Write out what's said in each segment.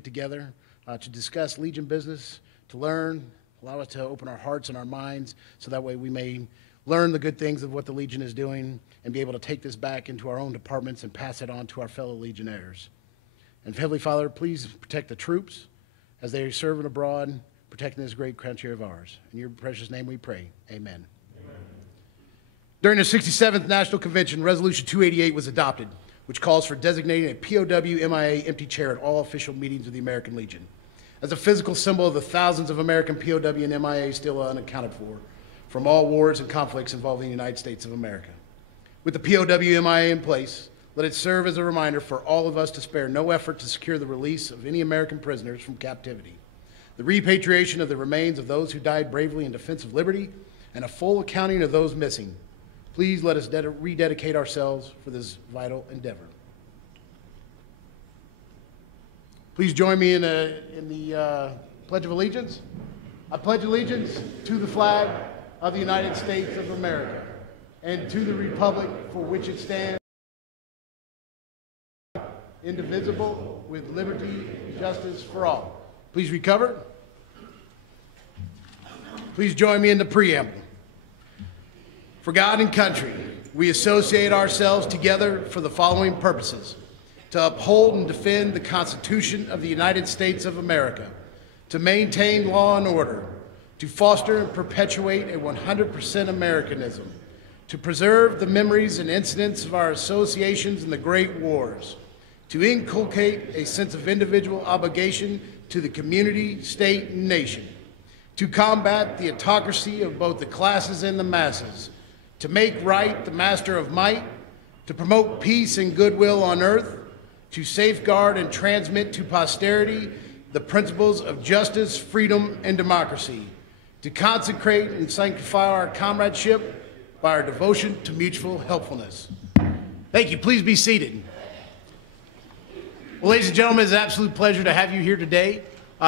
together to discuss Legion business, to learn, allow us to open our hearts and our minds so that way we may learn the good things of what the Legion is doing and be able to take this back into our own departments and pass it on to our fellow Legionnaires. And Heavenly Father, please protect the troops as they are serving abroad, protecting this great country of ours. In your precious name we pray, amen. During the 67th National Convention, Resolution 288 was adopted, which calls for designating a POW MIA empty chair at all official meetings of the American Legion, as a physical symbol of the thousands of American POW and MIA still unaccounted for, from all wars and conflicts involving the United States of America. With the POW MIA in place, let it serve as a reminder for all of us to spare no effort to secure the release of any American prisoners from captivity, the repatriation of the remains of those who died bravely in defense of liberty, and a full accounting of those missing. Please let us rededicate ourselves for this vital endeavor. Please join me in the Pledge of Allegiance. I pledge allegiance to the flag of the United States of America and to the republic for which it stands, indivisible, with liberty and justice for all. Please recover. Please join me in the preamble. For God and country, we associate ourselves together for the following purposes: to uphold and defend the Constitution of the United States of America, to maintain law and order, to foster and perpetuate a 100% Americanism, to preserve the memories and incidents of our associations in the great wars, to inculcate a sense of individual obligation to the community, state, and nation, to combat the autocracy of both the classes and the masses, to make right the master of might, to promote peace and goodwill on earth, to safeguard and transmit to posterity the principles of justice, freedom, and democracy, to consecrate and sanctify our comradeship by our devotion to mutual helpfulness. Thank you. Please be seated. Well, ladies and gentlemen, it's an absolute pleasure to have you here today.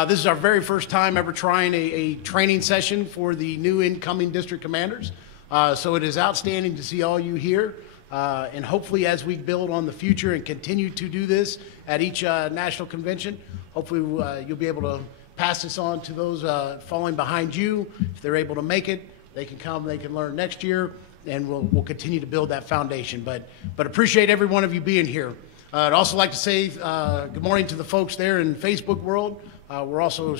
This is our very first time ever trying a training session for the new incoming district commanders. So it is outstanding to see all you here. And hopefully as we build on the future and continue to do this at each national convention, hopefully you'll be able to pass this on to those falling behind you. If they're able to make it, they can come, they can learn next year, and we'll continue to build that foundation. But appreciate every one of you being here. I'd also like to say good morning to the folks there in Facebook world. We're also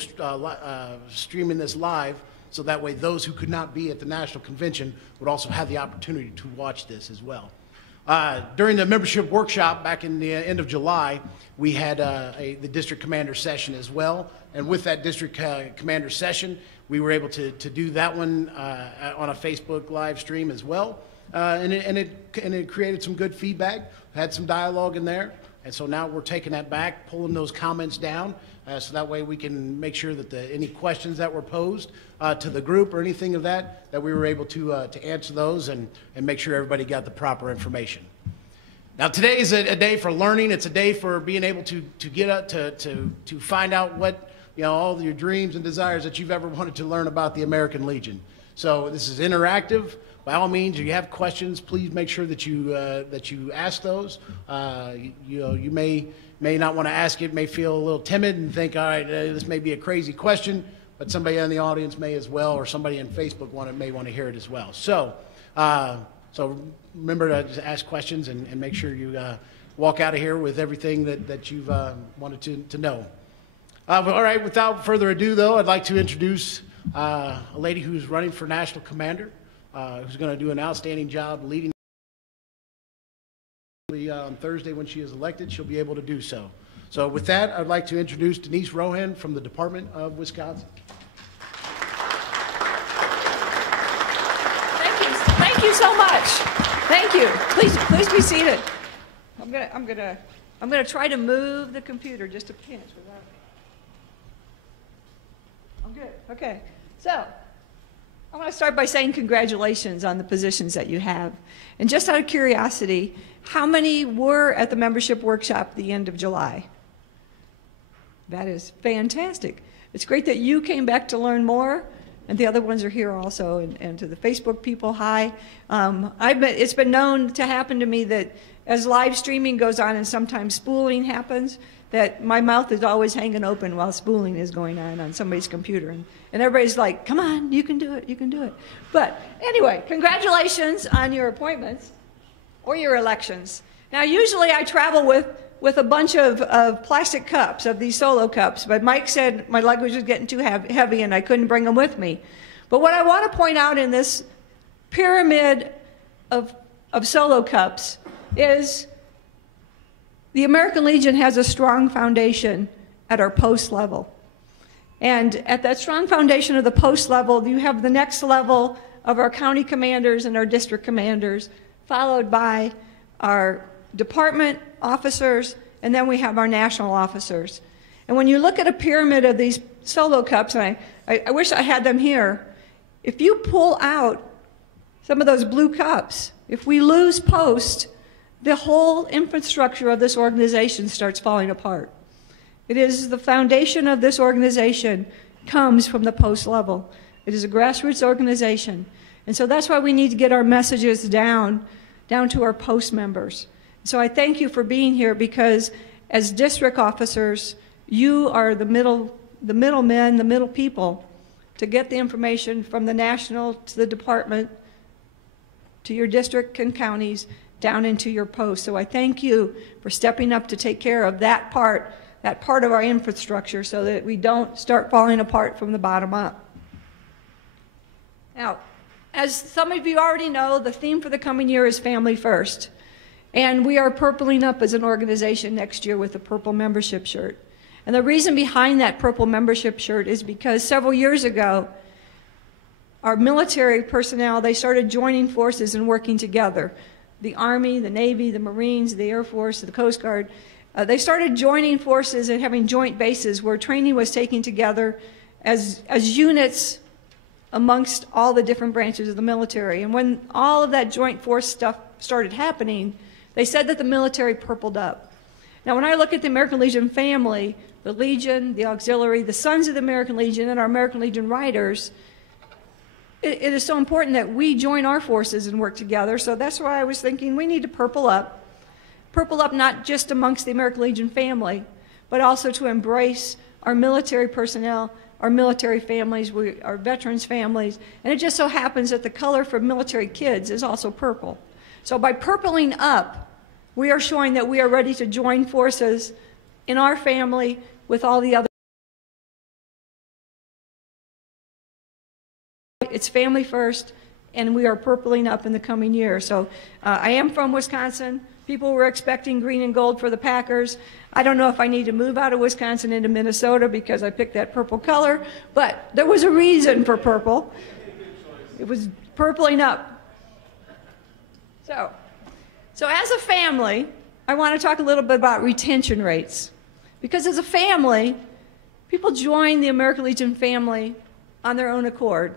streaming this live, so that way those who could not be at the National Convention would also have the opportunity to watch this as well. During the membership workshop back in the end of July, we had the district commander session as well. And with that district commander session, we were able to do that one on a Facebook live stream as well. And it created some good feedback, had some dialogue in there. And so now we're taking that back, pulling those comments down, so that way we can make sure that any questions that were posed to the group or anything of that we were able to answer those and make sure everybody got the proper information. Now today is a day for learning. It's a day for being able to get up to find out what, all your dreams and desires that you've ever wanted to learn about the American Legion. So this is interactive. By all means, if you have questions, please make sure that you ask those. You may not want to ask it, may feel a little timid and think, all right, this may be a crazy question, but somebody in the audience may as well, or somebody in Facebook may want to hear it as well. So remember to just ask questions and make sure you walk out of here with everything that you've wanted to know. But all right, without further ado, though, I'd like to introduce a lady who's running for National Commander, who's going to do an outstanding job leading. On Thursday when she is elected, she'll be able to do so. So with that, I'd like to introduce Denise Rohan from the Department of Wisconsin. Thank you so much. Thank you. Please be seated. I'm gonna try to move the computer just a pinch without. I'm good. Okay. So I want to start by saying congratulations on the positions that you have. And just out of curiosity, how many were at the membership workshop at the end of July? That is fantastic. It's great that you came back to learn more, and the other ones are here also. And to the Facebook people, hi. It's been known to happen to me that as live streaming goes on and sometimes spooling happens, that my mouth is always hanging open while spooling is going on somebody's computer. And everybody's like, come on, you can do it, you can do it. But anyway, congratulations on your appointments or your elections. Now, usually I travel with a bunch of plastic cups, of these solo cups, but Mike said my luggage was getting too heavy and I couldn't bring them with me. But what I want to point out in this pyramid of solo cups is the American Legion has a strong foundation at our post level. And at that strong foundation of the post level, you have the next level of our county commanders and our district commanders, followed by our department officers, and then we have our national officers. And when you look at a pyramid of these solo cups, and I wish I had them here, if you pull out some of those blue cups, if we lose post, the whole infrastructure of this organization starts falling apart. It is the foundation of this organization comes from the post level. It is a grassroots organization. And so that's why we need to get our messages down to our post members. So I thank you for being here, because as district officers, you are the middlemen, the middle people to get the information from the national to the department to your district and counties down into your post. So I thank you for stepping up to take care of that part of our infrastructure, so that we don't start falling apart from the bottom up. Now, as some of you already know, the theme for the coming year is Family First. And we are purpling up as an organization next year with a purple membership shirt. And the reason behind that purple membership shirt is because several years ago, our military personnel, they started joining forces and working together. The Army, the Navy, the Marines, the Air Force, the Coast Guard, they started joining forces and having joint bases where training was taken together as units amongst all the different branches of the military. And when all of that joint force stuff started happening, they said that the military purpled up. Now, when I look at the American Legion family, the Legion, the Auxiliary, the Sons of the American Legion, and our American Legion Riders, it is so important that we join our forces and work together. So that's why I was thinking we need to purple up. Purple up not just amongst the American Legion family, but also to embrace our military personnel, our military families, our veterans' families. And it just so happens that the color for military kids is also purple. So by purpling up, we are showing that we are ready to join forces in our family with all the other. It's family first, and we are purpling up in the coming year. So I am from Wisconsin. People were expecting green and gold for the Packers. I don't know if I need to move out of Wisconsin into Minnesota because I picked that purple color, but there was a reason for purple. It was purpling up. So as a family, I want to talk a little bit about retention rates. Because as a family, people join the American Legion family on their own accord.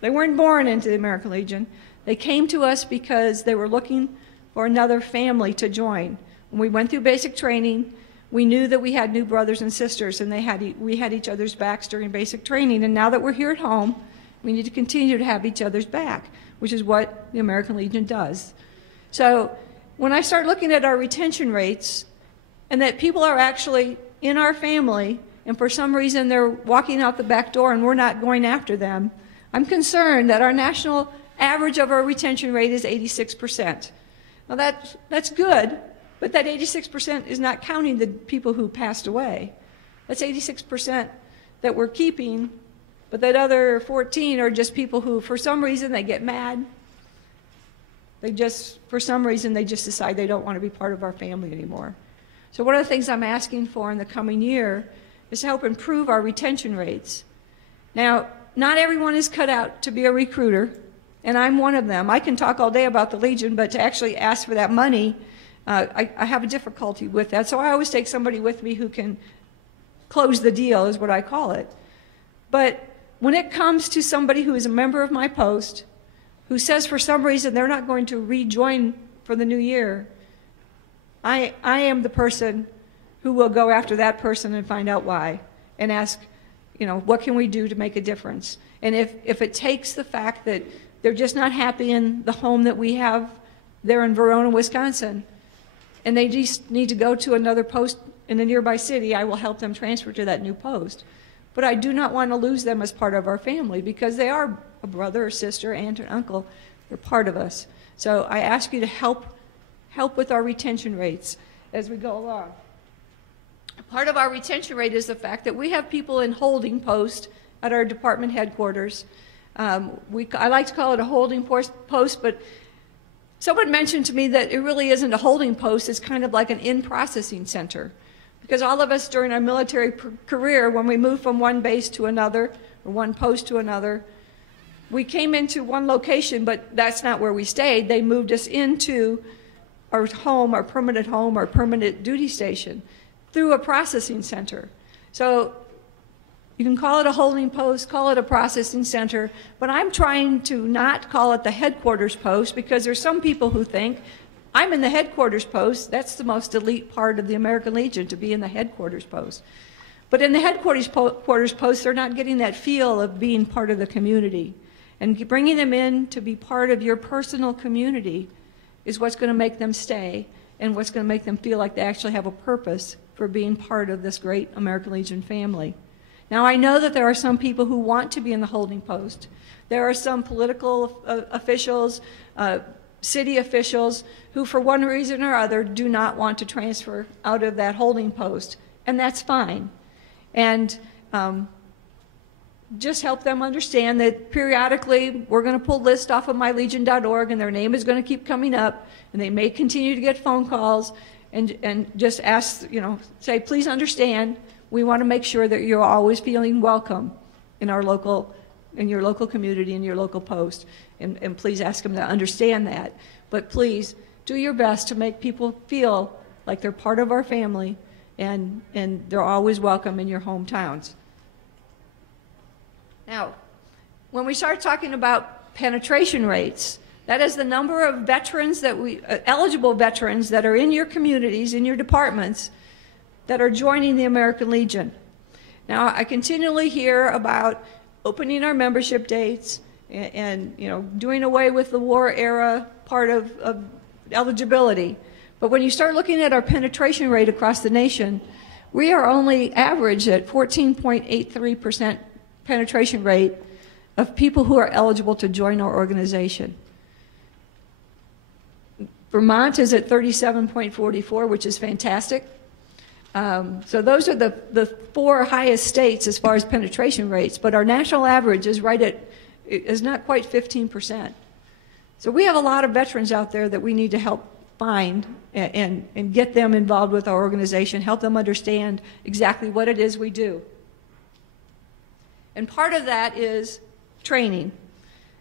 They weren't born into the American Legion. They came to us because they were looking for another family to join. When we went through basic training, we knew that we had new brothers and sisters, and we had each other's backs during basic training. And now that we're here at home, we need to continue to have each other's back, which is what the American Legion does. So when I start looking at our retention rates, and that people are actually in our family, and for some reason they're walking out the back door and we're not going after them, I'm concerned that our national average of our retention rate is 86%. Now that's good, but that 86% is not counting the people who passed away. That's 86% that we're keeping, but that other 14 are just people who, for some reason, they get mad. For some reason, they just decide they don't want to be part of our family anymore. So one of the things I'm asking for in the coming year is to help improve our retention rates. Now, not everyone is cut out to be a recruiter, and I'm one of them. I can talk all day about the Legion, but to actually ask for that money, I have a difficulty with that. So I always take somebody with me who can close the deal, is what I call it. But when it comes to somebody who is a member of my post, who says for some reason they're not going to rejoin for the new year, I am the person who will go after that person and find out why and ask, what can we do to make a difference? And if it takes the fact that they're just not happy in the home that we have there in Verona, Wisconsin, and they just need to go to another post in a nearby city, I will help them transfer to that new post. But I do not want to lose them as part of our family because they are a brother or sister, aunt or uncle. They're part of us. So I ask you to help with our retention rates as we go along. Part of our retention rate is the fact that we have people in holding post at our department headquarters. I like to call it a holding post, but someone mentioned to me that it really isn't a holding post. It's kind of like an in-processing center. Because all of us during our military career, when we moved from one base to another, or one post to another, we came into one location, but that's not where we stayed. They moved us into our home, our permanent duty station, through a processing center. So you can call it a holding post, call it a processing center, but I'm trying to not call it the headquarters post because there's some people who think, I'm in the headquarters post, that's the most elite part of the American Legion, to be in the headquarters post. But in the headquarters post, they're not getting that feel of being part of the community. And bringing them in to be part of your personal community is what's going to make them stay and what's going to make them feel like they actually have a purpose for being part of this great American Legion family. Now, I know that there are some people who want to be in the holding post. There are some political officials, city officials, who for one reason or other do not want to transfer out of that holding post, and that's fine. And just help them understand that periodically we're going to pull lists off of MyLegion.org, and their name is going to keep coming up, and they may continue to get phone calls, and just ask, say, please understand, we want to make sure that you're always feeling welcome in your local community, in your local post, and please ask them to understand that. But please do your best to make people feel like they're part of our family and they're always welcome in your hometowns. Now, when we start talking about penetration rates, that is the number of veterans that eligible veterans that are in your communities, in your departments, that are joining the American Legion. Now, I continually hear about opening our membership dates and doing away with the war era part of eligibility. But when you start looking at our penetration rate across the nation, we are only average at 14.83% penetration rate of people who are eligible to join our organization. Vermont is at 37.44, which is fantastic. So those are the four highest states as far as penetration rates, but our national average is not quite 15%. So we have a lot of veterans out there that we need to help find and get them involved with our organization, help them understand exactly what it is we do. And part of that is training.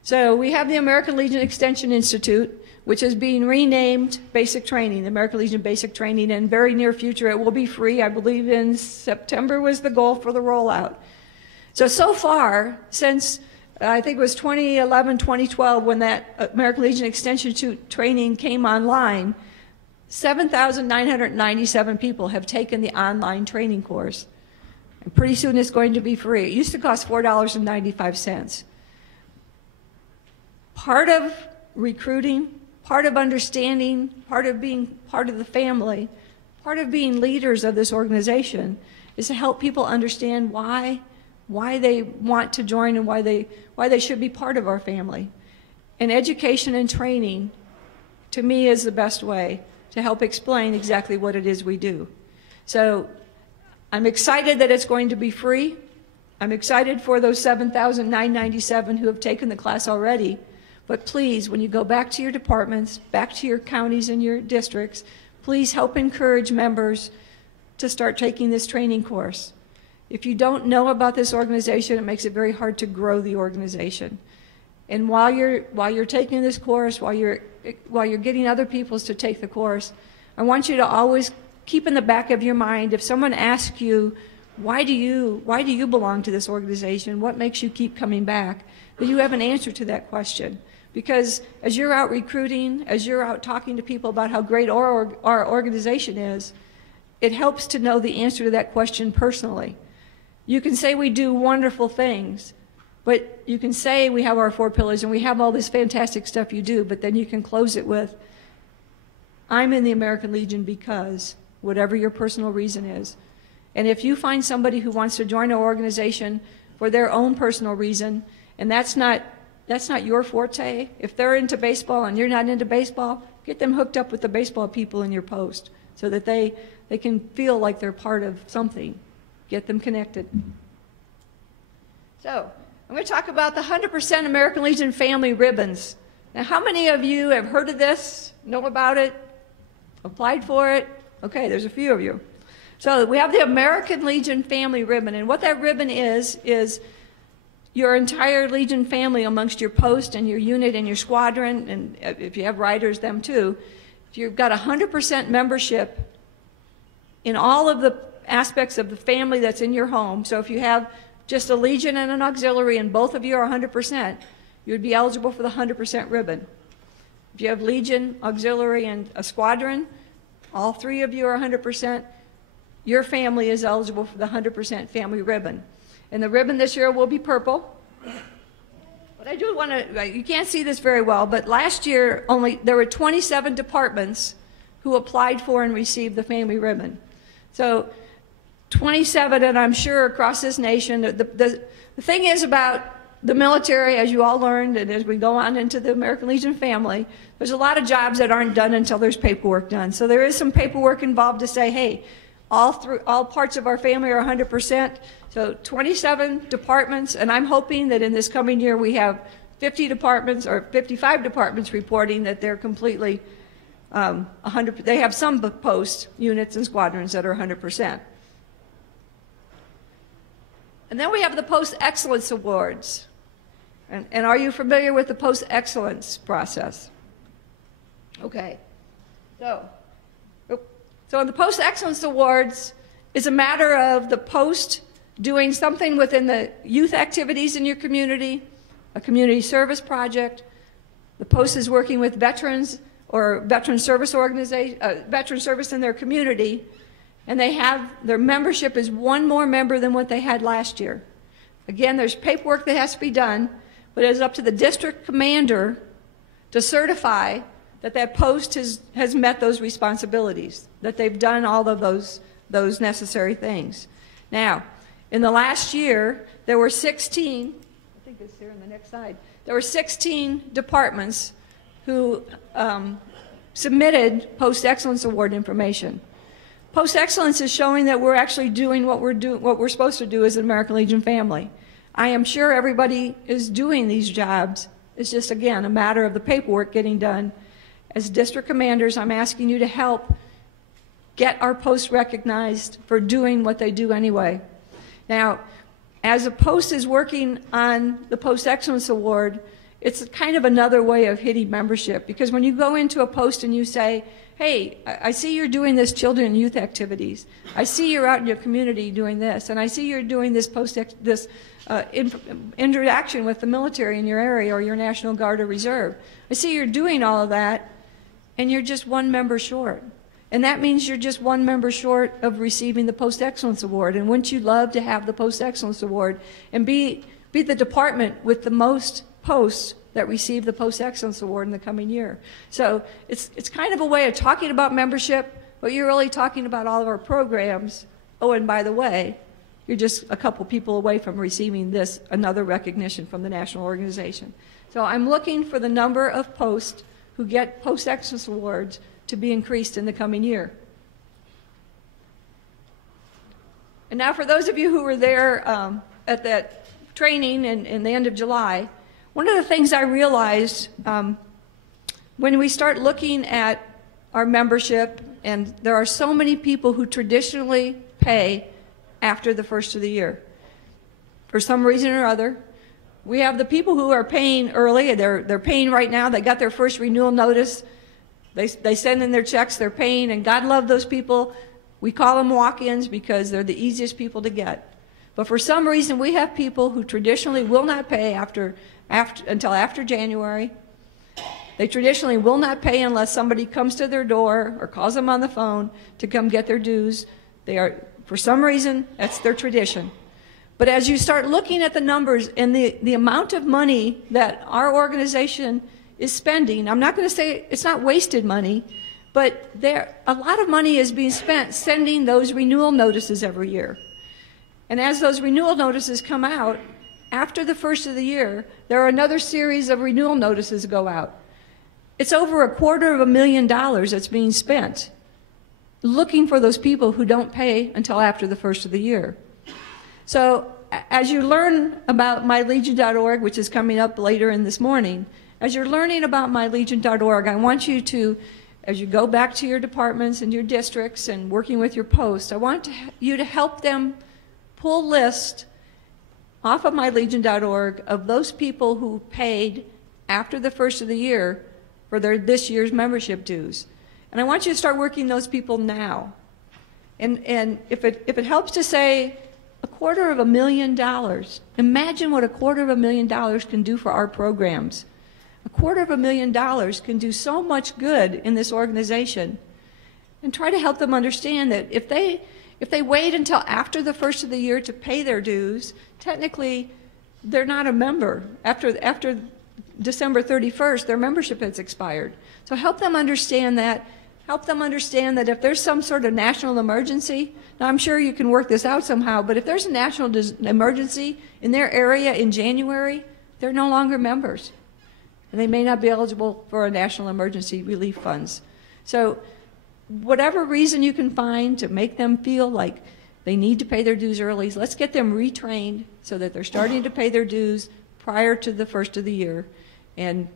So we have the American Legion Extension Institute, which is being renamed Basic Training, the American Legion Basic Training, and very near future it will be free. I believe in September was the goal for the rollout. So far, since I think it was 2011, 2012, when that American Legion Extension training came online, 7,997 people have taken the online training course. And pretty soon it's going to be free. It used to cost $4.95. Part of recruiting, part of understanding, part of being part of the family, part of being leaders of this organization is to help people understand why they want to join and why they should be part of our family. And education and training, to me, is the best way to help explain exactly what it is we do. So I'm excited that it's going to be free. I'm excited for those 7,997 who have taken the class already. But please, when you go back to your departments, back to your counties and your districts, please help encourage members to start taking this training course. If you don't know about this organization, it makes it very hard to grow the organization. And while you're taking this course, while you're getting other people to take the course, I want you to always keep in the back of your mind, if someone asks you, why do you belong to this organization? What makes you keep coming back? That you have an answer to that question. Because as you're out recruiting, as you're out talking to people about how great our organization is, it helps to know the answer to that question personally. You can say we do wonderful things, but you can say we have our 4 pillars and we have all this fantastic stuff you do, but then you can close it with, I'm in the American Legion because, whatever your personal reason is. And if you find somebody who wants to join our organization for their own personal reason, and that's not your forte, if they're into baseball and you're not into baseball, get them hooked up with the baseball people in your post so that they can feel like they're part of something. Get them connected. So, I'm going to talk about the 100% American Legion family ribbons. Now, how many of you have heard of this, know about it, applied for it? Okay, there's a few of you. So we have the American Legion family ribbon, and what that ribbon is your entire Legion family amongst your post and your unit and your squadron, and if you have riders, them too. If you've got 100% membership in all of the aspects of the family that's in your home, so if you have just a Legion and an auxiliary and both of you are 100%, you would be eligible for the 100% ribbon. If you have Legion, auxiliary, and a squadron, all three of you are 100%, your family is eligible for the 100% family ribbon. And the ribbon this year will be purple. But I do want to, you can't see this very well, but last year there were 27 departments who applied for and received the family ribbon. So 27, and I'm sure across this nation, the thing is about the military, as you all learned, and as we go on into the American Legion family, there's a lot of jobs that aren't done until there's paperwork done. So there is some paperwork involved to say, hey, all parts of our family are 100%. So 27 departments, and I'm hoping that in this coming year we have 50 departments or 55 departments reporting that they're completely 100%. They have some post units and squadrons that are 100%. And then we have the Post Excellence Awards. And are you familiar with the Post Excellence process? Okay. So in the Post Excellence Awards, it's a matter of the post doing something within the youth activities in your community, a community service project. The post is working with veterans or veteran service organization, veteran service in their community, and their membership is one more member than what they had last year. Again, there's paperwork that has to be done, but it is up to the district commander to certify that that post has met those responsibilities, that they've done all of those necessary things. Now, in the last year, there were 16, I think it's here on the next slide, there were 16 departments who submitted Post Excellence Award information. Post Excellence is showing that we're actually doing what we're supposed to do as an American Legion family. I am sure everybody is doing these jobs. It's just, again, a matter of the paperwork getting done. As district commanders, I'm asking you to help get our posts recognized for doing what they do anyway. Now, as a post is working on the Post Excellence Award, it's kind of another way of hitting membership, because when you go into a post and you say, hey, I see you're doing this children and youth activities. I see you're out in your community doing this, and I see you're doing this interaction with the military in your area or your National Guard or Reserve. I see you're doing all of that, and you're just one member short. And that means you're just one member short of receiving the Post Excellence Award. And wouldn't you love to have the Post Excellence Award and be the department with the most posts that receive the Post Excellence Award in the coming year? So it's kind of a way of talking about membership, but you're really talking about all of our programs. Oh, and by the way, you're just a couple people away from receiving another recognition from the national organization. So I'm looking for the number of posts who get Post Excellence Awards to be increased in the coming year. And now for those of you who were there at that training in the end of July, one of the things I realized when we start looking at our membership, and there are so many people who traditionally pay after the first of the year, for some reason or other. We have the people who are paying early. They're paying right now. They got their first renewal notice. They send in their checks. They're paying, and God love those people. We call them walk-ins because they're the easiest people to get. But for some reason, we have people who traditionally will not pay until after January. They traditionally will not pay unless somebody comes to their door or calls them on the phone to come get their dues. For some reason, that's their tradition. But as you start looking at the numbers and the amount of money that our organization is spending, I'm not going to say it's not wasted money, But a lot of money is being spent sending those renewal notices every year. And as those renewal notices come out, after the first of the year, there are another series of renewal notices go out. It's over $250,000 that's being spent looking for those people who don't pay until after the first of the year. So as you learn about MyLegion.org, which is coming up later in this morning, as you're learning about MyLegion.org, I want you to, as you go back to your departments and your districts and working with your posts, I want you to help them pull lists off of MyLegion.org of those people who paid after the first of the year for this year's membership dues. And I want you to start working those people now. And if it helps to say $250,000, imagine what $250,000 can do for our programs. $250,000 can do so much good in this organization. And try to help them understand that if they wait until after the first of the year to pay their dues, technically they're not a member. After December 31st, their membership has expired. So help them understand that. Help them understand that if there's some sort of national emergency, now I'm sure you can work this out somehow, but if there's a national emergency in their area in January, they're no longer members. And they may not be eligible for a national emergency relief funds. So whatever reason you can find to make them feel like they need to pay their dues early, let's get them retrained so that they're starting to pay their dues prior to the first of the year, and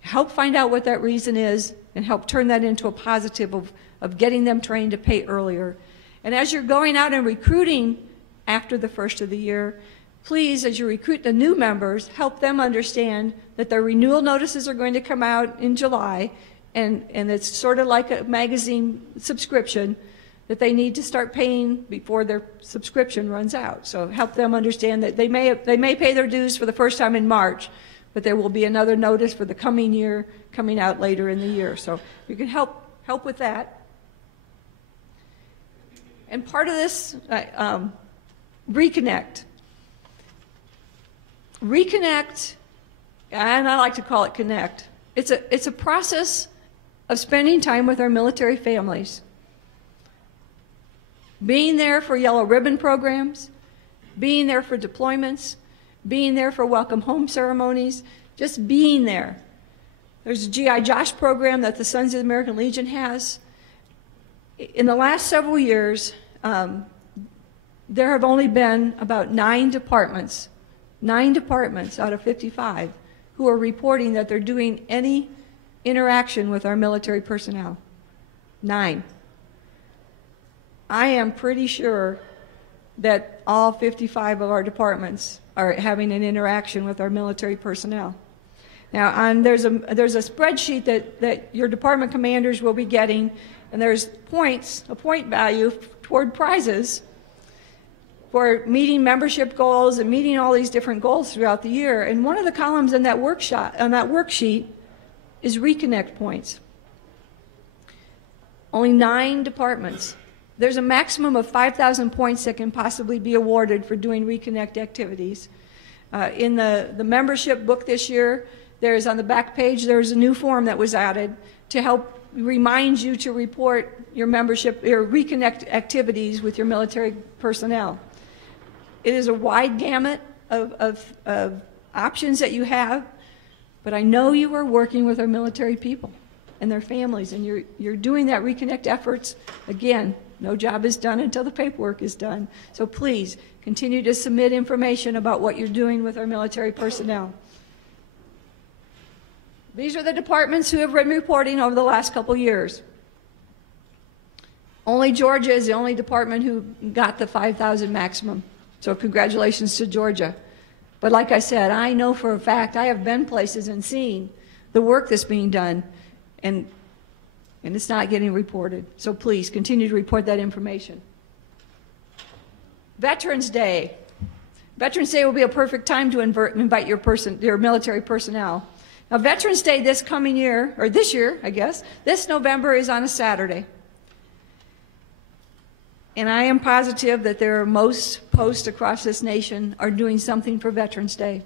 help find out what that reason is and help turn that into a positive of getting them trained to pay earlier. And as you're going out and recruiting after the first of the year, please, as you recruit the new members, help them understand that their renewal notices are going to come out in July, and it's sort of like a magazine subscription that they need to start paying before their subscription runs out. So help them understand that they may pay their dues for the first time in March, but there will be another notice for the coming year coming out later in the year. So you can help with that. And part of this, reconnect. Reconnect, and I like to call it connect. It's a process of spending time with our military families. Being there for yellow ribbon programs, being there for deployments, being there for welcome home ceremonies, just being there. There's a GI Josh program that the Sons of the American Legion has. In the last several years, there have only been about 9 departments out of 55 who are reporting that they're doing any interaction with our military personnel. 9. I am pretty sure that all 55 of our departments are having an interaction with our military personnel. Now, there's a spreadsheet that your department commanders will be getting, and there's points, a point value toward prizes for meeting membership goals and meeting all these different goals throughout the year. And one of the columns in that worksheet is reconnect points. Only 9 departments. There's a maximum of 5,000 points that can possibly be awarded for doing reconnect activities. In the membership book this year, there's on the back page, there's a new form that was added to help remind you to report your membership, your reconnect activities with your military personnel. It is a wide gamut of options that you have, but I know you are working with our military people and their families, and you're doing that reconnect efforts. Again, no job is done until the paperwork is done. So please continue to submit information about what you're doing with our military personnel. These are the departments who have been reporting over the last couple years. Only Georgia is the only department who got the 5,000 maximum. So congratulations to Georgia. But like I said, I know for a fact, I have been places and seen the work that's being done, and it's not getting reported. So please continue to report that information. Veterans Day. Veterans Day will be a perfect time to invite your military personnel. Now, Veterans Day this coming year, or this year, I guess, this November is on a Saturday. And I am positive that most posts across this nation are doing something for Veterans Day.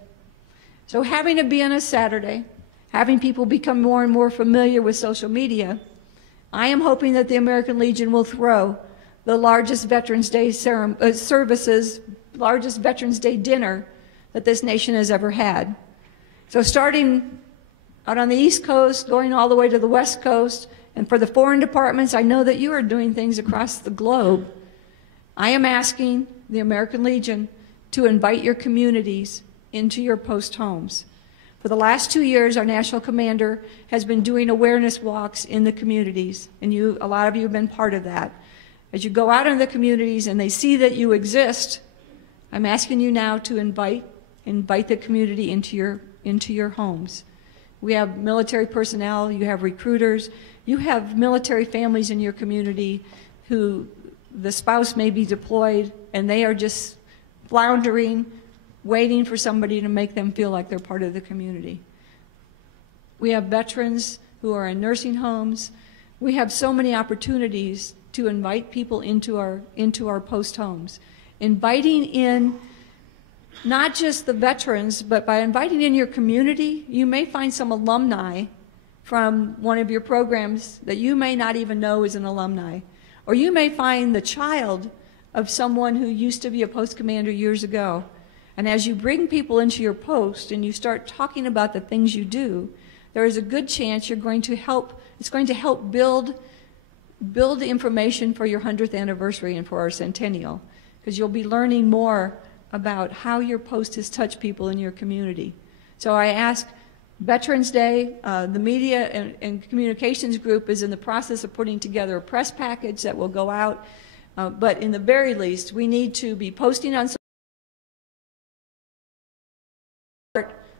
So having it be on a Saturday, having people become more and more familiar with social media, I am hoping that the American Legion will throw the largest Veterans Day services, largest Veterans Day dinner that this nation has ever had. So starting out on the East Coast, going all the way to the West Coast, and for the foreign departments, I know that you are doing things across the globe. I am asking the American Legion to invite your communities into your post homes. For the last 2 years, our national commander has been doing awareness walks in the communities, and a lot of you have been part of that. As you go out in the communities and they see that you exist, I'm asking you now to invite the community into your homes. We have military personnel, you have recruiters, you have military families in your community who the spouse may be deployed and they are just floundering, waiting for somebody to make them feel like they're part of the community. We have veterans who are in nursing homes. We have so many opportunities to invite people into our post homes. Inviting in not just the veterans, but by inviting in your community, you may find some alumni from one of your programs that you may not even know is an alumni. Or you may find the child of someone who used to be a post commander years ago. And as you bring people into your post and you start talking about the things you do, there is a good chance it's going to help build the information for your 100th anniversary and for our Centennial, because you'll be learning more about how your post has touched people in your community. So I ask Veterans Day, the media and communications group is in the process of putting together a press package that will go out, but in the very least, we need to be posting on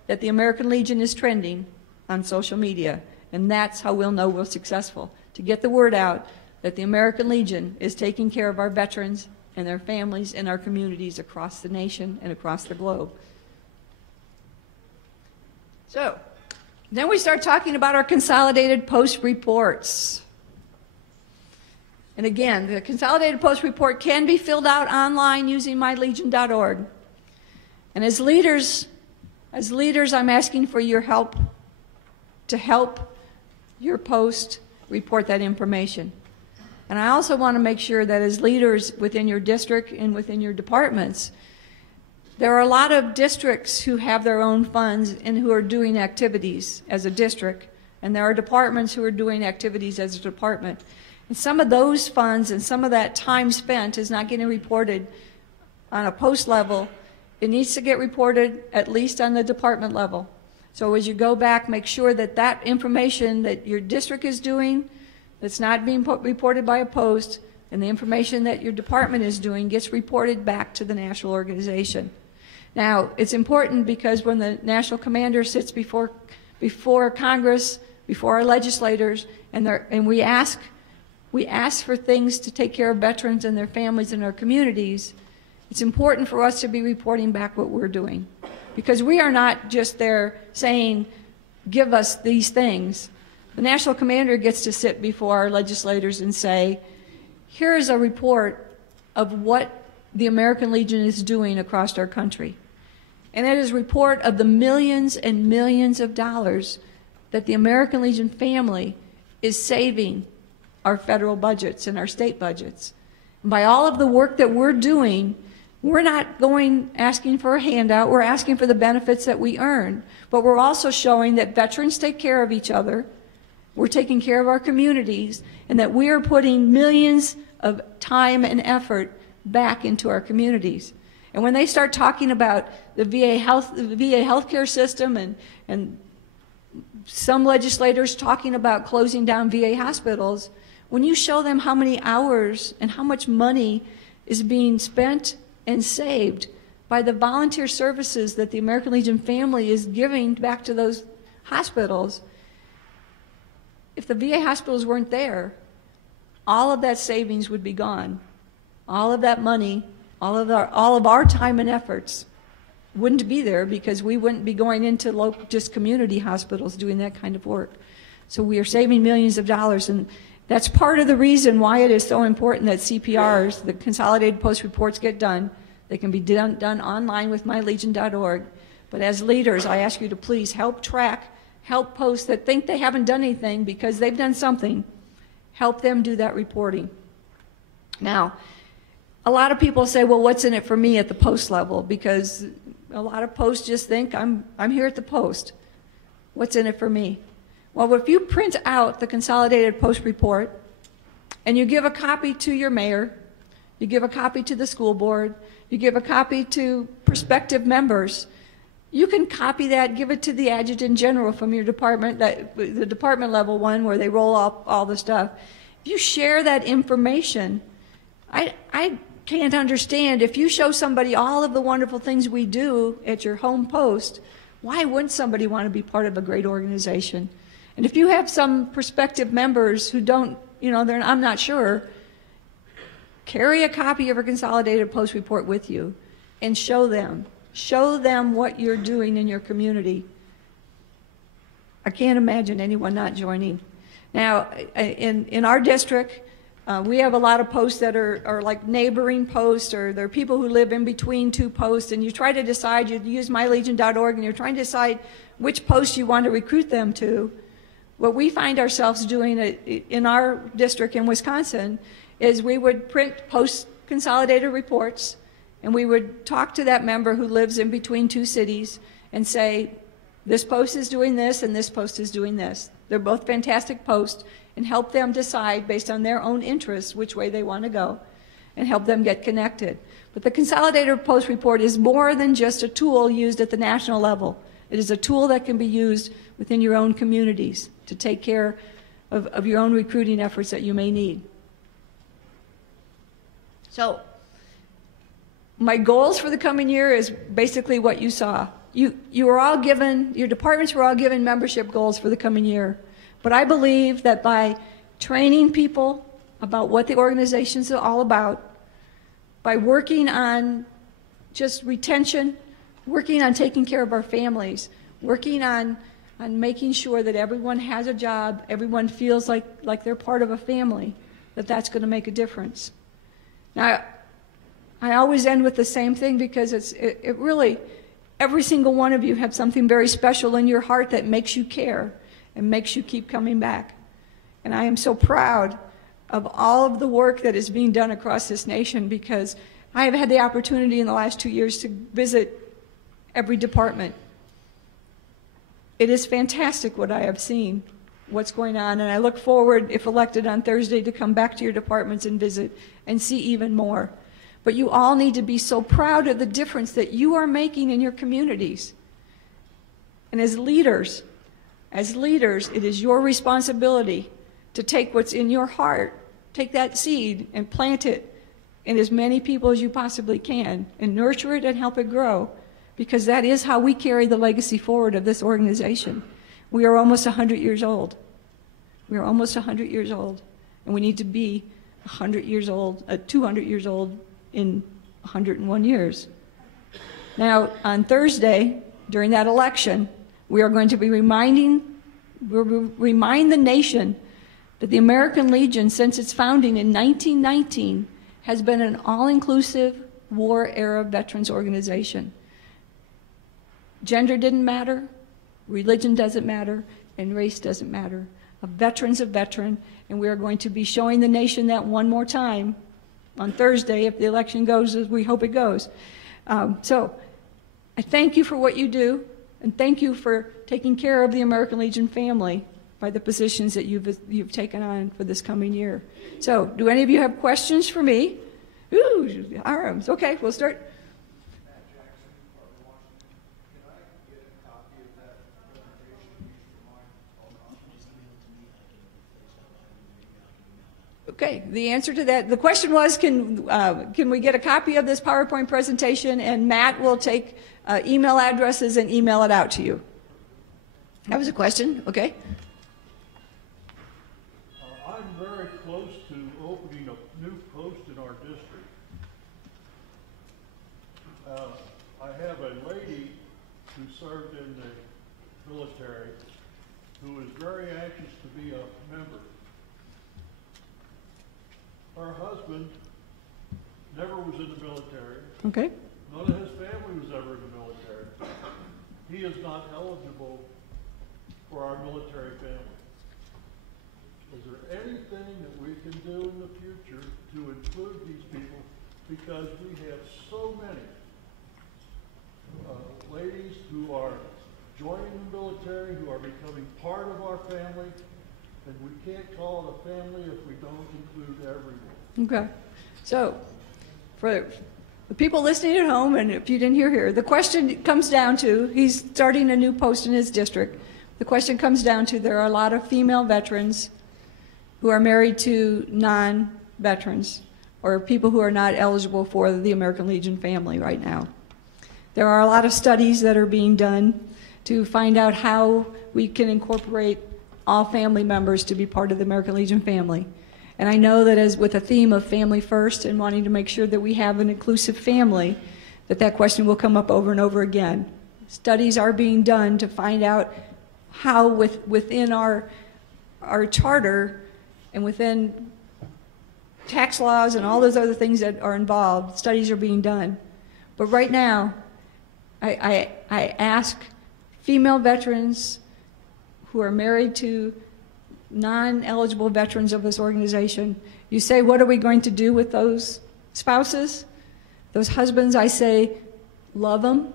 that the American Legion is trending on social media, and that's how we'll know we're successful, to get the word out that the American Legion is taking care of our veterans and their families and our communities across the nation and across the globe. So, then we start talking about our consolidated post reports. And again, the consolidated post report can be filled out online using MyLegion.org. And as leaders, I'm asking for your help to help your post report that information. And I also want to make sure that as leaders within your district and within your departments, there are a lot of districts who have their own funds and who are doing activities as a district, and there are departments who are doing activities as a department. And some of those funds and some of that time spent is not getting reported on a post level. It needs to get reported at least on the department level. So as you go back, make sure that that information that your district is doing, that's not being reported by a post, and the information that your department is doing gets reported back to the national organization. Now, it's important because when the national commander sits before Congress, before our legislators, and we ask for things to take care of veterans and their families in our communities, it's important for us to be reporting back what we're doing. Because we are not just there saying, give us these things. The national commander gets to sit before our legislators and say, here is a report of what the American Legion is doing across our country. And it is a report of the millions and millions of dollars that the American Legion family is saving our federal budgets and our state budgets. And by all of the work that we're doing, we're not asking for a handout, we're asking for the benefits that we earn. But we're also showing that veterans take care of each other, we're taking care of our communities, and that we are putting millions of time and effort back into our communities. And when they start talking about the VA healthcare system and some legislators talking about closing down VA hospitals, when you show them how many hours and how much money is being spent and saved by the volunteer services that the American Legion family is giving back to those hospitals, if the VA hospitals weren't there, all of that savings would be gone. All of that money, all of our time and efforts wouldn't be there, because we wouldn't be going into just community hospitals doing that kind of work. So we are saving millions of dollars, and that's part of the reason why it is so important that CPRs, the consolidated post reports, get done. They can be done online with MyLegion.org. But as leaders, I ask you to please help track, help post that think they haven't done anything because they've done something, Help them do that reporting. Now, a lot of people say, well, what's in it for me at the post level? Because a lot of posts just think, I'm here at the post. What's in it for me? Well, if you print out the consolidated post report and you give a copy to your mayor, you give a copy to the school board, you give a copy to prospective members, you can copy that, give it to the adjutant general from your department, the department level one where they roll up all the stuff. If you share that information, I can't understand, if you show somebody all of the wonderful things we do at your home post, why wouldn't somebody want to be part of a great organization? And if you have some prospective members who don't, I'm not sure, carry a copy of a consolidated post report with you and show them. Show them what you're doing in your community. I can't imagine anyone not joining. Now, in our district, we have a lot of posts that are like neighboring posts, or there are people who live in between two posts, and you try to decide, you use MyLegion.org, and you're trying to decide which posts you want to recruit them to. What we find ourselves doing in our district in Wisconsin is we would print post-consolidated reports, and we would talk to that member who lives in between two cities and say, this post is doing this and this post is doing this. They're both fantastic posts, and help them decide based on their own interests which way they want to go and help them get connected. But the consolidated post report is more than just a tool used at the national level. It is a tool that can be used within your own communities to take care of your own recruiting efforts that you may need. So, my goals for the coming year is basically what you saw. You were all given, your departments were all given membership goals for the coming year. But I believe that by training people about what the organizations are all about, by working on just retention, working on taking care of our families, working on making sure that everyone has a job, everyone feels like they're part of a family, that's going to make a difference. Now, I always end with the same thing because it really, every single one of you have something very special in your heart that makes you care and makes you keep coming back. And I am so proud of all of the work that is being done across this nation, because I have had the opportunity in the last 2 years to visit every department. It is fantastic what I have seen, what's going on, and I look forward, if elected on Thursday, to come back to your departments and visit and see even more. But you all need to be so proud of the difference that you are making in your communities. And as leaders, it is your responsibility to take what's in your heart, take that seed and plant it in as many people as you possibly can, and nurture it and help it grow, because that is how we carry the legacy forward of this organization. We are almost 100 years old. We are almost 100 years old, and we need to be 100 years old, 200 years old in 101 years. Now, on Thursday, during that election, we are going to be remind the nation that the American Legion, since its founding in 1919, has been an all-inclusive war-era veterans organization. Gender didn't matter, religion doesn't matter, and race doesn't matter. A veteran's a veteran, and we are going to be showing the nation that one more time on Thursday, if the election goes as we hope it goes. So I thank you for what you do, and thank you for taking care of the American Legion family by the positions that you've taken on for this coming year. So, do any of you have questions for me? Ooh, arms. Okay, we'll start. Okay, the answer to that, the question was, can we get a copy of this PowerPoint presentation, and Matt will take email addresses and email it out to you. That was a question, okay. I'm very close to opening a new post in our district. I have a lady who served in the military who is very anxious to be a member. Her husband never was in the military. Okay. None of his family was ever in the military. He is not eligible for our military family. is there anything that we can do in the future to include these people? Because we have so many ladies who are joining the military, who are becoming part of our family, and we can't call it a family if we don't include everyone. Okay. So, for the people listening at home, and if you didn't hear here, the question comes down to, he's starting a new post in his district. The question comes down to, there are a lot of female veterans who are married to non-veterans, or people who are not eligible for the American Legion family right now. There are a lot of studies that are being done to find out how we can incorporate all family members to be part of the American Legion family. And I know that as with a theme of family first and wanting to make sure that we have an inclusive family, that question will come up over and over again. Studies are being done to find out how within our charter and within tax laws and all those other things that are involved, studies are being done. But right now, I ask female veterans who are married to non-eligible veterans of this organization, you say, what are we going to do with those spouses, those husbands? I say, love them,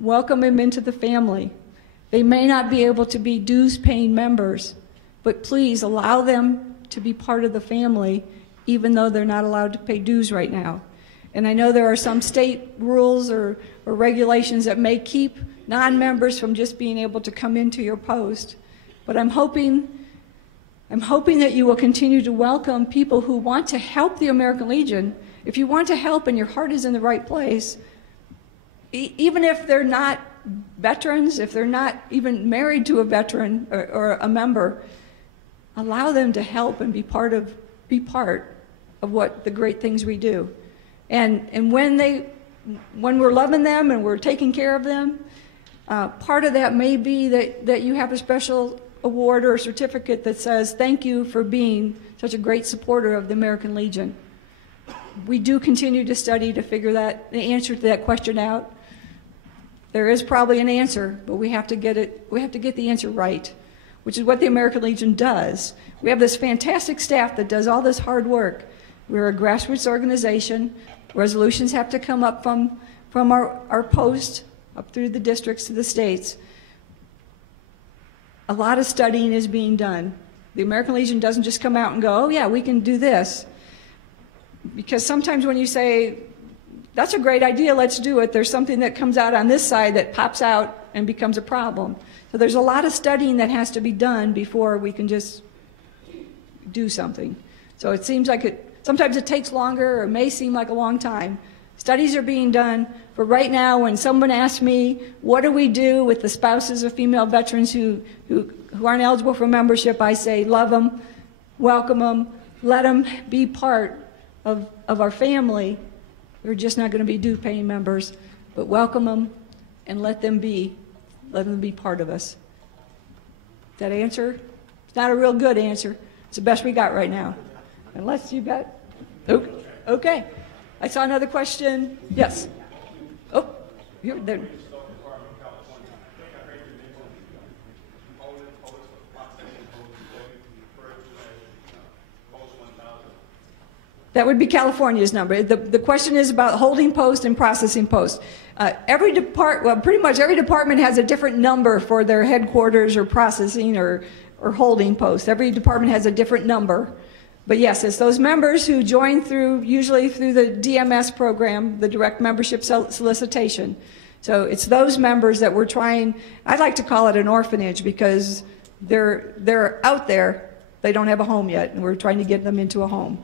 welcome them into the family. They may not be able to be dues-paying members, but please allow them to be part of the family, even though they're not allowed to pay dues right now. And I know there are some state rules or regulations that may keep non-members from just being able to come into your post, but I'm hoping that you will continue to welcome people who want to help the American Legion. If you want to help and your heart is in the right place, even if they're not veterans, if they're not even married to a veteran or a member, allow them to help and be part of what the great things we do. And when we're loving them and we're taking care of them, part of that may be that you have a special award or a certificate that says, thank you for being such a great supporter of the American Legion. We do continue to study to figure the answer to that question out. There is probably an answer, but we have to get the answer right, which is what the American Legion does. We have this fantastic staff that does all this hard work. We're a grassroots organization. Resolutions have to come up from our post up through the districts to the states. A lot of studying is being done. The American Legion doesn't just come out and go, oh yeah, we can do this. Because sometimes when you say, that's a great idea, let's do it, there's something that comes out on this side that pops out and becomes a problem. So there's a lot of studying that has to be done before we can just do something. So it seems like sometimes it takes longer, or it may seem like a long time. Studies are being done, but right now when someone asks me, what do we do with the spouses of female veterans who aren't eligible for membership, I say, love them, welcome them, let them be part of our family. They're just not going to be due-paying members, but welcome them and let them be part of us. That answer? It's not a real good answer. It's the best we got right now. Unless you got, okay. I saw another question. Yes. Oh, you're there. That would be California's number. The question is about holding post and processing post. Pretty much every department has a different number for their headquarters or processing or holding post. Every department has a different number. But yes, it's those members who join usually through the DMS program, the direct membership solicitation. So it's those members that we're trying, I'd like to call it an orphanage because they're out there, they don't have a home yet, and we're trying to get them into a home.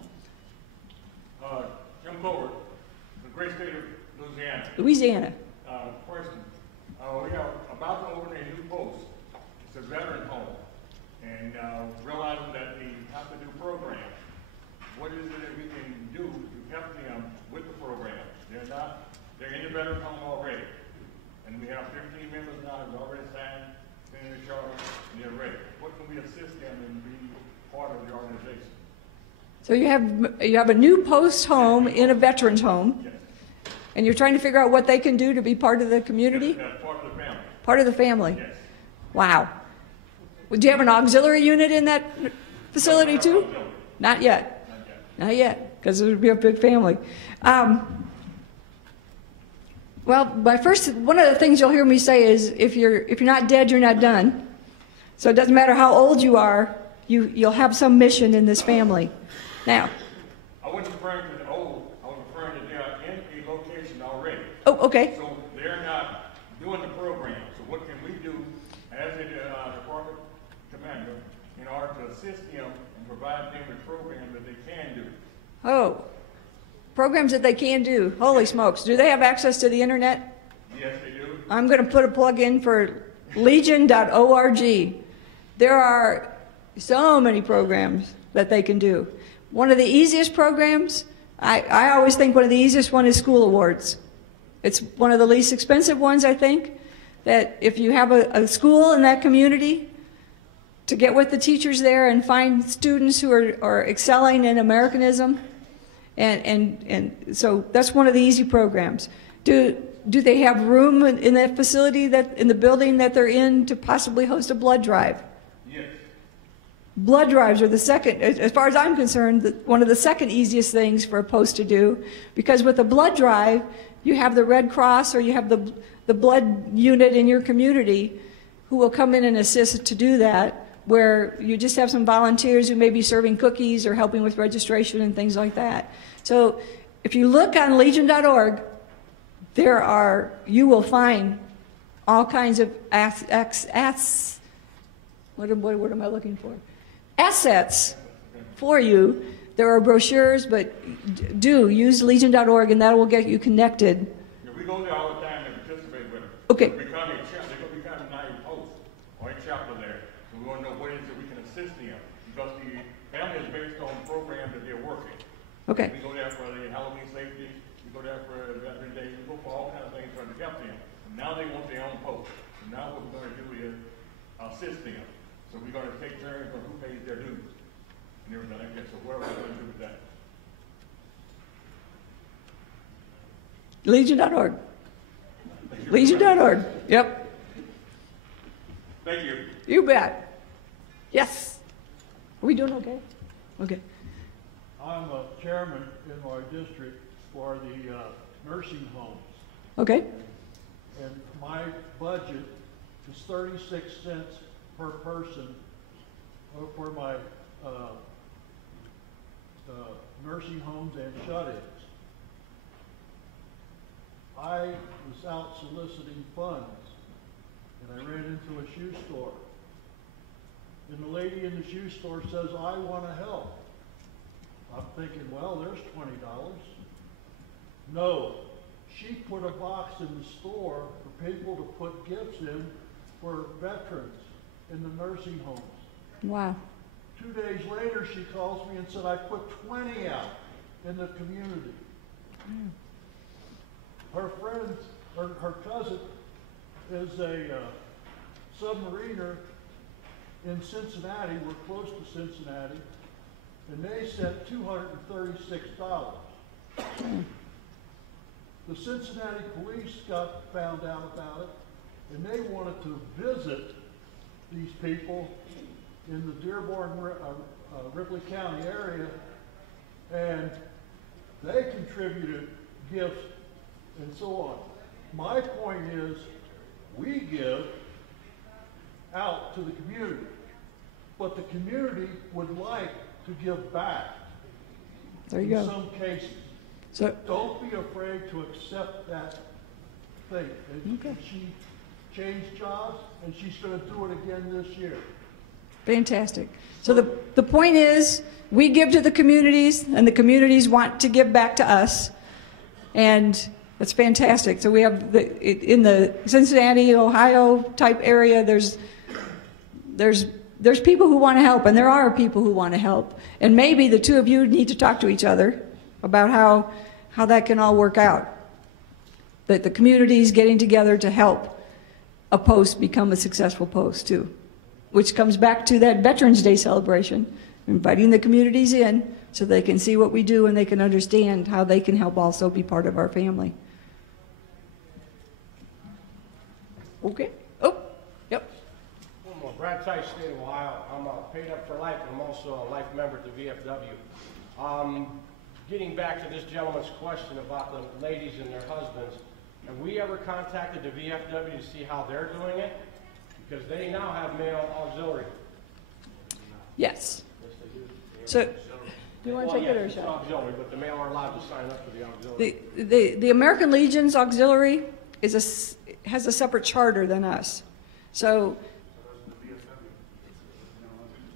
Jim Clover, the great state of Louisiana. Louisiana. Question, we are about to open a new post. It's a veteran home. And realizing that we have to do programs. What is it that we can do to help them with the program? They're in the veteran home already. And we have 15 members now who've already signed the charter and they're ready. What can we assist them in being part of the organization? So you have a new post home in a veterans home. Yes. And you're trying to figure out what they can do to be part of the community? Yes, part of the family. Part of the family? Yes. Wow. Do you have an auxiliary unit in that facility too? Not yet. Not yet, because it would be a big family. Well, one of the things you'll hear me say is, if you're not dead, you're not done. So it doesn't matter how old you are, you'll have some mission in this family. Now. I wasn't referring to the old. I was referring to they are in a location already. Oh, okay. So they're not doing the program. So what can we do as a department commander in order to assist them and provide them with programs that they can do? Oh, programs that they can do. Holy smokes. Do they have access to the internet? Yes, they do. I'm going to put a plug in for legion.org. There are so many programs that they can do. One of the easiest programs, I always think one of the easiest one is school awards. It's one of the least expensive ones, I think, that if you have a school in that community, to get with the teachers there and find students who are excelling in Americanism, and so that's one of the easy programs. Do they have room in that facility, in the building that they're in, to possibly host a blood drive? Yes. Blood drives are the second, as far as I'm concerned, one of the second easiest things for a post to do, because with a blood drive, you have the Red Cross or you have the blood unit in your community who will come in and assist to do that, where you just have some volunteers who may be serving cookies or helping with registration and things like that. So if you look on legion.org, you will find all kinds of what am I looking for? Assets for you. There are brochures, but do use legion.org, and that will get you connected. Yeah, we go there all the time and participate with them. Okay. They're going to become a nine post or a chapter there. So we want to know what it is that we can assist them, because the family is based on programs that they're working. Okay. We go there for the Halloween safety. We go there for Veteran Day. We go for all kinds of things trying to help them. And now they want their own post. So now what we're going to do is assist them. So we're going to take turns on who pays their dues and everything like that. So what are we going to do with that? Legion.org. Legion.org. Yep. Thank you. You bet. Yes. Are we doing okay? Okay. I'm a chairman in my district for the nursing homes. Okay. And my budget is 36 cents per person for my nursing homes and shut-ins. I was out soliciting funds, and I ran into a shoe store. And the lady in the shoe store says, I want to help. I'm thinking, well, there's $20. No, she put a box in the store for people to put gifts in for veterans in the nursing homes. Wow. 2 days later, she calls me and said, I put 20 out in the community. Her friend, her cousin, is a submariner in Cincinnati. We're close to Cincinnati. And they sent $236. The Cincinnati police found out about it, and they wanted to visit these people in the Dearborn, Ripley County area, and they contributed gifts and so on. My point is, we give out to the community, but the community would like to give back. There you go. In some cases. So don't be afraid to accept that thing. And okay. She changed jobs, and she's going to do it again this year. Fantastic. So the point is, we give to the communities, and the communities want to give back to us, and that's fantastic. So we have in the Cincinnati, Ohio type area, there's people who want to help, and there are people who want to help, and maybe the two of you need to talk to each other about how that can all work out. That the communities getting together to help a post become a successful post too, which comes back to that Veterans Day celebration, inviting the communities in so they can see what we do and they can understand how they can help also be part of our family. Okay. Oh, yep. One more. Revitalization State of Ohio. I'm paid up for life, and I'm also a life member at the VFW. Getting back to this gentleman's question about the ladies and their husbands, have we ever contacted the VFW to see how they're doing it? Because they now have male auxiliary. Yes. So, do you want to take it or it's shall I? auxiliary, but the male are allowed to sign up for the auxiliary. The American Legion's auxiliary has a separate charter than us. So,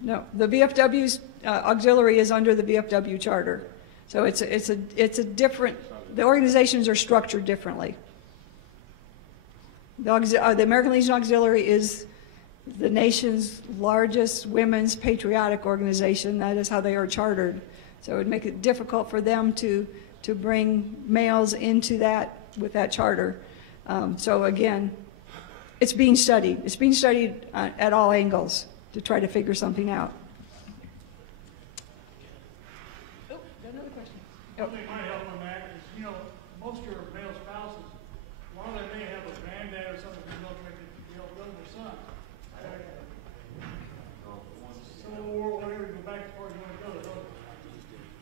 no, the VFW's auxiliary is under the VFW charter. So it's a different, the organizations are structured differently. The American Legion Auxiliary is the nation's largest women's patriotic organization. That is how they are chartered. So it would make it difficult for them to bring males into that with that charter. So again, it's being studied. It's being studied at all angles to try to figure something out. Oh, got another question. One thing might help on that is, you know, most of your male spouses, one of them may have a granddad or something who's not going to be able to go to their son. Civil War, whatever, you go back as far as you want to go.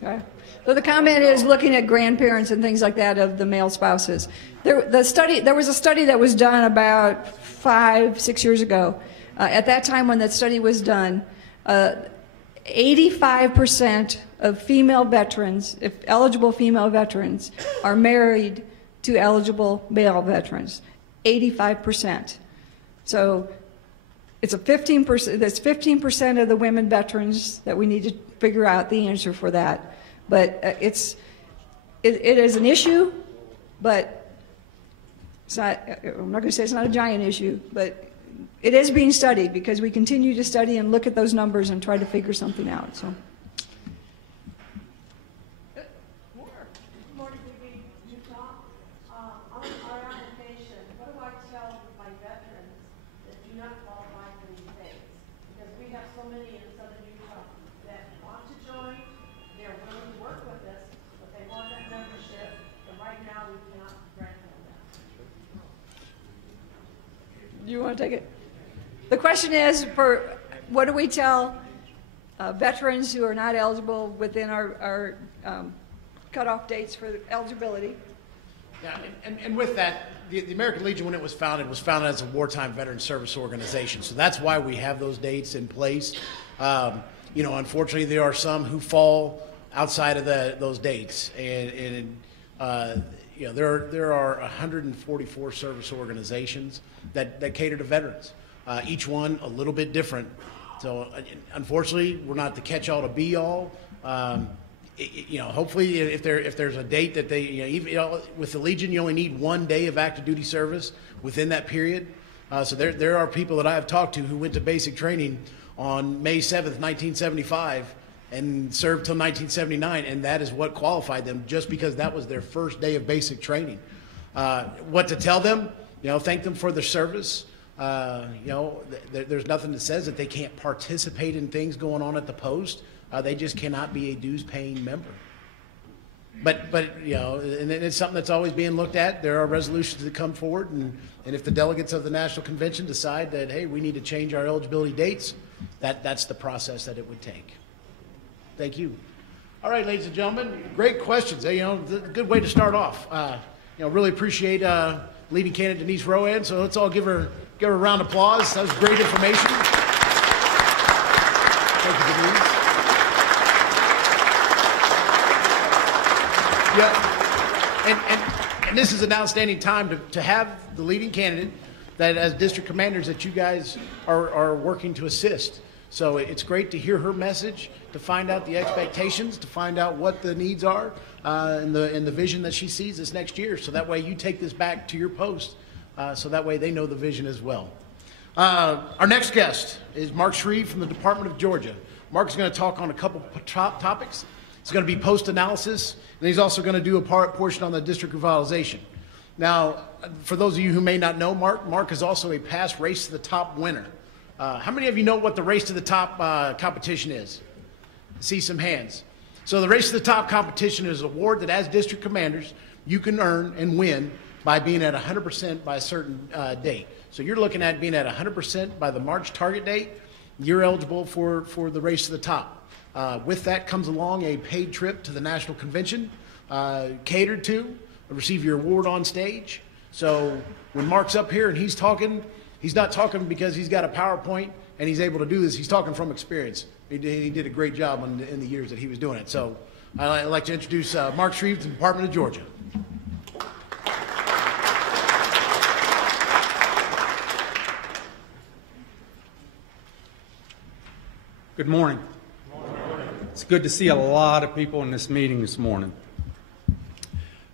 Okay. So the comment is looking at grandparents and things like that of the male spouses. There was a study that was done about 5-6 years ago. At that time when that study was done, 85% of female veterans, if eligible female veterans, are married to eligible male veterans. 85%. So it's a 15%. That's 15% of the women veterans that we need to figure out the answer for that. But it is an issue, but it's not. I'm not going to say it's not a giant issue, but it is being studied because we continue to study and look at those numbers and try to figure something out. So. Morning, Libby, Utah. On our application, what do I tell my veterans that do not qualify for these things? Because we have so many in southern Utah that want to join, they're willing to work with us, but they want that membership, and right now we cannot grant them that. You want to take it? The question is, for what do we tell veterans who are not eligible within our cutoff dates for eligibility? Yeah, and with that, the American Legion, when it was founded as a wartime veteran service organization. So that's why we have those dates in place. You know, unfortunately, there are some who fall outside of those dates, and you know, there are 144 service organizations that cater to veterans. Each one a little bit different. So unfortunately, we're not the catch-all to be-all. You know, hopefully, if there's a date that they, you know, with the Legion, you only need 1 day of active duty service within that period. So there are people that I have talked to who went to basic training on May 7th, 1975, and served till 1979, and that is what qualified them, just because that was their first day of basic training. What to tell them? You know, thank them for their service. You know, there's nothing that says that they can't participate in things going on at the post. They just cannot be a dues-paying member. But you know, and it's something that's always being looked at. There are resolutions that come forward, and if the delegates of the National Convention decide that, hey, we need to change our eligibility dates, that's the process that it would take. Thank you. All right, ladies and gentlemen, great questions. You know, good way to start off. You know, really appreciate leading candidate Denise Rohan. So let's all give her a round of applause. That was great information. Thank you, Denise. Yeah, and this is an outstanding time to have the leading candidate that, as district commanders, that you guys are working to assist. So it's great to hear her message, to find out the expectations, to find out what the needs are, and the vision that she sees this next year. So that way you take this back to your post, so that way they know the vision as well. Our next guest is Mark Shreve from the Department of Georgia. Mark is going to talk on a couple top topics. It's going to be post-analysis, and he's also going to do a portion on the district revitalization. Now, for those of you who may not know Mark is also a past Race to the Top winner. How many of you know what the Race to the Top competition is? I see some hands. So the Race to the Top competition is an award that, as district commanders, you can earn and win by being at 100% by a certain date. So you're looking at being at 100% by the March target date. You're eligible for the race to the top. With that comes along a paid trip to the national convention, catered to, receive your award on stage. So when Mark's up here and he's talking, he's not talking because he's got a PowerPoint and he's able to do this. He's talking from experience. He did a great job in the years that he was doing it. So I'd like to introduce Mark Shreve to the Department of Georgia. Good morning. It's good to see a lot of people in this meeting this morning.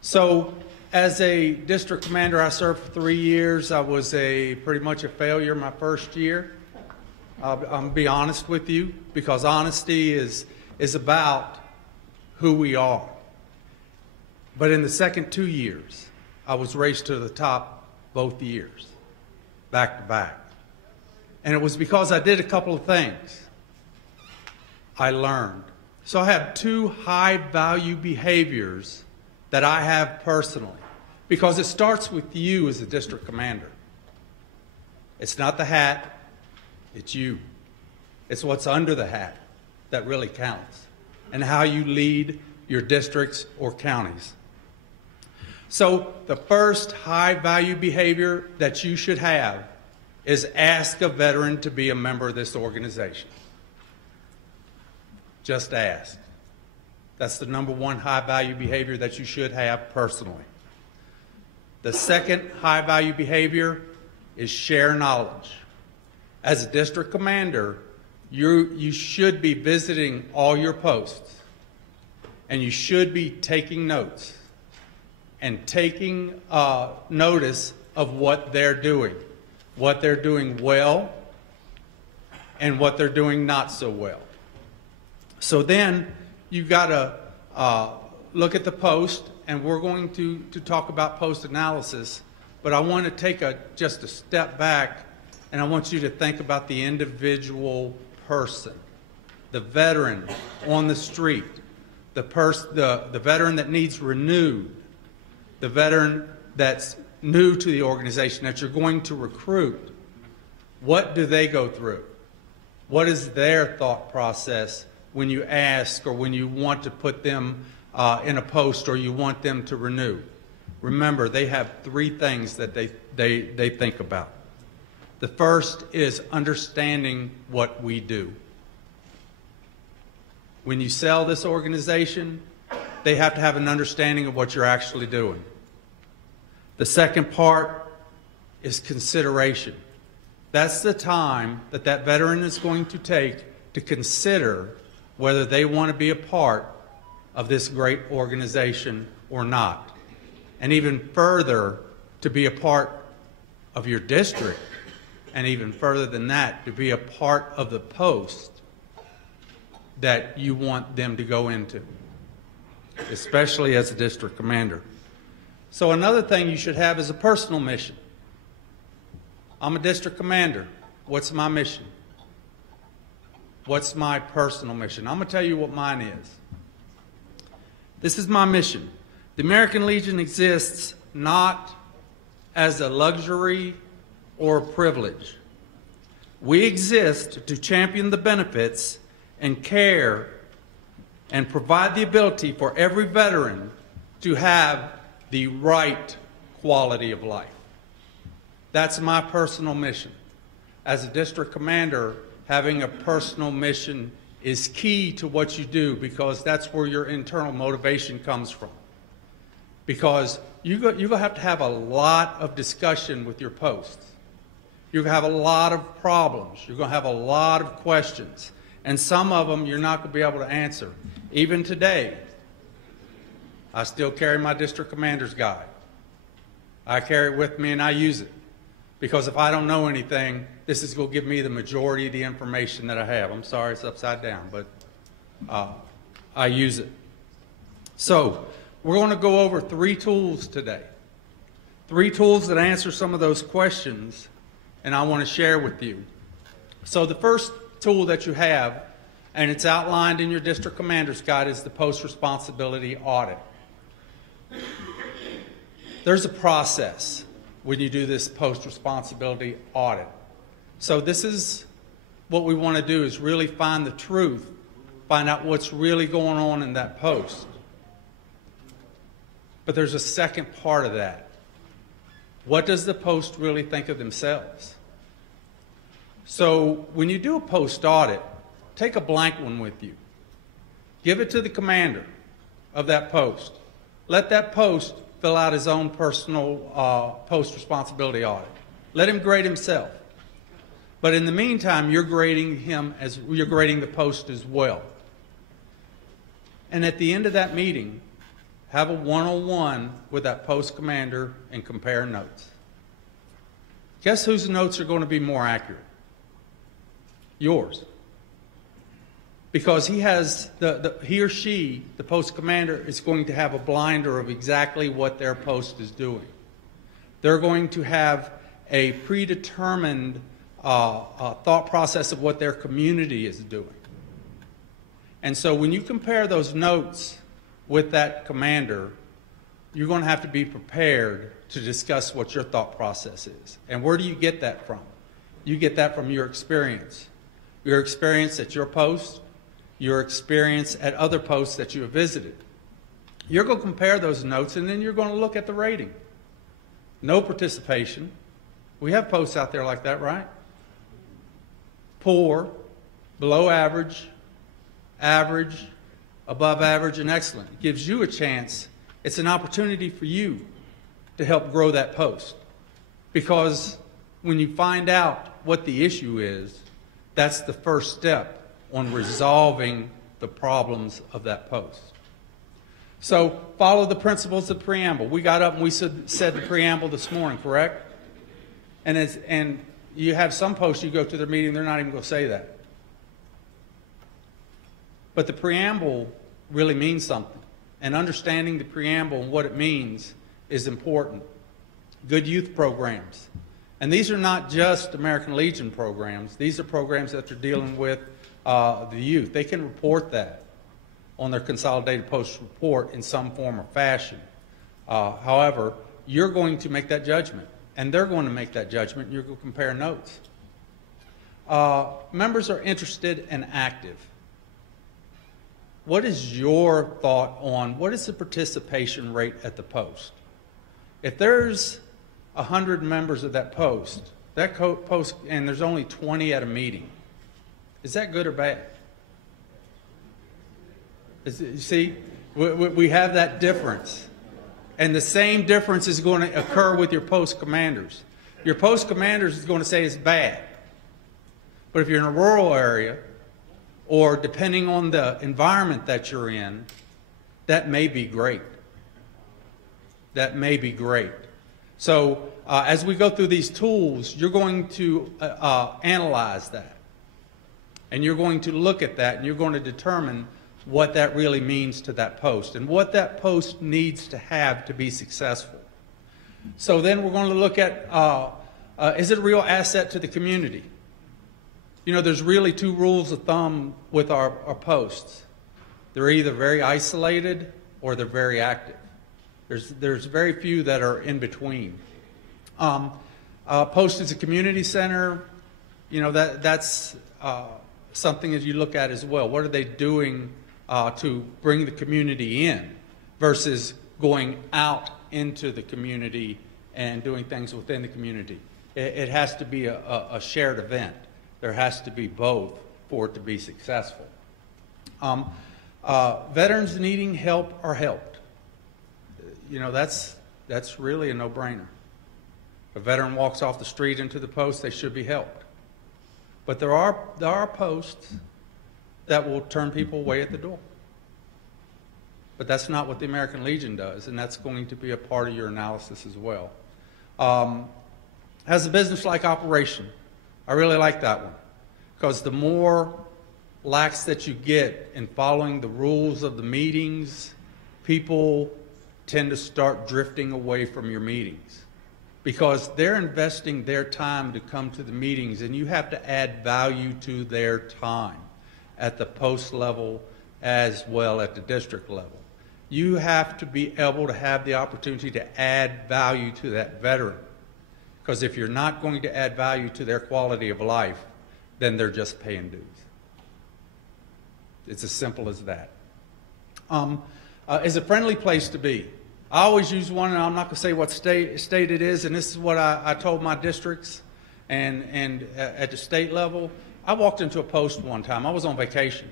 So, as a district commander, I served for 3 years. I was pretty much a failure my first year. I'm going to be honest with you, because honesty is about who we are. But in the second 2 years, I was raced to the top both years, back to back. And it was because I did a couple of things. I learned. So I have 2 high-value behaviors that I have personally, because it starts with you as a district commander. It's not the hat, it's you. It's what's under the hat that really counts, and how you lead your districts or counties. So the first high-value behavior that you should have is ask a veteran to be a member of this organization. Just ask. That's the number 1 high-value behavior that you should have personally. The second high-value behavior is share knowledge. As a district commander, you should be visiting all your posts, and you should be taking notes and taking notice of what they're doing well and what they're doing not so well. So then you've got to look at the post, and we're going to talk about post analysis, but I want to take just a step back, and I want you to think about the individual person, the veteran on the street, the veteran that needs renewed, the veteran that's new to the organization that you're going to recruit. What do they go through? What is their thought process when you ask, or when you want to put them in a post, or you want them to renew? Remember, they have 3 things that they think about. The first is understanding what we do. When you sell this organization, they have to have an understanding of what you're actually doing. The second part is consideration. That's the time that that veteran is going to take to consider whether they want to be a part of this great organization or not. And even further, to be a part of your district, and even further than that, to be a part of the post that you want them to go into, especially as a district commander. So another thing you should have is a personal mission. I'm a district commander. What's my mission? What's my personal mission? I'm going to tell you what mine is. This is my mission. The American Legion exists not as a luxury or a privilege. We exist to champion the benefits and care and provide the ability for every veteran to have the right quality of life. That's my personal mission. As a district commander, having a personal mission is key to what you do, because that's where your internal motivation comes from. Because you're going to have a lot of discussion with your posts. You're going to have a lot of problems. You're going to have a lot of questions. And some of them you're not going to be able to answer. Even today, I still carry my district commander's guide. I carry it with me and I use it. Because if I don't know anything, this is going to give me the majority of the information that I have. I'm sorry it's upside down, but I use it. So we're going to go over 3 tools today. 3 tools that answer some of those questions, and I want to share with you. So the first tool that you have, and it's outlined in your district commander's guide, is the post-responsibility audit. there's a process when you do this post-responsibility audit. So this is what we want to do, is really find the truth, find out what's really going on in that post. But there's a second part of that. What does the post really think of themselves? So when you do a post audit, take a blank one with you. Give it to the commander of that post. Let that post fill out his own personal post-responsibility audit. Let him grade himself. But in the meantime, you're grading the post as well. And at the end of that meeting, have a one-on-one with that post commander and compare notes. Guess whose notes are going to be more accurate? Yours. Because he has he or she, the post commander, is going to have a blinder of exactly what their post is doing. They're going to have a predetermined thought process of what their community is doing. And so when you compare those notes with that commander, you're going to have to be prepared to discuss what your thought process is. And where do you get that from? You get that from your experience. Your experience at your post, your experience at other posts that you have visited. You're going to compare those notes, and then you're going to look at the rating. No participation. We have posts out there like that, right? Poor, below average, average, above average, and excellent. It gives you a chance. It's an opportunity for you to help grow that post. Because when you find out what the issue is, that's the first step on resolving the problems of that post. So follow the principles of the preamble. We got up and we said the preamble this morning, correct? And you have some posts you go to their meeting, they're not even going to say that. But the preamble really means something. And understanding the preamble and what it means is important. Good youth programs. And these are not just American Legion programs. These are programs that are dealing with the youth. They can report that on their consolidated post report in some form or fashion. However, you're going to make that judgment, and they're going to make that judgment, and you're going to compare notes. Members are interested and active. What is your thought on what is the participation rate at the post? If there's 100 members of that post, and there's only 20 at a meeting, is that good or bad? You see, we have that difference. And the same difference is going to occur with your post commanders. Your post commanders is going to say it's bad. But if you're in a rural area, or depending on the environment that you're in, that may be great. That may be great. So as we go through these tools, you're going to analyze that. And you're going to look at that, and you're going to determine what that really means to that post and what that post needs to have to be successful. So then we're going to look at, is it a real asset to the community? You know, there's really two rules of thumb with our posts. They're either very isolated or they're very active. There's very few that are in between. Post is a community center. You know, that's something that you look at as well. What are they doing to bring the community in versus going out into the community and doing things within the community? It has to be a shared event. There has to be both for it to be successful. Veterans needing help are helped. You know, that's really a no-brainer. If a veteran walks off the street into the post, they should be helped. But there are posts that will turn people away at the door. But that's not what the American Legion does, and that's going to be a part of your analysis as well. Has a business-like operation. I really like that one, because the more lax that you get in following the rules of the meetings, people tend to start drifting away from your meetings because they're investing their time to come to the meetings, and you have to add value to their time at the post level as well at the district level. You have to be able to have the opportunity to add value to that veteran. Because if you're not going to add value to their quality of life, then they're just paying dues. It's as simple as that. It's a friendly place to be. I always use one, and I'm not going to say what state it is, and this is what I told my districts and at the state level. I walked into a post one time. I was on vacation,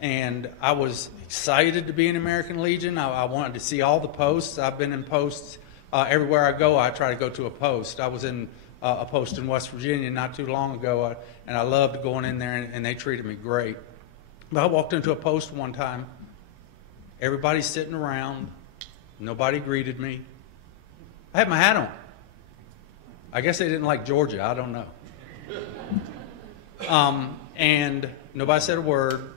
and I was excited to be in American Legion. I wanted to see all the posts. I've been in posts everywhere I go. I try to go to a post. I was in a post in West Virginia not too long ago, and I loved going in there, and they treated me great. But I walked into a post one time. Everybody's sitting around. Nobody greeted me. I had my hat on. I guess they didn't like Georgia. I don't know. And nobody said a word.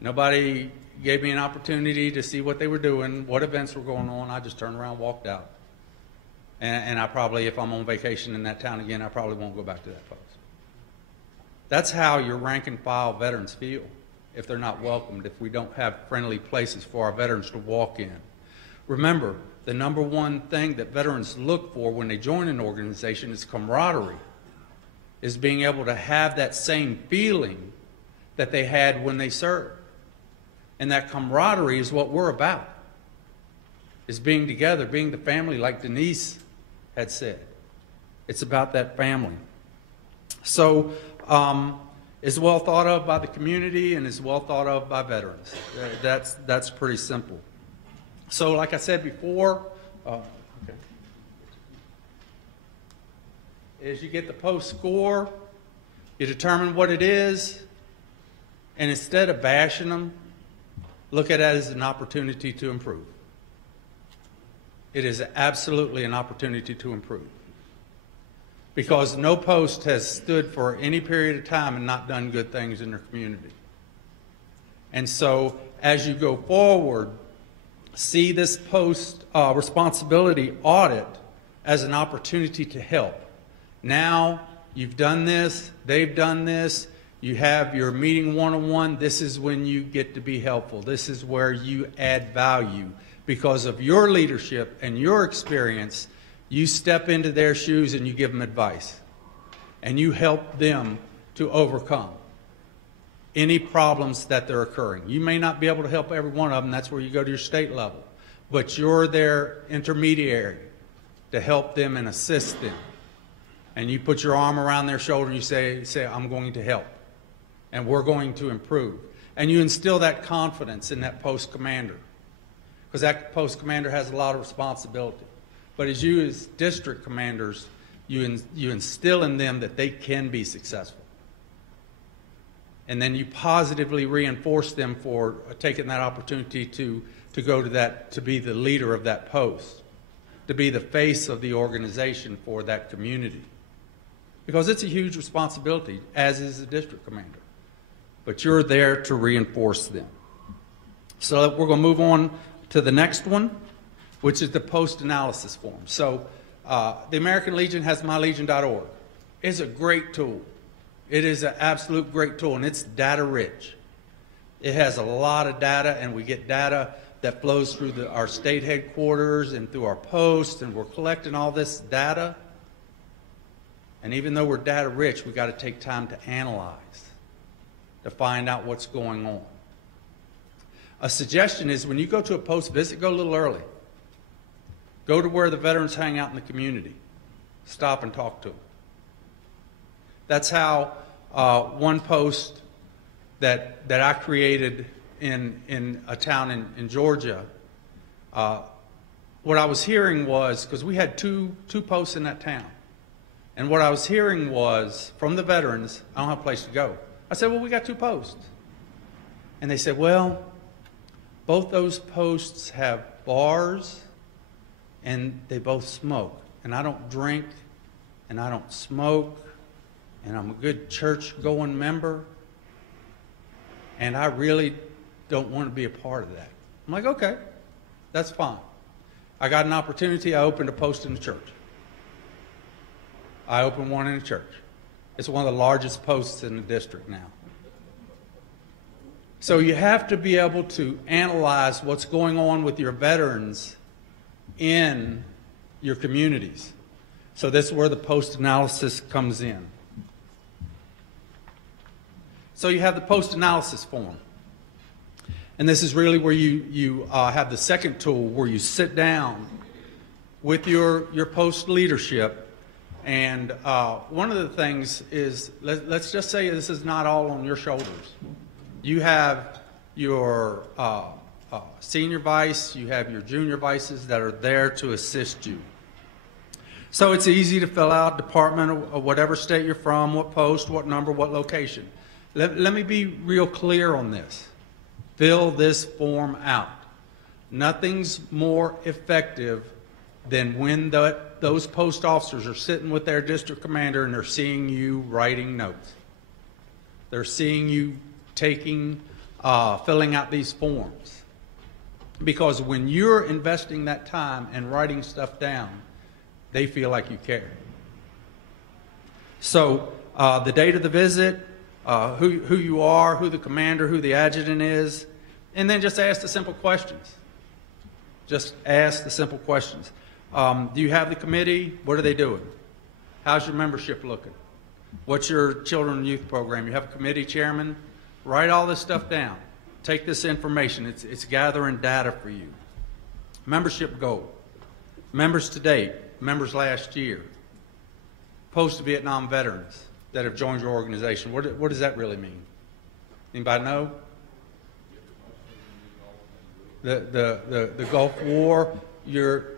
Nobody gave me an opportunity to see what they were doing, what events were going on. I just turned around and walked out. And I probably, if I'm on vacation in that town again, I probably won't go back to that post. That's how your rank and file veterans feel if they're not welcomed, if we don't have friendly places for our veterans to walk in. Remember, the number one thing that veterans look for when they join an organization is camaraderie, is being able to have that same feeling that they had when they served. And that camaraderie is what we're about, is being together, being the family like Denise had said. It's about that family. So it's well thought of by the community and is well thought of by veterans. That's pretty simple. So like I said before, as you get the post score, you determine what it is, and instead of bashing them, look at it as an opportunity to improve. It is absolutely an opportunity to improve. Because no post has stood for any period of time and not done good things in their community. And so as you go forward, see this post responsibility audit as an opportunity to help. Now you've done this, they've done this, you have your meeting one-on-one, this is when you get to be helpful. This is where you add value. Because of your leadership and your experience, you step into their shoes and you give them advice. And you help them to overcome any problems that they're occurring. You may not be able to help every one of them. That's where you go to your state level. But you're their intermediary to help them and assist them. And you put your arm around their shoulder and you say, I'm going to help. And we're going to improve. And you instill that confidence in that post commander. Because that post commander has a lot of responsibility. But as you as district commanders, you instill in them that they can be successful. And then you positively reinforce them for taking that opportunity to go to that, to be the leader of that post, to be the face of the organization for that community. Because it's a huge responsibility, as is the district commander. But you're there to reinforce them. So we're going to move on to the next one, which is the post-analysis form. So the American Legion has MyLegion.org. It's a great tool. It is an absolute great tool, and it's data-rich. It has a lot of data, and we get data that flows through our state headquarters and through our posts, and we're collecting all this data. And even though we're data-rich, we've got to take time to analyze, to find out what's going on. A suggestion is when you go to a post visit, go a little early. Go to where the veterans hang out in the community. Stop and talk to them. That's how one post that I created in a town in Georgia, what I was hearing was, because we had two posts in that town, and what I was hearing was from the veterans, I don't have a place to go. I said, well, we got 2 posts. And they said, well, both those posts have bars and they both smoke. And I don't drink and I don't smoke and I'm a good church-going member and I really don't want to be a part of that. I'm like, okay, that's fine. I got an opportunity. I opened a post in the church. I opened one in a church. It's one of the largest posts in the district now. So you have to be able to analyze what's going on with your veterans in your communities. So this is where the post-analysis comes in. So you have the post-analysis form. And this is really where you have the second tool where you sit down with your post leadership. And one of the things is, let's just say this is not all on your shoulders. You have your senior vice, you have your junior vices that are there to assist you. So it's easy to fill out department of whatever state you're from, what post, what number, what location. Let me be real clear on this. Fill this form out. Nothing's more effective than when those post officers are sitting with their district commander and they're seeing you writing notes. They're seeing you filling out these forms. Because when you're investing that time and writing stuff down, they feel like you care. So the date of the visit, who you are, who the commander, who the adjutant is, and then just ask the simple questions. Just ask the simple questions. Do you have the committee? What are they doing? How's your membership looking? What's your children and youth program? You have a committee chairman? Write all this stuff down. Take this information. It's gathering data for you. Membership goal. Members to date. Members last year. Post-Vietnam veterans that have joined your organization. What does that really mean? Anybody know? The Gulf War,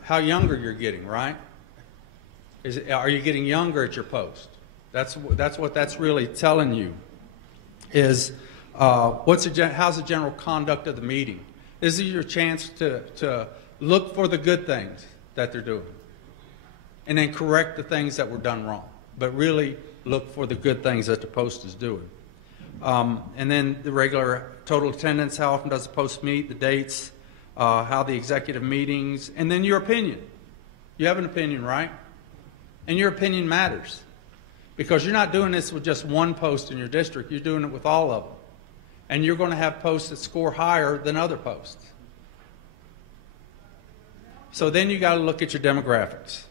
how younger you're getting, right? Are you getting younger at your post? That's what that's really telling you. Is how's the general conduct of the meeting? This is your chance to look for the good things that they're doing, and then correct the things that were done wrong. But really look for the good things that the post is doing. And then the regular total attendance, how often does the post meet, the dates, how the executive meetings, and then your opinion. You have an opinion, right? And your opinion matters. Because you're not doing this with just one post in your district, you're doing it with all of them. And you're going to have posts that score higher than other posts. So then you got to look at your demographics.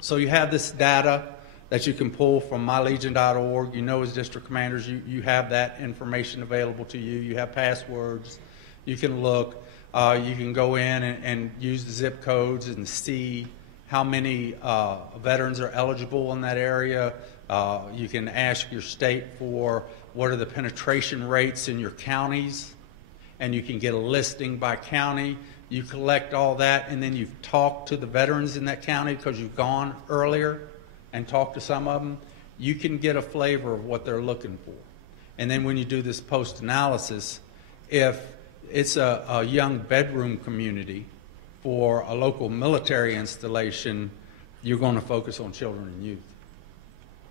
So you have this data that you can pull from MyLegion.org. You know, as district commanders, you have that information available to you. You have passwords. You can look. You can go in and use the zip codes and see how many veterans are eligible in that area. You can ask your state for what are the penetration rates in your counties, and you can get a listing by county. You collect all that, and then you've talked to the veterans in that county because you've gone earlier and talked to some of them. You can get a flavor of what they're looking for. And then when you do this post-analysis, if it's a young bedroom community for a local military installation, you're going to focus on children and youth.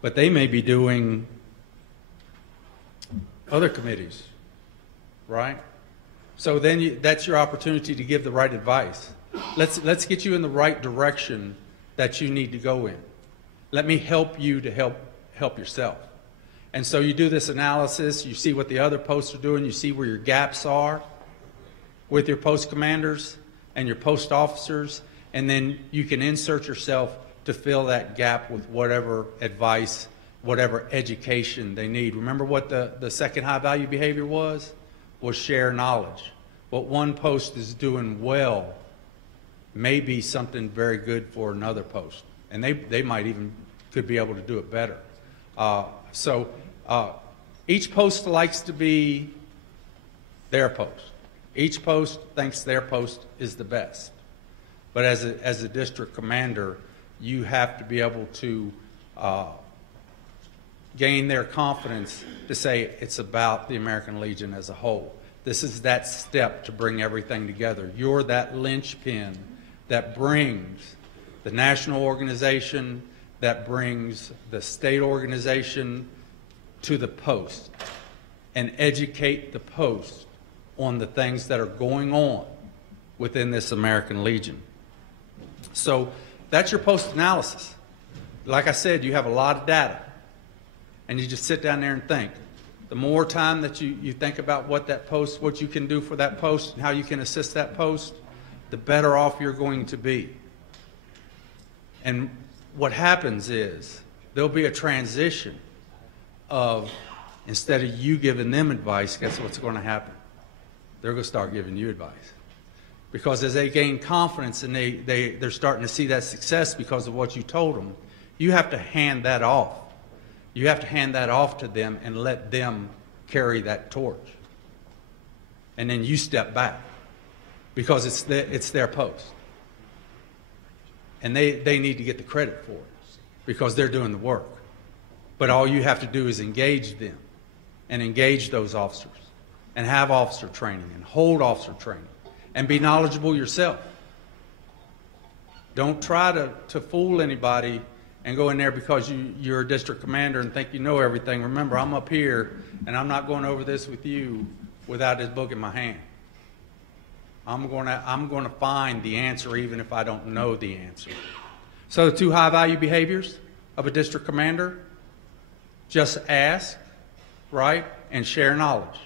But they may be doing other committees, right? So then that's your opportunity to give the right advice. Let's get you in the right direction that you need to go in. Let me help you to help yourself. And so you do this analysis, you see what the other posts are doing, you see where your gaps are with your post commanders and your post officers, and then you can insert yourself to fill that gap with whatever advice, whatever education they need. Remember what the second high value behavior was share knowledge. What one post is doing well may be something very good for another post, and they might even could be able to do it better. So each post likes to be their post. Each post thinks their post is the best. But as a district commander, you have to be able to gain their confidence to say it's about the American Legion as a whole. This is that step to bring everything together. You're that linchpin that brings the national organization, that brings the state organization to the post, and educate the post on the things that are going on within this American Legion. So that's your post-analysis. Like I said, you have a lot of data, and you just sit down there and think. the more time that you think about what that post, what you can do for that post and how you can assist that post, the better off you're going to be. And what happens is there'll be a transition of, instead of you giving them advice, guess what's going to happen? They're going to start giving you advice. Because as they gain confidence and they're starting to see that success because of what you told them, you have to hand that off. You have to hand that off to them and let them carry that torch. And then you step back because it's their post. And they need to get the credit for it because they're doing the work. But all you have to do is engage them and engage those officers and have officer training and hold officer training and be knowledgeable yourself. Don't try to fool anybody and go in there because you're a district commander and think you know everything. Remember, I'm up here and I'm not going over this with you without this book in my hand. I'm going to find the answer even if I don't know the answer. So the 2 high-value behaviors of a district commander: just ask, right, and share knowledge.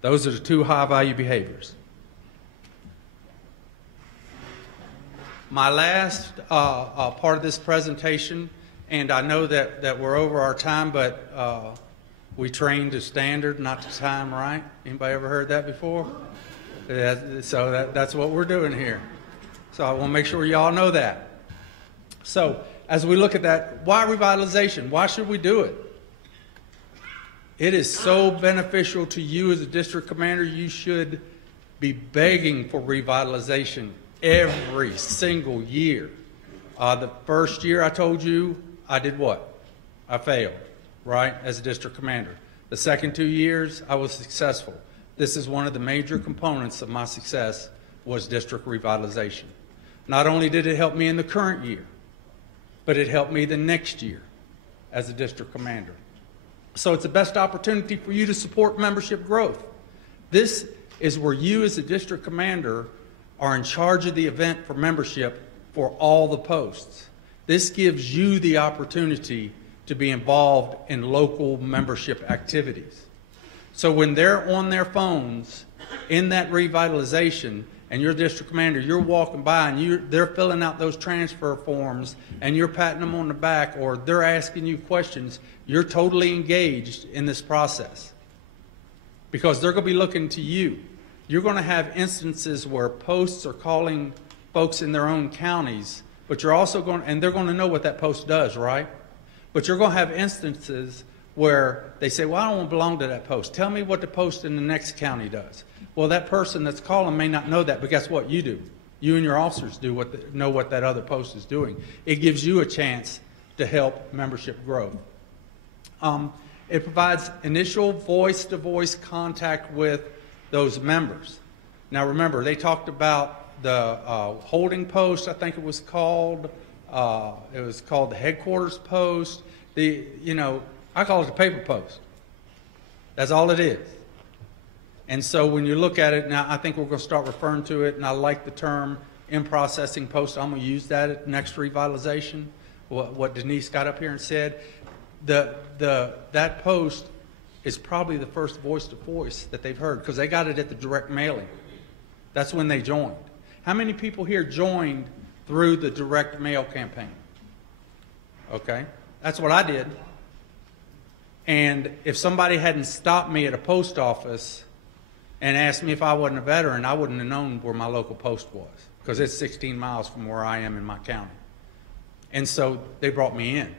Those are the 2 high-value behaviors. My last part of this presentation, and I know that we're over our time, but we train to standard, not to time, right? Anybody ever heard that before? So that's what we're doing here. So I want to make sure y'all know that. So as we look at that, why revitalization? Why should we do it? It is so beneficial to you as a district commander. You should be begging for revitalization every single year. The first year I told you, I did what? I failed, right, as a district commander. The second 2 years, I was successful. This is one of the major components of my success, was district revitalization. Not only did it help me in the current year, but it helped me the next year as a district commander. So it's the best opportunity for you to support membership growth. This is where you as a district commander are in charge of the event for membership for all the posts. This gives you the opportunity to be involved in local membership activities. So when they're on their phones in that revitalization and you're district commander, you're walking by and they're filling out those transfer forms and you're patting them on the back or they're asking you questions, you're totally engaged in this process because they're going to be looking to you. You're going to have instances where posts are calling folks in their own counties, but you're also going, and they're going to know what that post does, right? But you're going to have instances where they say, well, I don't want to belong to that post. Tell me what the post in the next county does. Well, that person that's calling may not know that, but guess what? You do. You and your officers know what that other post is doing. It gives you a chance to help membership growth. It provides initial voice-to-voice contact with those members. Now remember, they talked about the holding post, I think it was called. It was called the headquarters post. I call it the paper post. That's all it is. And so when you look at it, now I think we're going to start referring to it, and I like the term in-processing post. I'm going to use that at next revitalization, what Denise got up here and said. That post is probably the first voice-to-voice that they've heard because they got it at the direct mailing. That's when they joined. How many people here joined through the direct mail campaign? Okay, that's what I did. And if somebody hadn't stopped me at a post office and asked me if I wasn't a veteran, I wouldn't have known where my local post was because it's 16 miles from where I am in my county. And so they brought me in.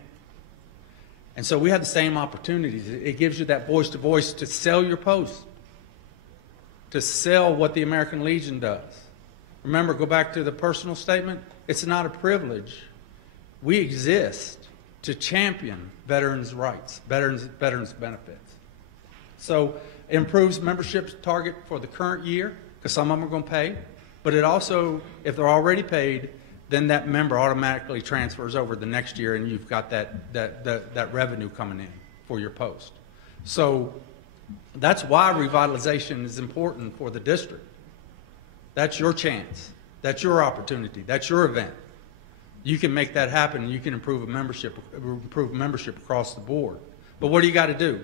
And so we had the same opportunities. It gives you that voice-to-voice to sell your post, to sell what the American Legion does. Remember, go back to the personal statement. It's not a privilege. We exist to champion veterans' rights, veterans' benefits. So it improves membership target for the current year because some of them are going to pay. But it also, if they're already paid, then that member automatically transfers over the next year and you've got that revenue coming in for your post. So that's why revitalization is important for the district. That's your chance. That's your opportunity. That's your event. You can make that happen and you can improve membership across the board. But what do you got to do?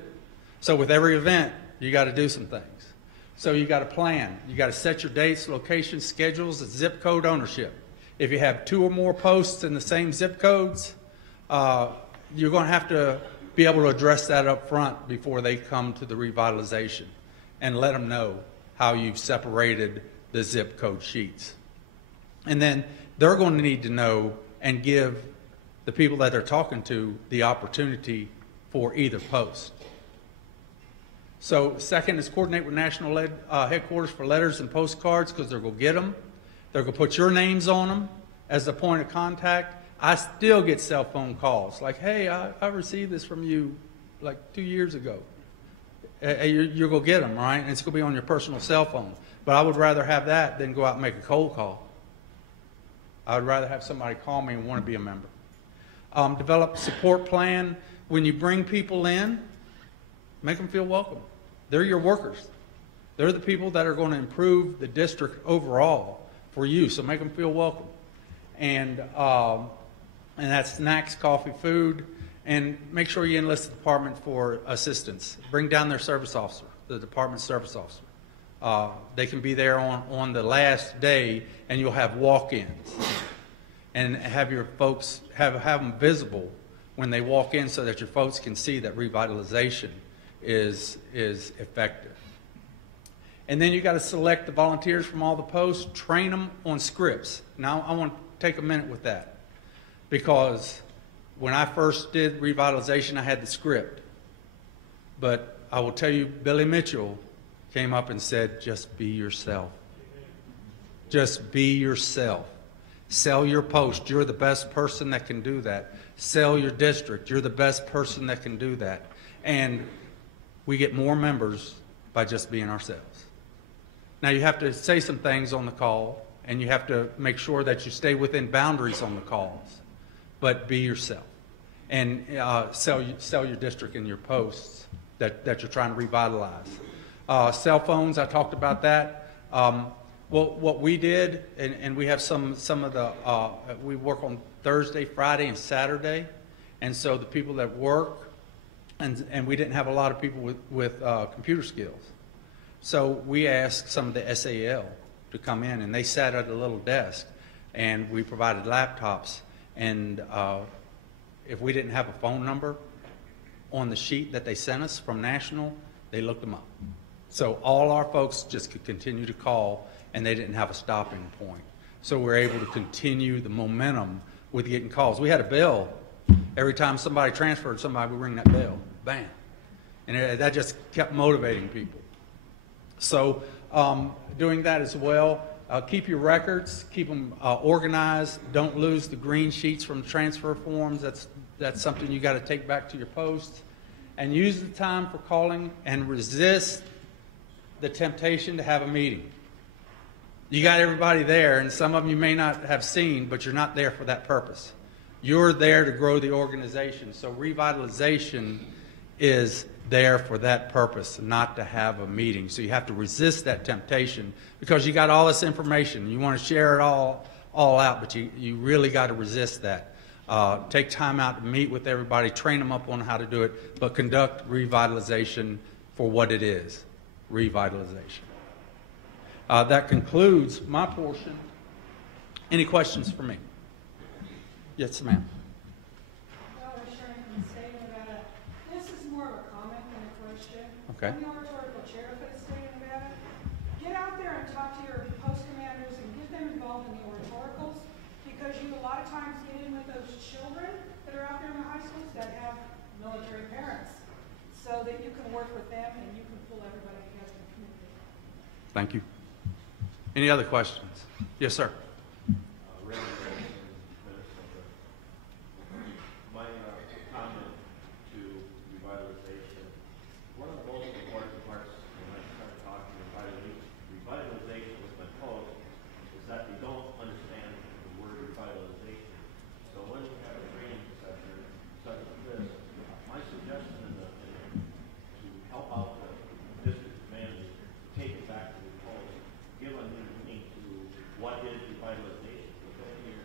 So with every event, you got to do some things. So you got to plan. You got to set your dates, locations, schedules, and zip code ownership. If you have 2 or more posts in the same zip codes, you're going to have to be able to address that up front before they come to the revitalization and let them know how you've separated the zip code sheets. And then they're going to need to know and give the people that they're talking to the opportunity for either post. So second is coordinate with national headquarters for letters and postcards, because they're going to get them. They're going to put your names on them as the point of contact. I still get cell phone calls like, hey, I received this from you like 2 years ago. You're going to get them, right? And it's going to be on your personal cell phone. But I would rather have that than go out and make a cold call. I would rather have somebody call me and want to be a member. Develop a support plan. When you bring people in, make them feel welcome. They're your workers. They're the people that are going to improve the district overall for you, so make them feel welcome. And that's snacks, coffee, food, and make sure you enlist the department for assistance. Bring down their service officer, the department's service officer. They can be there on the last day, and you'll have walk-ins. And have your folks, have them visible when they walk in so that your folks can see that revitalization is effective. And then you got to select the volunteers from all the posts, train them on scripts. Now I want to take a minute with that, because when I first did revitalization, I had the script. But I will tell you, Billy Mitchell came up and said, just be yourself. Just be yourself. Sell your post. You're the best person that can do that. Sell your district. You're the best person that can do that. And we get more members by just being ourselves. Now you have to say some things on the call, and you have to make sure that you stay within boundaries on the calls, but be yourself. And sell your district and your posts that you're trying to revitalize. Cell phones, I talked about that. Well, what we did, and we have some of the, we work on Thursday, Friday, and Saturday. And so the people that work, and we didn't have a lot of people with computer skills. So we asked some of the SAL to come in, and they sat at a little desk, and we provided laptops. And if we didn't have a phone number on the sheet that they sent us from National, they looked them up. So all our folks just could continue to call, and they didn't have a stopping point. So we're able to continue the momentum with getting calls. We had a bell. Every time somebody transferred somebody, we ring that bell. Bam. And that just kept motivating people. So doing that as well. Keep your records. Keep them organized. Don't lose the green sheets from transfer forms. That's something you got to take back to your posts. And use the time for calling, and resist the temptation to have a meeting. You got everybody there, and some of them you may not have seen, but you're not there for that purpose. You're there to grow the organization. So revitalization is there for that purpose, not to have a meeting. So you have to resist that temptation, because you got all this information. You want to share it all out, but you really got to resist that. Take time out to meet with everybody, train them up on how to do it, but conduct revitalization for what it is, revitalization. That concludes my portion. Any questions for me? Yes, ma'am. This is more of a comment than a question. Okay. I'm the oratorical chair for the state of Nevada. Get out there and talk to your post commanders and get them involved in the oratoricals, because you a lot of times get in with those children that are out there in the high schools that have military parents, so that you can work with them and you can pull everybody together in the community. Thank you. Any other questions? Yes, sir. My comment to revitalization, one of the most important parts when I start talking revitalization with my post is that they don't understand the word revitalization. So when we have a training session such as this, my suggestion to help out the district commanders to take it back to the post, give a new meaning to what is revitalization within your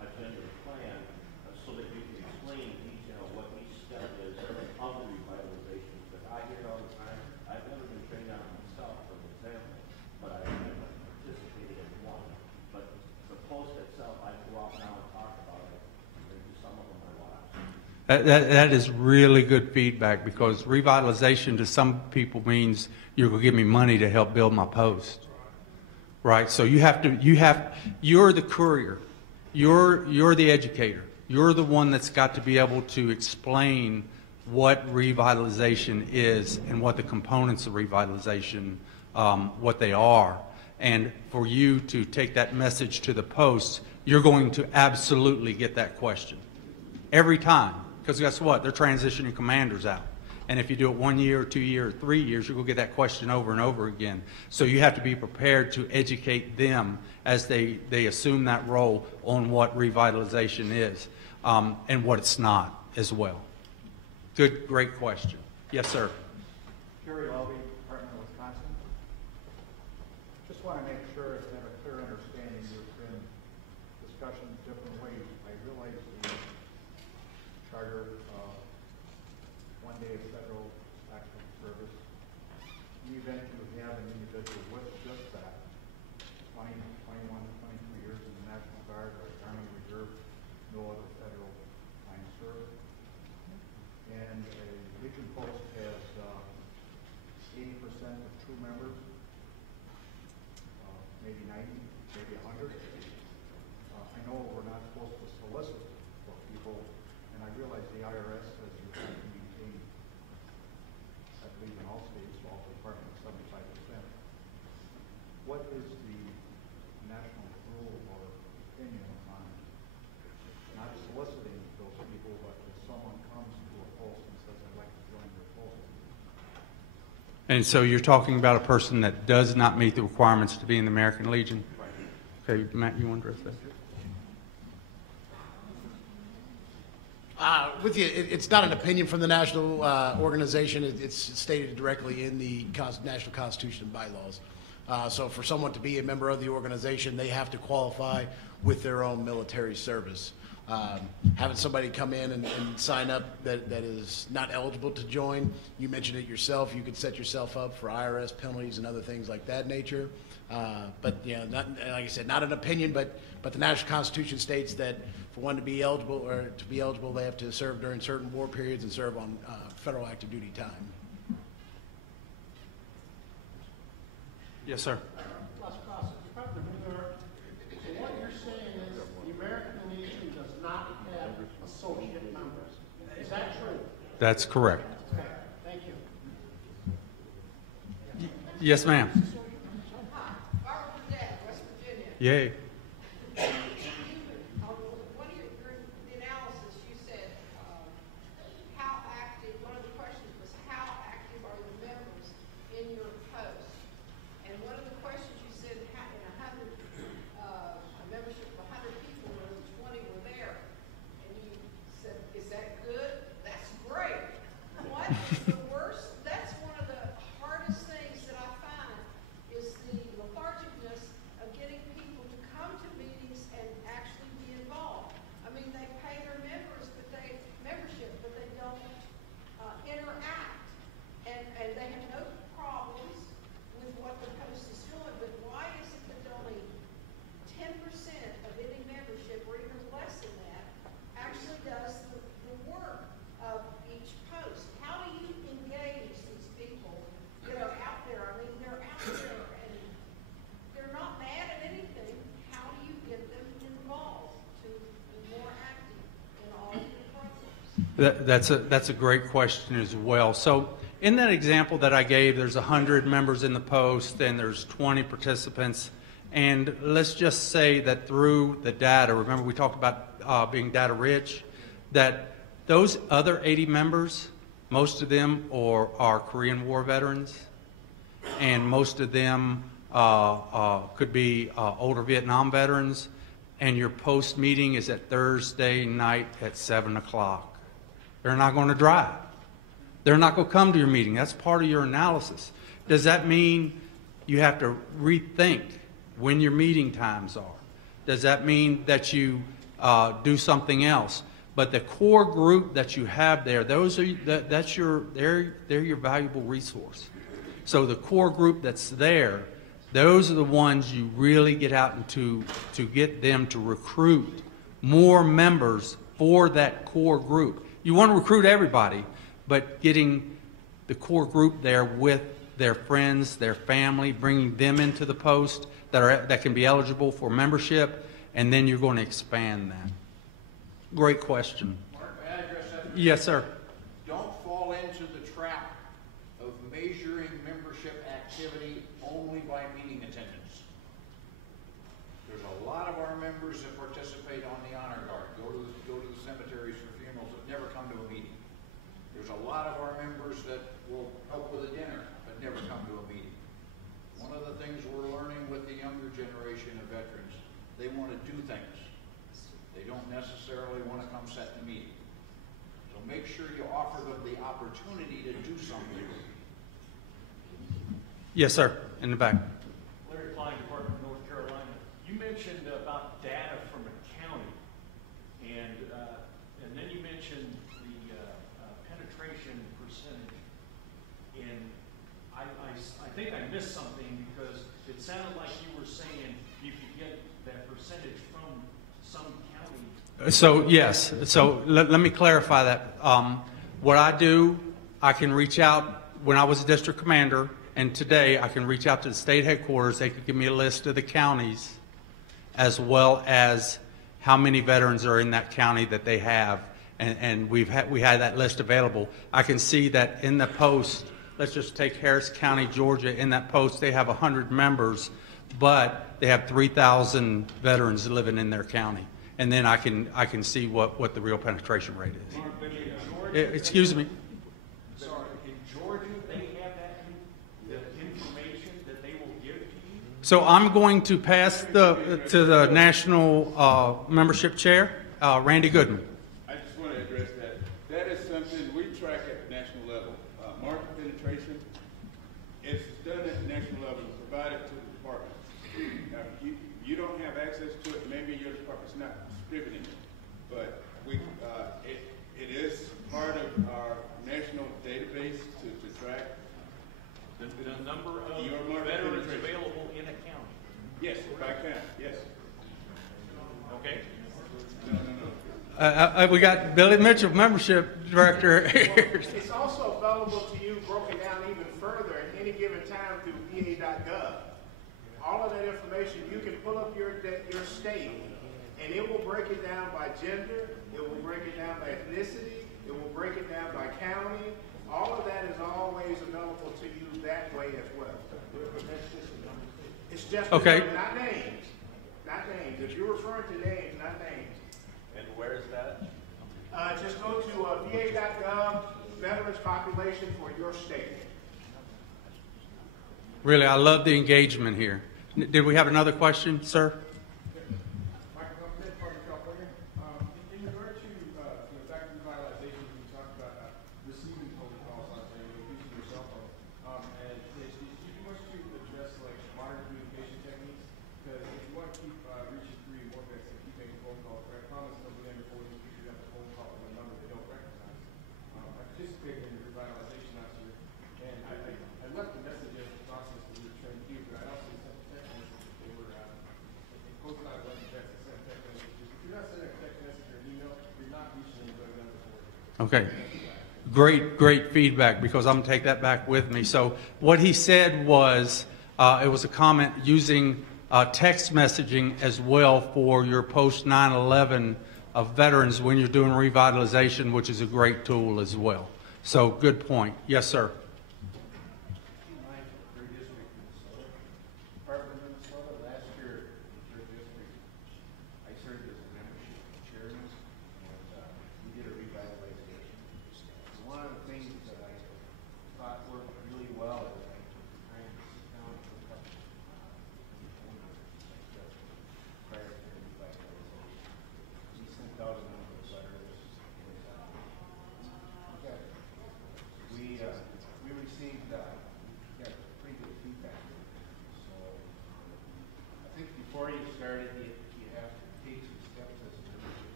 agenda plan, so that you can explain in detail what each step is of the revitalization. Because I hear it all That is really good feedback, because revitalization to some people means you're going to give me money to help build my post, right? So you're the courier, you're the educator, you're the one that's got to be able to explain what revitalization is and what the components of revitalization, what they are. And for you to take that message to the post, you're going to absolutely get that question every time. Because guess what? They're transitioning commanders out. And if you do it 1 year, 2 years, 3 years, you're going to get that question over and over again. So you have to be prepared to educate them as they assume that role on what revitalization is and what it's not as well. Good, great question. Yes, sir. Jerry Libby, Department of Wisconsin. Just want to make sure I have a clear understanding. There's been discussions different ways. I realize the charter, 1 day of federal active service. In the event you have an individual with just that, 20, 21, 22 years in the National Guard or Army Reserve, no other federal time served. And a Legion post has 80% of true members, maybe 90, maybe 100. I know we're not supposed to solicit for people, and I realize the IRS says you have to maintain, I believe in all states, all departments, 75%. What is the national rule or opinion on not soliciting those people, but if someone comes to a post and says, I'd like to join your post? And so you're talking about a person that does not meet the requirements to be in the American Legion? Right. Okay, Matt, you want to address that? With you, it's not an opinion from the national organization. It's stated directly in the National Constitution and bylaws. So for someone to be a member of the organization, they have to qualify with their own military service. Having somebody come in and sign up that is not eligible to join, you mentioned it yourself, you could set yourself up for IRS penalties and other things like that nature. But yeah, not, like I said, not an opinion, but the National Constitution states that for one to be eligible, they have to serve during certain war periods and serve on federal active duty time. Yes, sir. So what you're saying is the American Legion does not have associate members. Is that true? That's correct. Okay, thank you. Yes, ma'am. Hi, Barbara Burdett, West Virginia. Yay. One of your the analysis, you said how active. One of the questions was how active are the members in your post? And one of the questions you said in 100 a membership of 100 people, where 20 were there, and you said, "Is that good? That's great." What is the worst? That's one of the hardest things that I find is the lethargicness of getting people to come to meetings and actually be involved. I mean, they pay their membership, but they don't interact, and they have no problems with what the post is doing. But why is it that only 10% of any membership, or even less than that, actually does the work of each post? How do you engage these people that are out there? I mean, they're out there and they're not mad at anything. How do you get them involved to be more active in all of your programs? That's a great question as well. So in that example that I gave, there's 100 members in the post and there's 20 participants. And let's just say that through the data, remember we talked about being data rich, that those other 80 members, most of them are Korean War veterans, and most of them could be older Vietnam veterans, and your post meeting is at Thursday night at 7 o'clock. They're not going to drive. They're not going to come to your meeting. That's part of your analysis. Does that mean you have to rethink when your meeting times are? Does that mean that you do something else? But the core group that you have there, those are they're your valuable resource. So the core group that's there, those are the ones you really get out into to get them to recruit more members for that core group. you want to recruit everybody, but getting the core group there with their friends, their family, bringing them into the post that can be eligible for membership, and then you're going to expand that. Great question. Mark, may I address that? Yes, sir. Don't fall into the trap of measuring membership activity only by meeting attendance. There's a lot of our members that participate on the honor guard, go to the cemeteries for funerals that never come to a meeting. There's a lot of our members that will help with a dinner but never come to a meeting. One of the things we're learning with the younger generation of veterans, they want to do things. They don't necessarily want to come sit in a meeting. So make sure you offer them the opportunity to do something. Yes, sir. In the back. Larry Klein, Department of North Carolina. You mentioned about data from a county, and then you mentioned the penetration percentage. And I think I missed something because it sounded like you were saying you could get that percentage from some county. So yes, so let me clarify that. What I do, I can reach out when I was a district commander, and today I can reach out to the state headquarters. They could give me a list of the counties as well as how many veterans are in that county that they have, and we had that list available. I can see that in the post, let's just take Harris County, Georgia. In that post, they have 100 members, but they have 3,000 veterans living in their county. And then I can see what the real penetration rate is. Excuse me. Sorry, in Georgia, they have that information that they will give to you? So I'm going to pass to the national membership chair, Randy Goodman. I just want to address that. That is something we track at the national level. Market penetration, it's done at the national level and provided to the department. Now, you don't have access to it. Maybe your department's not distributing it, but it is part of our national database to track the number of veterans available in a county. Yes, by county. Yes. Okay. No. We got Billy Mitchell, membership director. It's also available to you broken down even further at any given time through VA.gov. All of that information, you can pull up your state, and it will break it down by gender, it will break it down by ethnicity, it will break it down by county. All of that is always available to you that way as well. It's just okay. Not names. Not names. If you're referring to names, not names. And where is that? Just go to VA.gov, veterans population for your state. Really, I love the engagement here. Did we have another question, sir? In regard to back to revitalization, we talked about receiving phone calls on using your cell phone. And do you want to address like modern communication techniques? Because if you want to keep reaching through your work and keep making phone calls, I promise they'll be before you pick up the phone call with a number they don't recognize. I participated in the revitalization last year, and I left a message in the process that we were trying to do, but I also sent a text message that they were posted on the website to send text messages. If you're not sending a text message or an email, you're not reaching anybody before. Okay. Great feedback, because I'm going to take that back with me. So what he said was, it was a comment using text messaging as well for your post 9/11 of veterans when you're doing revitalization, which is a great tool as well. So good point. Yes, sir.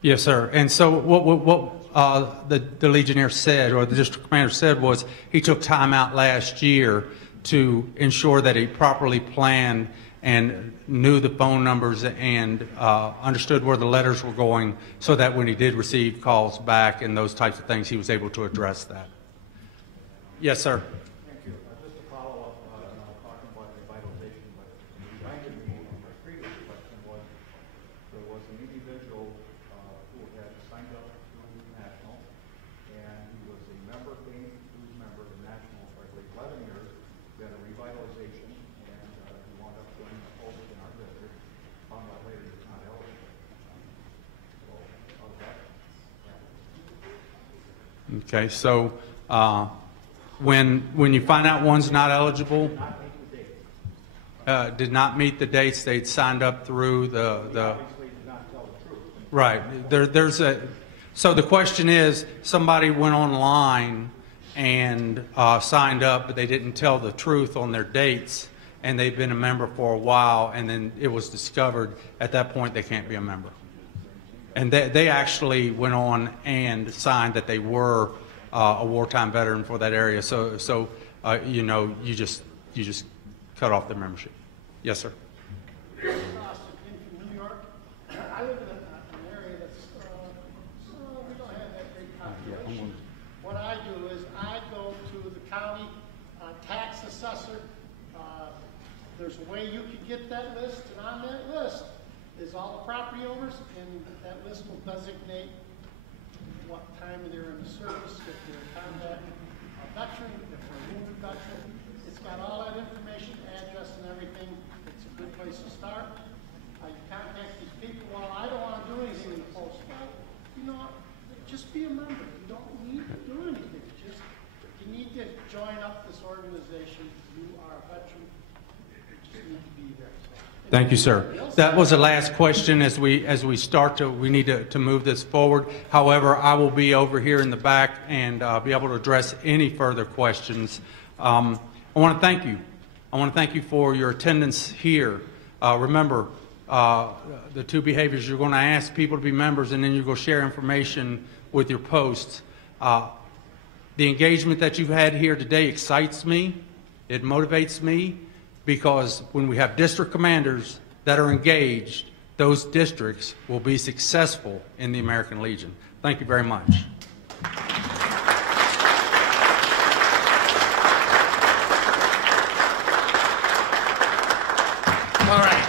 Yes, sir. And so what the Legionnaire said, or the district commander said, was he took time out last year to ensure that he properly planned and knew the phone numbers and understood where the letters were going, so that when he did receive calls back and those types of things, he was able to address that. Yes, sir. Thank you. Just to follow up, talking about revitalization, but reminded me of my previous question was, there was an individual who had signed up to National, and he was a member, came who's member of National for, I believe, 11 years. We had a revitalization, and he wound up joining a post in our district. Found out later he's not eligible. So, how's that? Okay, so when you find out one's not eligible, did not meet the dates they'd signed up through the Obviously did not tell the truth. right. So the question is, somebody went online and signed up, but they didn't tell the truth on their dates, and they've been a member for a while, and then it was discovered at that point they can't be a member. And they actually went on and signed that they were a wartime veteran for that area. So you know, you just cut off their membership. Yes, sir. From New York. I live in an area that's, we don't have that great population. What I do is I go to the county tax assessor. There's a way you can get that list, and on that list is all the property owners, and that list will designate what time they're in the service, if they're a combat veteran, if they're a wounded veteran. It's got all that information, address and everything. It's a good place to start. You contact these people. Well, I don't want to do anything in the post. Well, you know, just be a member. You don't need to do anything. Just, you need to join up this organization. You are a veteran. You just need to be there. Thank you, sir. That was the last question as we start to, we need to move this forward. However, I will be over here in the back and be able to address any further questions. I want to thank you. I want to thank you for your attendance here. Remember, the two behaviors: you're going to ask people to be members, and then you're going to share information with your posts. The engagement that you've had here today excites me. It motivates me, because when we have district commanders that are engaged, those districts will be successful in the American Legion. Thank you very much. All right.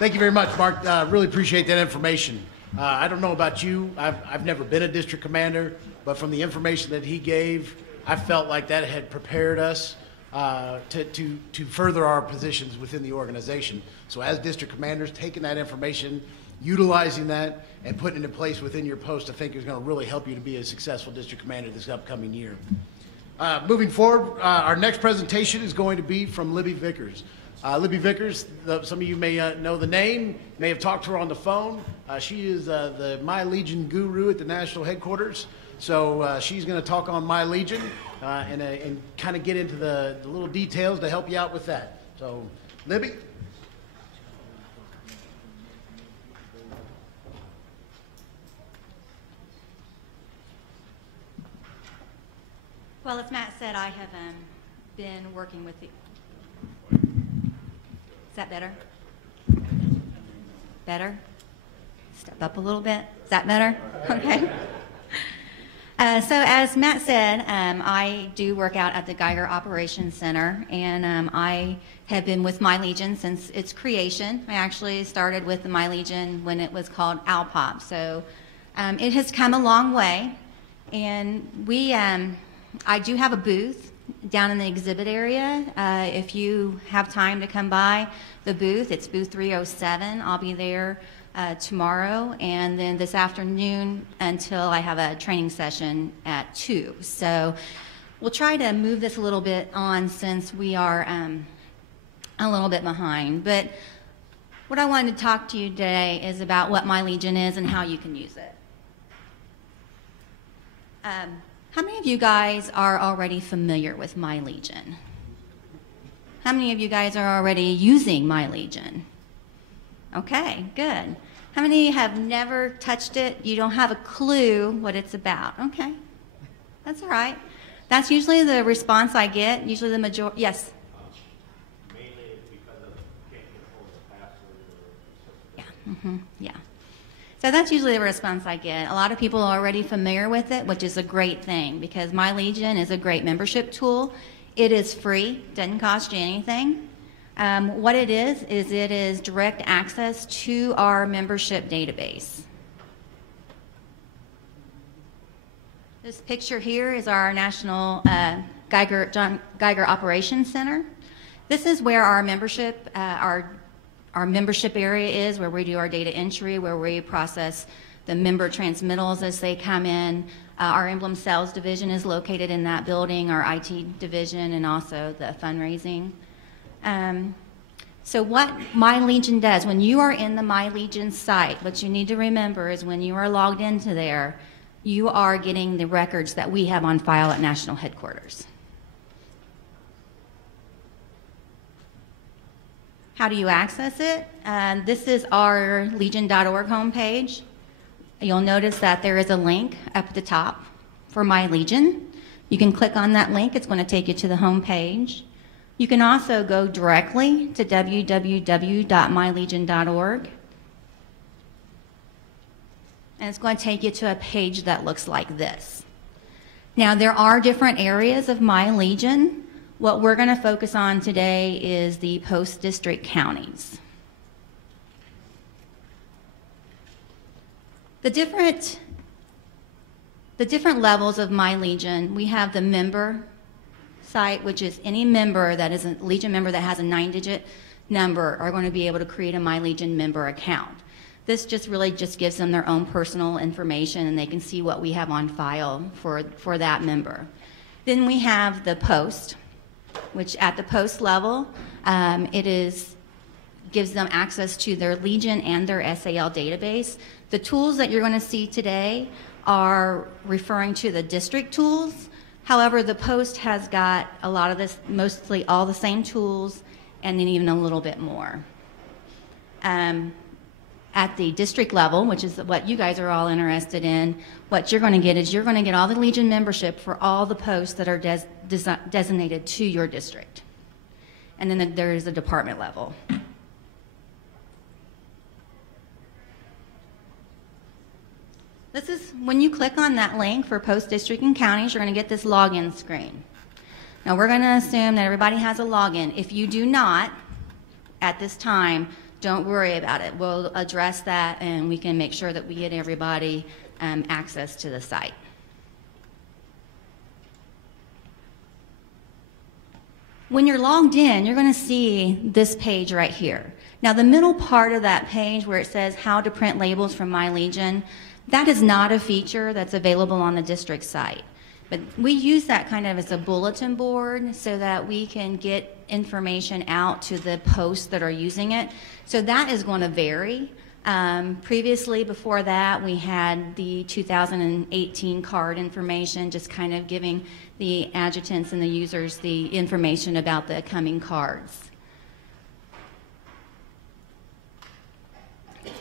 Thank you very much, Mark. Really appreciate that information. I don't know about you. I've never been a district commander, but from the information that he gave, I felt like that had prepared us to further our positions within the organization. So as district commanders, taking that information, utilizing that, and putting it in place within your post, I think is going to really help you to be a successful district commander this upcoming year. Moving forward, our next presentation is going to be from Libby Vickers. Libby Vickers, some of you may know the name, may have talked to her on the phone. She is the MyLegion guru at the national headquarters. So she's going to talk on MyLegion and kind of get into the little details to help you out with that. So, Libby? Well, as Matt said, I have been working with the... Is that better? Better? Step up a little bit. Is that better? Okay. So as Matt said, I do work out at the Geiger Operations Center, and I have been with MyLegion since its creation. I actually started with the MyLegion when it was called Alpop. So it has come a long way, and I do have a booth down in the exhibit area. If you have time to come by the booth, it's booth 307. I'll be there tomorrow, and then this afternoon until I have a training session at 2. So we'll try to move this a little bit on since we are a little bit behind. But what I wanted to talk to you today is about what MyLegion is and how you can use it. How many of you guys are already familiar with MyLegion? How many of you guys are already using MyLegion? Okay, good. How many have never touched it? You don't have a clue what it's about. Okay, that's all right. That's usually the response I get. Usually the majority, yes? Mainly because of can't Yeah. So that's usually the response I get. A lot of people are already familiar with it, which is a great thing because MyLegion is a great membership tool. It is free, doesn't cost you anything. What it is direct access to our membership database. This picture here is our National Geiger Operations Center. This is where our membership, our membership area is, where we do our data entry, where we process the member transmittals as they come in. Our emblem sales division is located in that building, our IT division, and also the fundraising. So what MyLegion does, when you are in the MyLegion site, what you need to remember is when you are logged into there, you are getting the records that we have on file at National Headquarters. How do you access it? This is our legion.org homepage. You'll notice that there is a link up at the top for MyLegion. You can click on that link. It's going to take you to the homepage. You can also go directly to www.mylegion.org. And it's going to take you to a page that looks like this. Now, there are different areas of MyLegion. What we're going to focus on today is the post-district counties. The different levels of MyLegion, we have the member site, which is any member that is a Legion member that has a 9-digit number are going to be able to create a MyLegion member account. This just really gives them their own personal information, and they can see what we have on file for that member. Then we have the post, which at the post level, gives them access to their Legion and their SAL database. The tools that you're going to see today are referring to the district tools. However, the post has got a lot of this, mostly all the same tools, and then even a little bit more. At the district level, which is what you guys are all interested in, what you're going to get is you're going to get all the Legion membership for all the posts that are designated to your district. And then there is a department level. This is, when you click on that link for post district and counties, you're going to get this login screen. Now we're going to assume that everybody has a login. If you do not, at this time, don't worry about it. We'll address that and we can make sure that we get everybody access to the site. When you're logged in, you're going to see this page right here. Now the middle part of that page where it says how to print labels from MyLegion, that is not a feature that's available on the district site. But we use that kind of as a bulletin board so that we can get information out to the posts that are using it. So that is going to vary. Previously, before that, we had the 2018 card information, just kind of giving the adjutants and the users the information about the coming cards.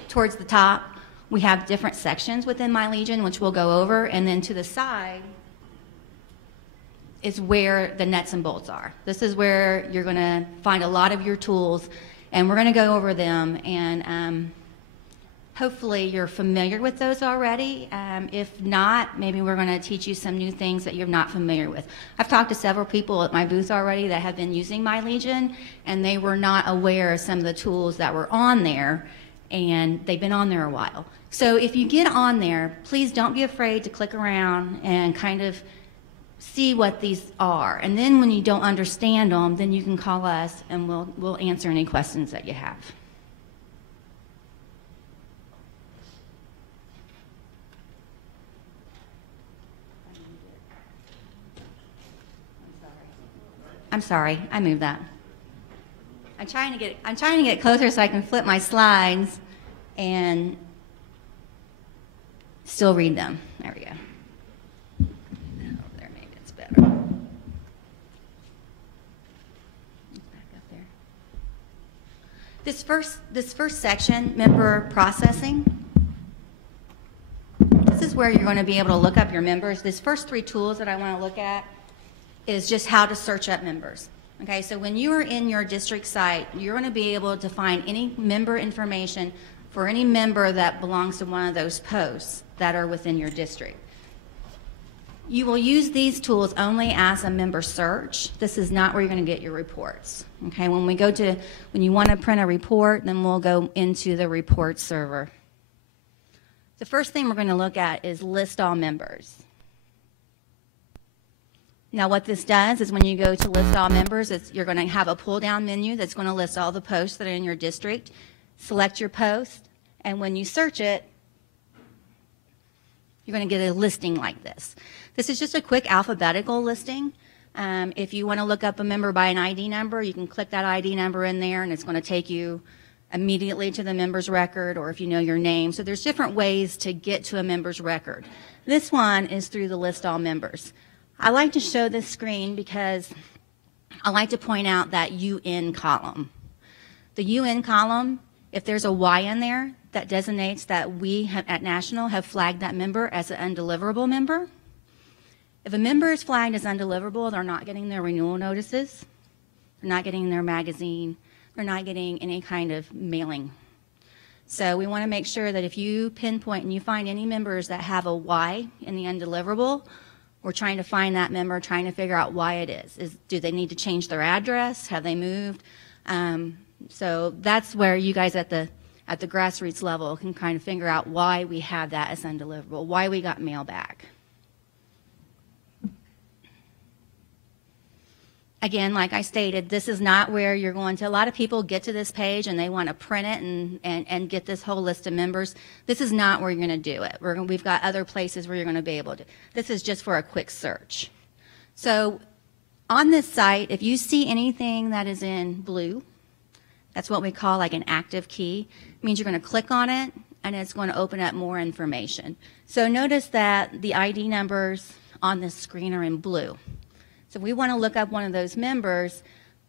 Towards the top, we have different sections within MyLegion, which we'll go over, and then to the side is where the nuts and bolts are. This is where you're going to find a lot of your tools, and we're going to go over them, and hopefully you're familiar with those already. If not, maybe we're going to teach you some new things that you're not familiar with. I've talked to several people at my booth already that have been using MyLegion, and they were not aware of some of the tools that were on there, and they've been on there a while. So if you get on there, please don't be afraid to click around and kind of see what these are. And then when you don't understand them, then you can call us and we'll answer any questions that you have. I'm sorry, I moved that. I'm trying to get closer so I can flip my slides and still read them. There we go. There, maybe it's better. Back up there. This first section, member processing. This is where you're going to be able to look up your members. These first three tools that I want to look at is just how to search up members. Okay, so when you are in your district site, you're going to be able to find any member information for any member that belongs to one of those posts that are within your district. You will use these tools only as a member search. This is not where you're going to get your reports. Okay, when you want to print a report, then we'll go into the report server. The first thing we're going to look at is list all members. Now what this does is when you go to list all members, you're going to have a pull down menu that's going to list all the posts that are in your district. Select your post, and when you search it, you're going to get a listing like this. This is just a quick alphabetical listing. If you want to look up a member by an ID number, you can click that ID number in there, and it's going to take you immediately to the member's record, or if you know your name. So there's different ways to get to a member's record. This one is through the list all members. I like to show this screen because I like to point out that UN column. The UN column, if there's a Y in there, that designates that we have, at National have flagged that member as an undeliverable member. If a member is flagged as undeliverable, they're not getting their renewal notices, they're not getting their magazine, they're not getting any kind of mailing. So we want to make sure that if you pinpoint and you find any members that have a Y in the undeliverable, we're trying to find that member, trying to figure out why it is. Do they need to change their address? Have they moved? So that's where you guys at the grassroots level can kind of figure out why we have that as undeliverable, why we got mail back. Again, like I stated, this is not where you're going to. A lot of people get to this page and they want to print it and get this whole list of members. This is not where you're going to do it. We've got other places where you're going to be able to. This is just for a quick search. So on this site, if you see anything that is in blue, that's what we call like an active key. It means you're going to click on it and it's going to open up more information. So notice that the ID numbers on this screen are in blue. So if we want to look up one of those members,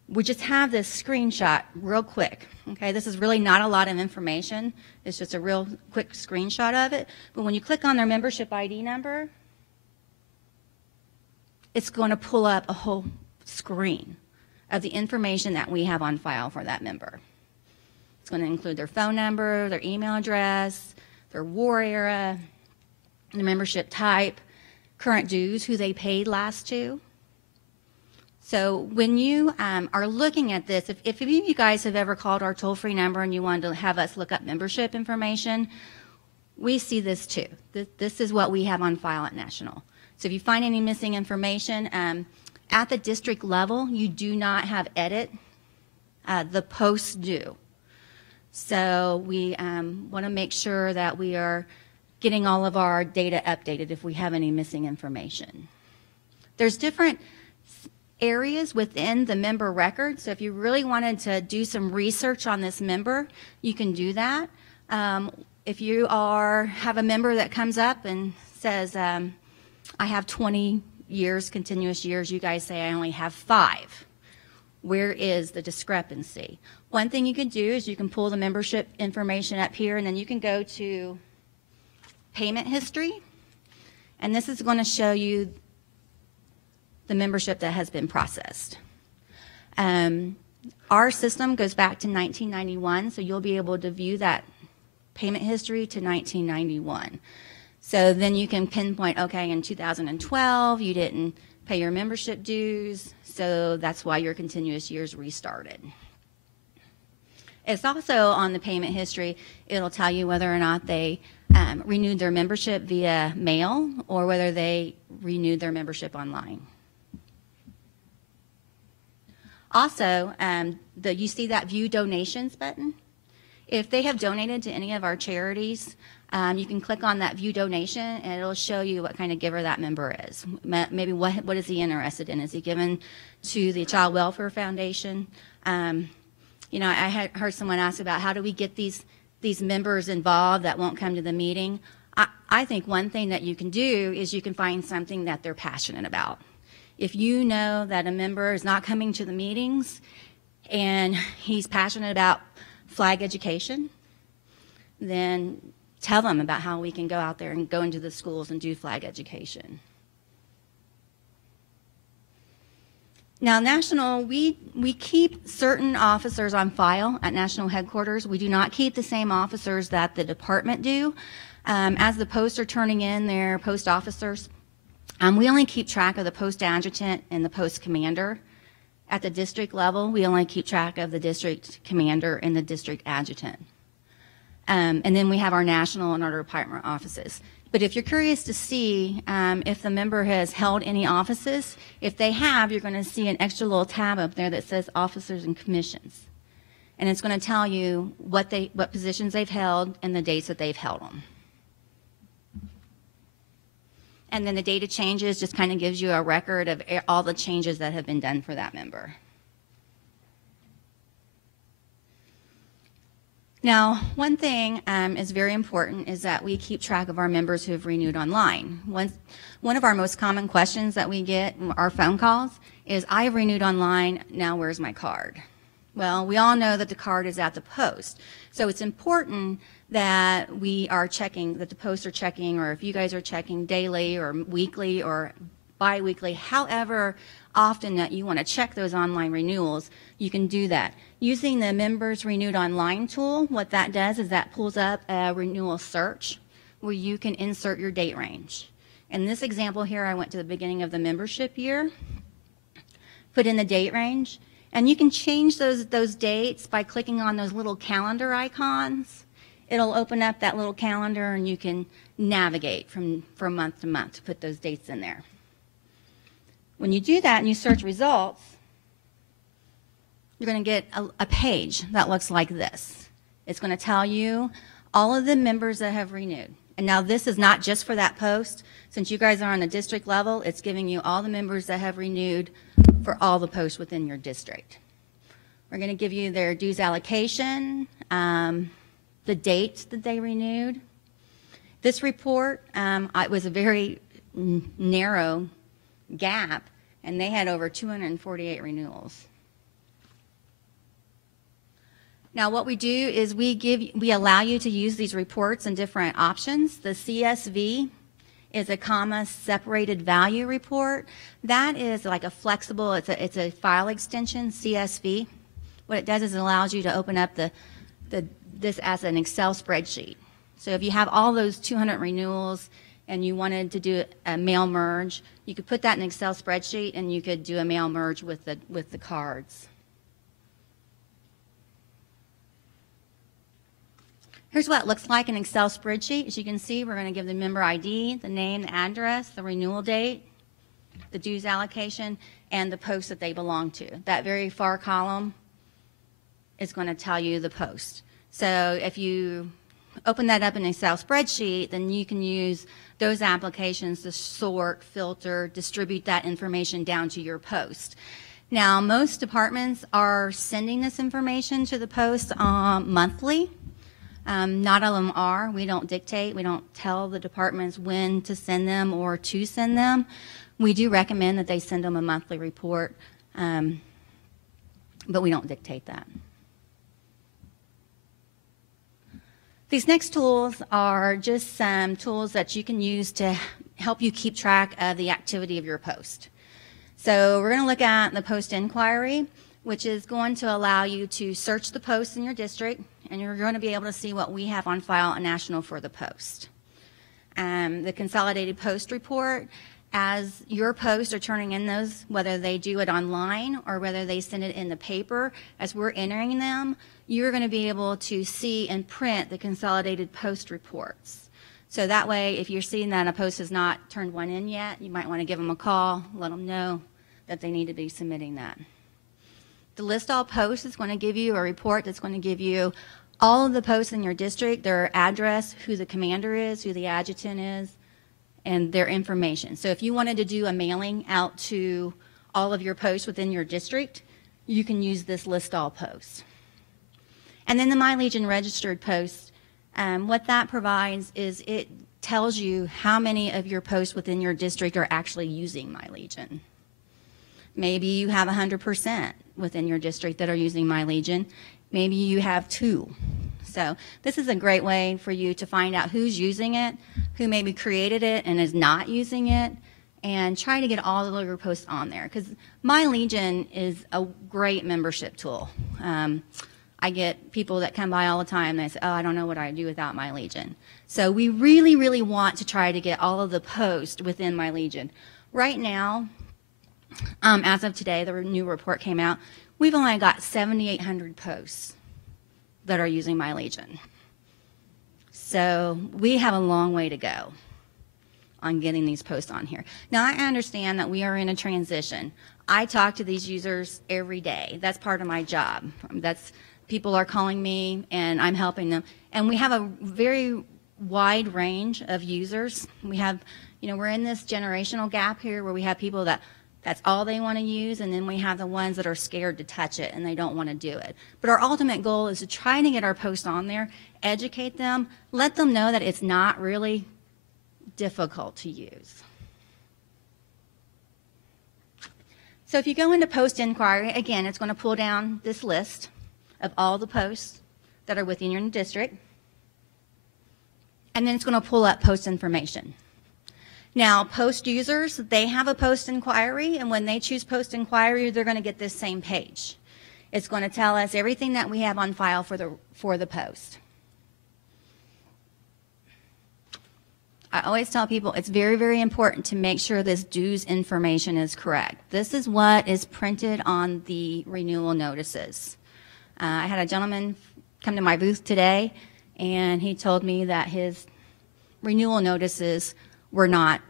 we just have this screenshot real quick. Okay, this is really not a lot of information. It's just a real quick screenshot of it. But when you click on their membership ID number, it's going to pull up a whole screen of the information that we have on file for that member. It's going to include their phone number, their email address, their war era, the membership type, current dues, who they paid last to. So when you are looking at this, if any of you guys have ever called our toll-free number and you wanted to have us look up membership information, we see this too. This is what we have on file at National. So if you find any missing information, at the district level, you do not have edit. The posts do. So we want to make sure that we are getting all of our data updated if we have any missing information. There's different areas within the member record. So if you really wanted to do some research on this member, you can do that. If you have a member that comes up and says, I have 20 years, continuous years, you guys say I only have 5. Where is the discrepancy? One thing you can do is you can pull the membership information up here, and then you can go to payment history, and this is going to show you the membership that has been processed. Our system goes back to 1991, so you'll be able to view that payment history to 1991. So then you can pinpoint, okay, in 2012 you didn't pay your membership dues, so that's why your continuous years restarted. It's also on the payment history, it'll tell you whether or not they renewed their membership via mail or whether they renewed their membership online. Also, you see that View Donations button? If they have donated to any of our charities, you can click on that View Donation, and it'll show you what kind of giver that member is. Maybe what is he interested in? Is he given to the Child Welfare Foundation? You know, I had heard someone ask about how do we get these members involved that won't come to the meeting. I think one thing that you can do is you can find something that they're passionate about. If you know that a member is not coming to the meetings and he's passionate about flag education, then tell them about how we can go out there and go into the schools and do flag education. Now, National, we keep certain officers on file at National Headquarters. We do not keep the same officers that the department do. As the posts are turning in their post officers, we only keep track of the post adjutant and the post commander. At the district level, we only keep track of the district commander and the district adjutant. And then we have our national and our department offices. But if you're curious to see if the member has held any offices, if they have, you're going to see an extra little tab up there that says officers and commissions. And it's going to tell you what positions they've held and the dates that they've held them. And then the data changes just kind of gives you a record of all the changes that have been done for that member. Now, one thing is very important is that we keep track of our members who have renewed online. One of our most common questions that we get, our phone calls, is, I have renewed online, now where's my card? Well, we all know that the card is at the post. So it's important that we are checking, that the posts are checking, or if you guys are checking daily or weekly or bi-weekly, however often that you want to check those online renewals, you can do that. Using the Members Renewed Online tool, what that does is that pulls up a renewal search where you can insert your date range. In this example here, I went to the beginning of the membership year, put in the date range, and you can change those dates by clicking on those little calendar icons. It'll open up that little calendar and you can navigate from month to month to put those dates in there. When you do that and you search results, you're going to get a page that looks like this. It's going to tell you all of the members that have renewed. And now this is not just for that post. Since you guys are on the district level, it's giving you all the members that have renewed for all the posts within your district. We're going to give you their dues allocation, the date that they renewed. This report, it was a very narrow gap, and they had over 248 renewals. Now, what we do is we allow you to use these reports in different options. The CSV is a comma separated value report. That is like a flexible, it's a file extension, CSV. What it does is it allows you to open up this as an Excel spreadsheet. So if you have all those 200 renewals and you wanted to do a mail merge, you could put that in an Excel spreadsheet and you could do a mail merge with the cards. Here's what it looks like in an Excel spreadsheet. As you can see, we're going to give the member ID, the name, the address, the renewal date, the dues allocation, and the post that they belong to. That very far column is going to tell you the post. So if you open that up in an Excel spreadsheet, then you can use those applications to sort, filter, distribute that information down to your post. Now, most departments are sending this information to the post monthly. Not all of them are. We don't dictate. We don't tell the departments when to send them or to send them. We do recommend that they send them a monthly report, but we don't dictate that. These next tools are just some tools that you can use to help you keep track of the activity of your post. So we're going to look at the post inquiry, which is going to allow you to search the posts in your district, and you're going to be able to see what we have on file at National for the post. The consolidated post report, as your posts are turning in those, whether they do it online or whether they send it in the paper, as we're entering them, you're going to be able to see and print the consolidated post reports. So that way, if you're seeing that a post has not turned one in yet, you might want to give them a call, let them know that they need to be submitting that. The list all posts is going to give you a report that's going to give you all of the posts in your district, their address, who the commander is, who the adjutant is, and their information. So if you wanted to do a mailing out to all of your posts within your district, you can use this list all posts. And then the MyLegion registered posts, what that provides is it tells you how many of your posts within your district are actually using MyLegion. Maybe you have 100% within your district that are using MyLegion. Maybe you have 2. So this is a great way for you to find out who's using it, who maybe created it and is not using it, and try to get all of your posts on there, because MyLegion is a great membership tool. I get people that come by all the time and they say, oh, I don't know what I'd do without MyLegion. So we really, really want to try to get all of the posts within MyLegion. Right now, as of today, the new report came out, we've only got 7,800 posts that are using MyLegion. So we have a long way to go on getting these posts on here. Now, I understand that we are in a transition. I talk to these users every day. That's part of my job. People are calling me, and I'm helping them. And we have a very wide range of users. We have, we're in this generational gap here where we have people that's all they want to use, and then we have the ones that are scared to touch it and they don't want to do it. But our ultimate goal is to try to get our posts on there, educate them, let them know that it's not really difficult to use. So if you go into post inquiry, again, it's going to pull down this list of all the posts that are within your district, and then it's going to pull up post information. Now, post users, they have a post inquiry, and when they choose post inquiry, they're going to get this same page. It's going to tell us everything that we have on file for the post. I always tell people it's very, very important to make sure this dues information is correct. This is what is printed on the renewal notices. I had a gentleman come to my booth today, and he told me that his renewal notices were not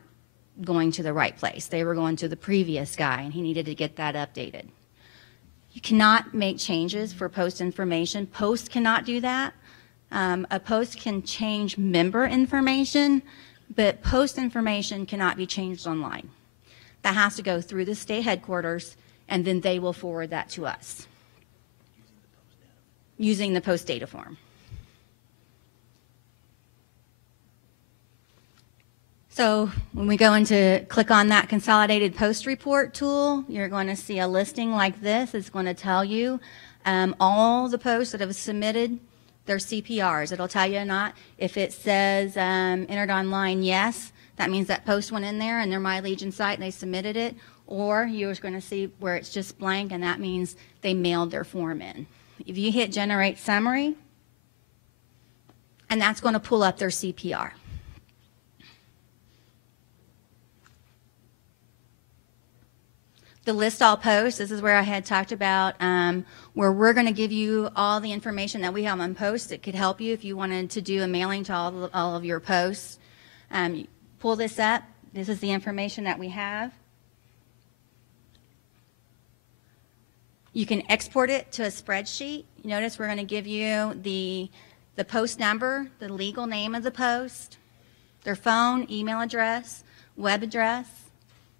going to the right place. They were going to the previous guy, and he needed to get that updated. You cannot make changes for post information. Post cannot do that. A post can change member information, but post information cannot be changed online. That has to go through the state headquarters, and then they will forward that to us using the post data form. So when we go into click on that consolidated post report tool, you're going to see a listing like this. It's going to tell you all the posts that have submitted their CPRs. It'll tell you not if it says entered online yes, that means that post went in there and their MyLegion site and they submitted it, or you're going to see where it's just blank, and that means they mailed their form in. If you hit generate summary, and that's going to pull up their CPR. The list all posts, this is where I had talked about where we're going to give you all the information that we have on posts. It could help you if you wanted to do a mailing to all of your posts. Pull this up. This is the information that we have. You can export it to a spreadsheet. Notice we're going to give you the post number, the legal name of the post, their phone, email address, web address,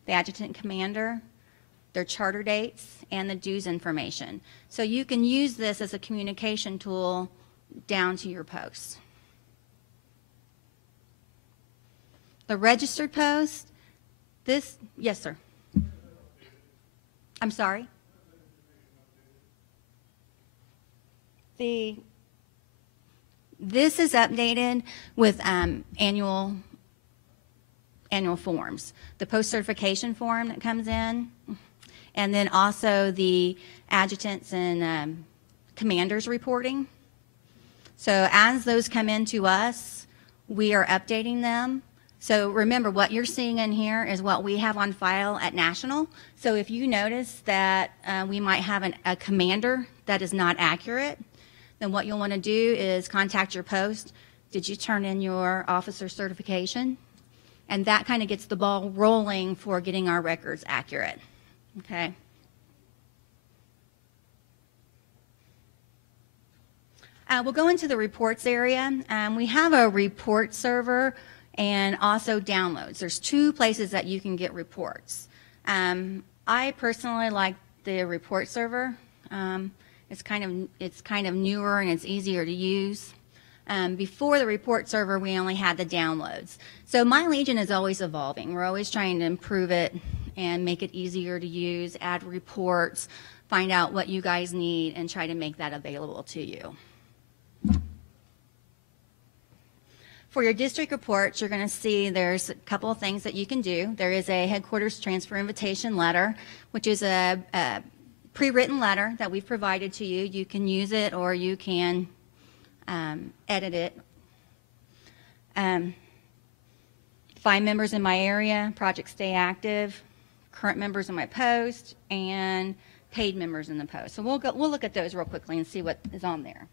the adjutant commander, their charter dates, and the dues information. So you can use this as a communication tool down to your posts. The registered post, this, yes, sir. I'm sorry? This is updated with annual forms. The post certification form that comes in, and then also the adjutants and commanders reporting. So as those come in to us, we are updating them. So remember, what you're seeing in here is what we have on file at National. So if you notice that we might have a commander that is not accurate, then what you'll want to do is contact your post. Did you turn in your officer certification? And that kind of gets the ball rolling for getting our records accurate. Okay. We'll go into the reports area. We have a report server and also downloads. There's two places that you can get reports. I personally like the report server. It's kind of newer and it's easier to use. Before the report server, we only had the downloads. So MyLegion is always evolving. We're always trying to improve it and make it easier to use, add reports, find out what you guys need, and try to make that available to you. For your district reports, you're going to see there's a couple of things that you can do. There is a headquarters transfer invitation letter, which is a pre-written letter that we've provided to you. You can use it or you can edit it. Find members in my area, project stay active, current members in my post, and paid members in the post. So we'll look at those real quickly and see what is on there.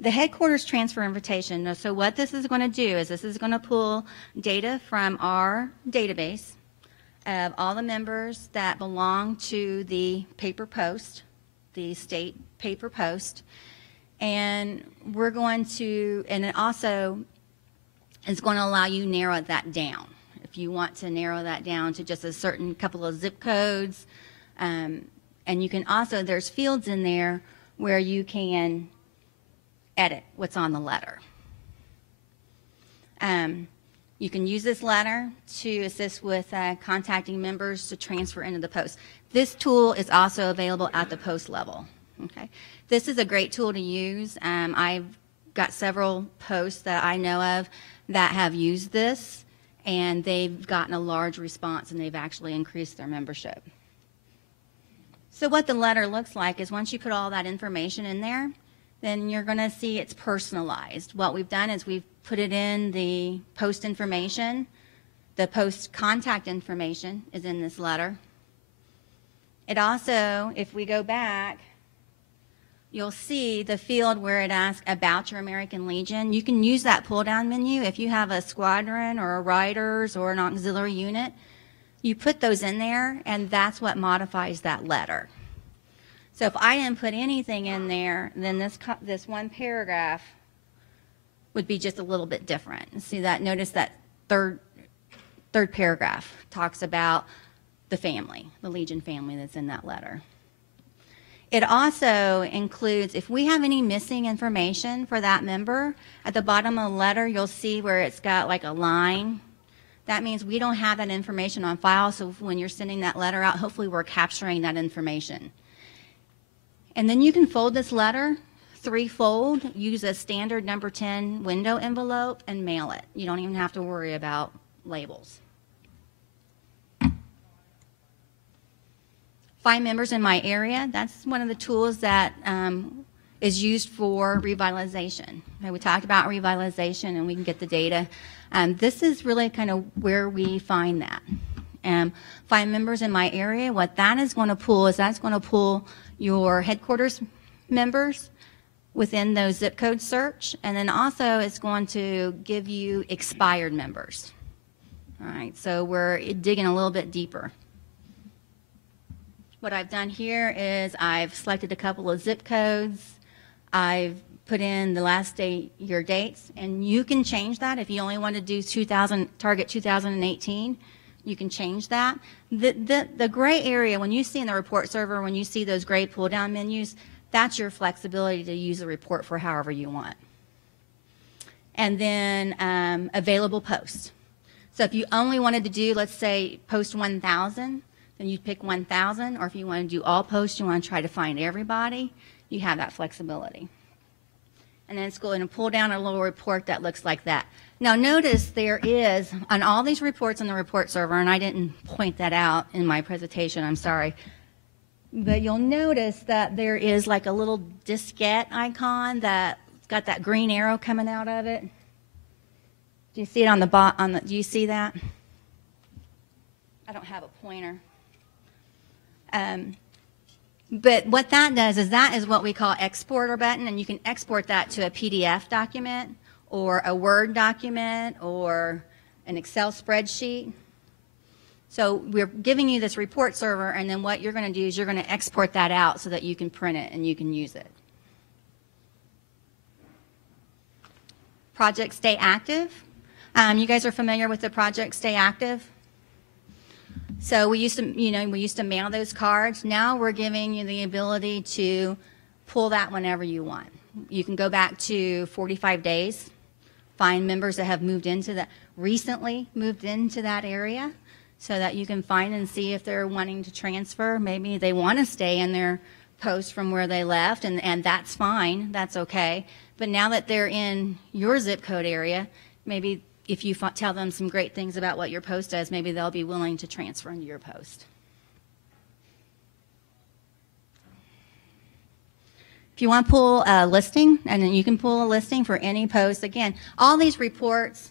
The headquarters transfer invitation. So what this is going to do is this is going to pull data from our database of all the members that belong to the paper post, the state paper post, and we're going to, and it also is going to allow you to narrow that down. If you want to narrow that down to just a certain couple of zip codes, and you can also, there's fields in there where you can edit what's on the letter. You can use this letter to assist with contacting members to transfer into the post. This tool is also available at the post level. Okay, this is a great tool to use. I've got several posts that I know of that have used this, and they've gotten a large response, and they've actually increased their membership. So what the letter looks like is once you put all that information in there, then you're going to see it's personalized. What we've done is we've put it in the post information. The post contact information is in this letter. It also, if we go back, you'll see the field where it asks about your American Legion. You can use that pull-down menu if you have a squadron or a riders or an auxiliary unit. You put those in there, and that's what modifies that letter. So if I didn't put anything in there, then this one paragraph would be just a little bit different. See that? Notice that third paragraph talks about the family, the Legion family that's in that letter. It also includes, if we have any missing information for that member, at the bottom of the letter you'll see where it's got like a line. That means we don't have that information on file, so when you're sending that letter out, hopefully we're capturing that information. And then you can fold this letter, three-fold, use a standard number 10 window envelope, and mail it. You don't even have to worry about labels. Find members in my area. That's one of the tools that is used for revitalization. Okay, we talked about revitalization, and we can get the data. This is really kind of where we find that. Find members in my area. What that is going to pull is that's going to pull your headquarters members within those zip code search, and then also it's going to give you expired members. All right, so we're digging a little bit deeper. What I've done here is I've selected a couple of zip codes. I've put in the last year dates, and you can change that if you only want to do target 2018. You can change that. The gray area, when you see in the report server, when you see those gray pull-down menus, that's your flexibility to use the report for however you want. And then available posts. So if you only wanted to do, let's say, post 1,000, then you'd pick 1,000, or if you want to do all posts, you want to try to find everybody, you have that flexibility. And then it's going to pull down a little report that looks like that. Now notice there is, on all these reports on the report server, and I didn't point that out in my presentation, I'm sorry, but you'll notice that there is like a little diskette icon that's got that green arrow coming out of it. Do you see it on the bottom? Do you see that? I don't have a pointer. But what that does is that is what we call exporter button, and you can export that to a PDF document or a Word document or an Excel spreadsheet. So we're giving you this report server, and then what you're going to do is you're going to export that out so that you can print it and you can use it. Project Stay Active. You guys are familiar with the Project Stay Active? So we used to mail those cards. Now we're giving you the ability to pull that whenever you want. You can go back to 45 days, find members that have recently moved into that area, so that you can find and see if they're wanting to transfer. Maybe they want to stay in their posts from where they left, and that's fine, that's okay. But now that they're in your zip code area, maybe if you tell them some great things about what your post does, maybe they'll be willing to transfer into your post. If you want to pull a listing, and then you can pull a listing for any post. Again, all these reports,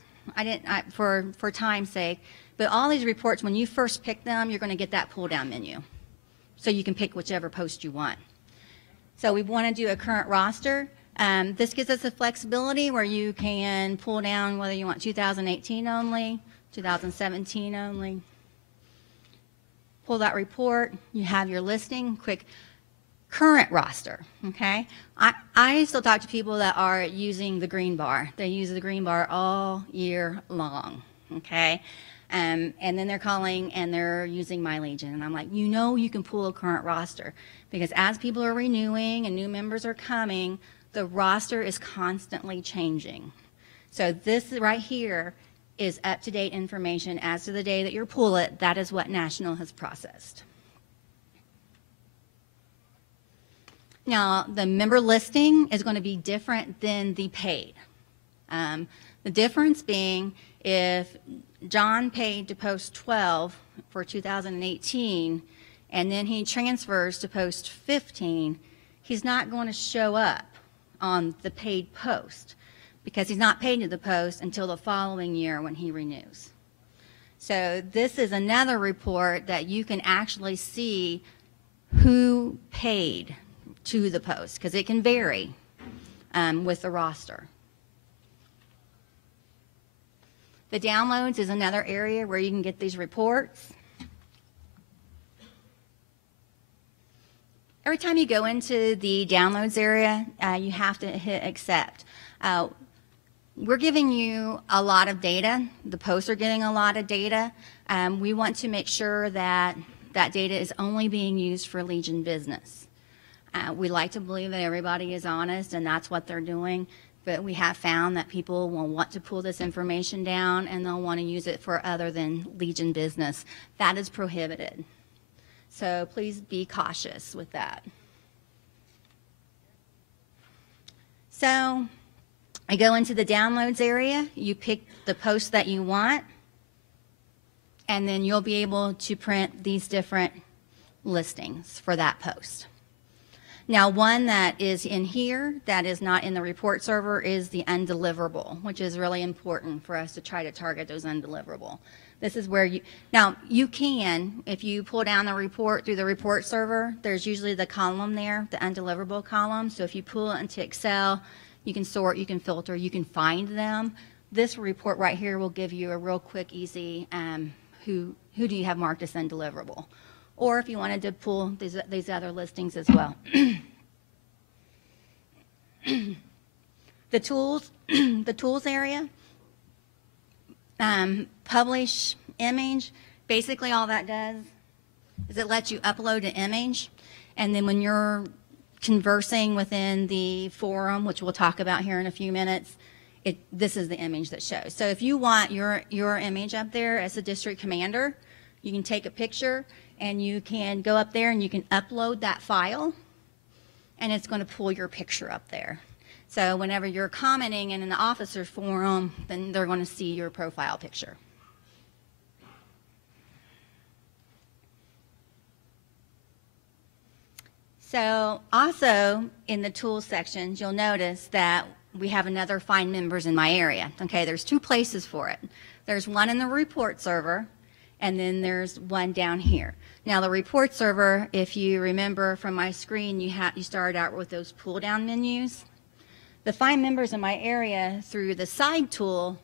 for time's sake, but all these reports, when you first pick them, you're going to get that pull-down menu. So you can pick whichever post you want. So we want to do a current roster. This gives us the flexibility where you can pull down whether you want 2018 only, 2017 only. Pull that report. You have your listing. Quick current roster, okay? I still talk to people that are using the green bar. They use the green bar all year long, okay? And then they're calling and they're using MyLegion. And I'm like, you can pull a current roster because as people are renewing and new members are coming, the roster is constantly changing. So this right here is up-to-date information as to the day that you pull it. That is what National has processed. Now, the member listing is going to be different than the paid. The difference being if John paid to post 12 for 2018 and then he transfers to post 15, he's not going to show up on the paid post because he's not paid to the post until the following year when he renews. So this is another report that you can actually see who paid to the post because it can vary with the roster. The downloads is another area where you can get these reports. Every time you go into the downloads area, you have to hit accept. We're giving you a lot of data. The posts are getting a lot of data. We want to make sure that that data is only being used for Legion business. We like to believe that everybody is honest and that's what they're doing, but we have found that people will want to pull this information down and they'll want to use it for other than Legion business. That is prohibited. So please be cautious with that. So I go into the downloads area, you pick the post that you want, and then you'll be able to print these different listings for that post. Now, one that is in here that is not in the report server is the undeliverable, which is really important for us to try to target those undeliverable. This is where you can, if you pull down the report through the report server, there's usually the column there, the undeliverable column. So if you pull it into Excel, you can sort, you can filter, you can find them. This report right here will give you a real quick, easy, who do you have marked as undeliverable. Or if you wanted to pull these other listings as well. The tools area, publish image, basically all that does is it lets you upload an image, and then when you're conversing within the forum, which we'll talk about here in a few minutes, this is the image that shows. So if you want your image up there as a district commander, you can take a picture and you can go up there and you can upload that file and it's going to pull your picture up there. So whenever you're commenting in the officer forum, then they're going to see your profile picture. So also in the tools sections, you'll notice that we have another find members in my area. Okay, there's two places for it. There's one in the report server, and then there's one down here. Now the report server, if you remember from my screen, you started out with those pull down menus. The find members in my area through the side tool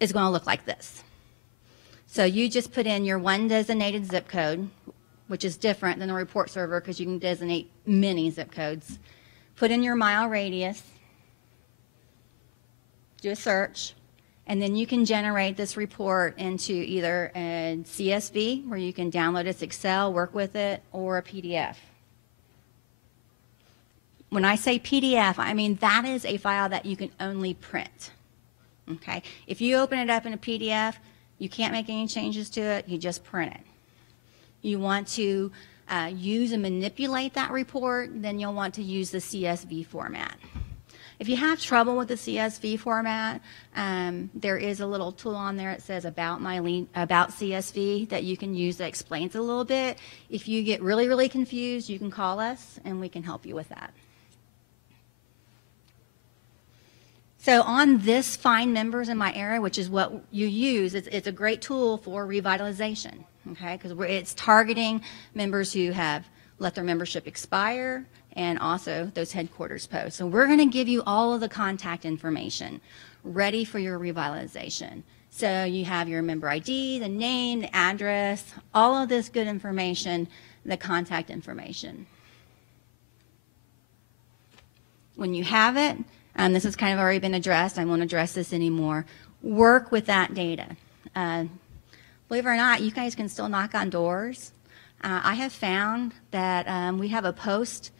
is going to look like this. So you just put in your one designated zip code, which is different than the report server because you can designate many zip codes. Put in your mile radius, do a search, and then you can generate this report into either a CSV, where you can download its Excel, work with it, or a PDF. When I say PDF, I mean that is a file that you can only print. Okay? If you open it up in a PDF, you can't make any changes to it, you just print it. You want to use and manipulate that report, then you'll want to use the CSV format. If you have trouble with the CSV format, there is a little tool on there that says about CSV that you can use that explains it a little bit. If you get really, really confused, you can call us and we can help you with that. So on this Find Members in My Area, which is what you use, it's a great tool for revitalization, okay? Because it's targeting members who have let their membership expire and also those headquarters posts. So we're going to give you all of the contact information ready for your revitalization. So you have your member ID, the name, the address, all of this good information, the contact information. When you have it, this has kind of already been addressed. I won't address this anymore. Work with that data. Believe it or not, you guys can still knock on doors. I have found that we have a post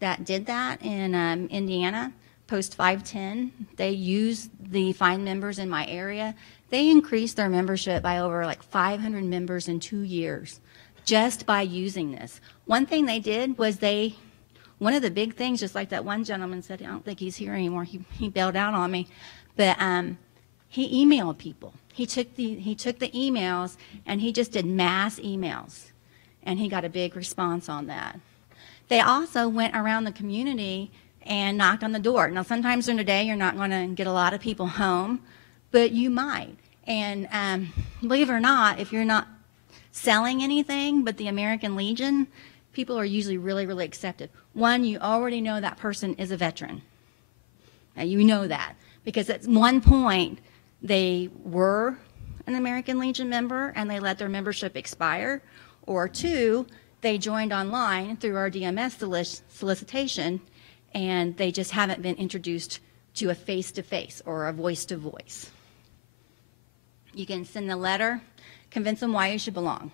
that did that in Indiana, post 510. They use the Find Members in My Area. They increased their membership by over like 500 members in 2 years just by using this. One thing they did was one of the big things, just like that one gentleman said, I don't think he's here anymore, he bailed out on me, but he emailed people. He took the emails and he just did mass emails, and he got a big response on that. They also went around the community and knocked on the door. Now, sometimes during the day you're not going to get a lot of people home, but you might. And believe it or not, if you're not selling anything but the American Legion, people are usually really, really accepted. One, you already know that person is a veteran. Now, you know that because at one point they were an American Legion member and they let their membership expire, or two, they joined online through our DMS solicitation and they just haven't been introduced to a face-to-face or a voice-to-voice. You can send a letter, convince them why you should belong.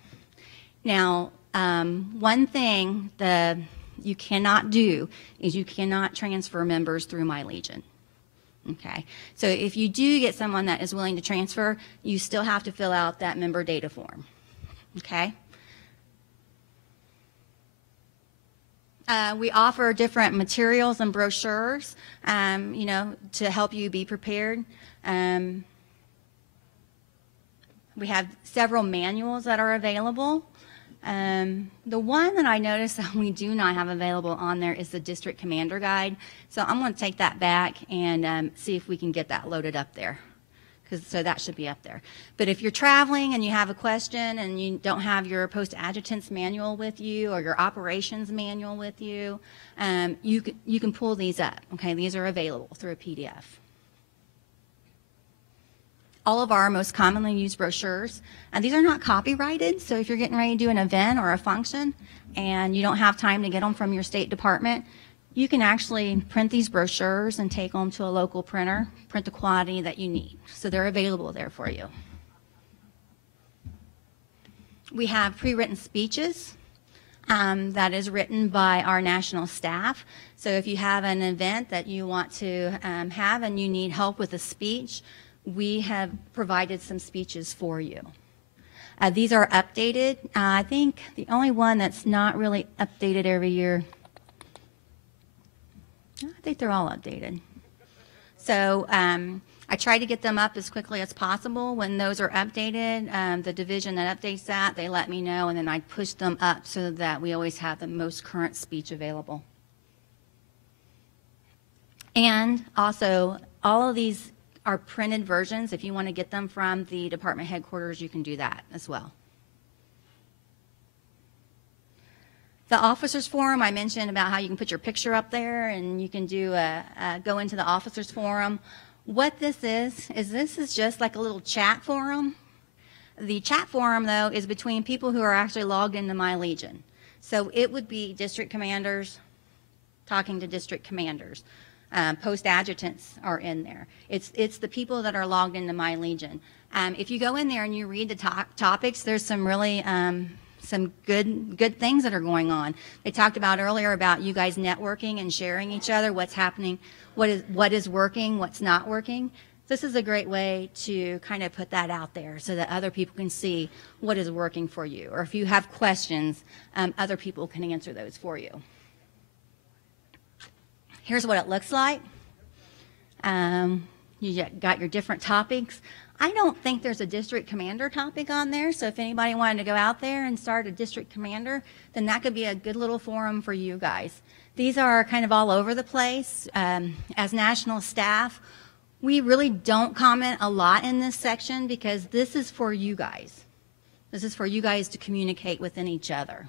Now, one thing that you cannot do is you cannot transfer members through MyLegion. Okay, so if you do get someone that is willing to transfer, you still have to fill out that member data form. Okay. We offer different materials and brochures, to help you be prepared. We have several manuals that are available. The one that I noticed that we do not have available on there is the District Commander Guide. So I'm going to take that back and see if we can get that loaded up there. So that should be up there. But if you're traveling and you have a question and you don't have your post adjutant's manual with you or your operations manual with you, you can pull these up. Okay, these are available through a PDF. All of our most commonly used brochures, and these are not copyrighted, so if you're getting ready to do an event or a function and you don't have time to get them from your State Department, you can actually print these brochures and take them to a local printer, print the quantity that you need. So they're available there for you. We have pre-written speeches that is written by our national staff. So if you have an event that you want to have and you need help with a speech, we have provided some speeches for you. These are updated. I think the only one that's not really updated every year, I think they're all updated. So I try to get them up as quickly as possible. When those are updated, the division that updates that, they let me know, and then I push them up so that we always have the most current speech available. And also, all of these are printed versions. If you want to get them from the department headquarters, you can do that as well. The officers forum, I mentioned about how you can put your picture up there and you can do go into the officers forum. What this is just like a little chat forum. The chat forum, though, is between people who are actually logged into MyLegion. So it would be district commanders talking to district commanders. Post adjutants are in there. It's the people that are logged into MyLegion. If you go in there and you read the topics, there's some really some good things that are going on. They talked about earlier about you guys networking and sharing each other, what's happening, what is working, what's not working. This is a great way to kind of put that out there so that other people can see what is working for you. Or if you have questions, other people can answer those for you. Here's what it looks like. You got your different topics. I don't think there's a district commander topic on there, so if anybody wanted to go out there and start a district commander, then that could be a good little forum for you guys. These are kind of all over the place. As national staff, we really don't comment a lot in this section because this is for you guys. This is for you guys to communicate within each other.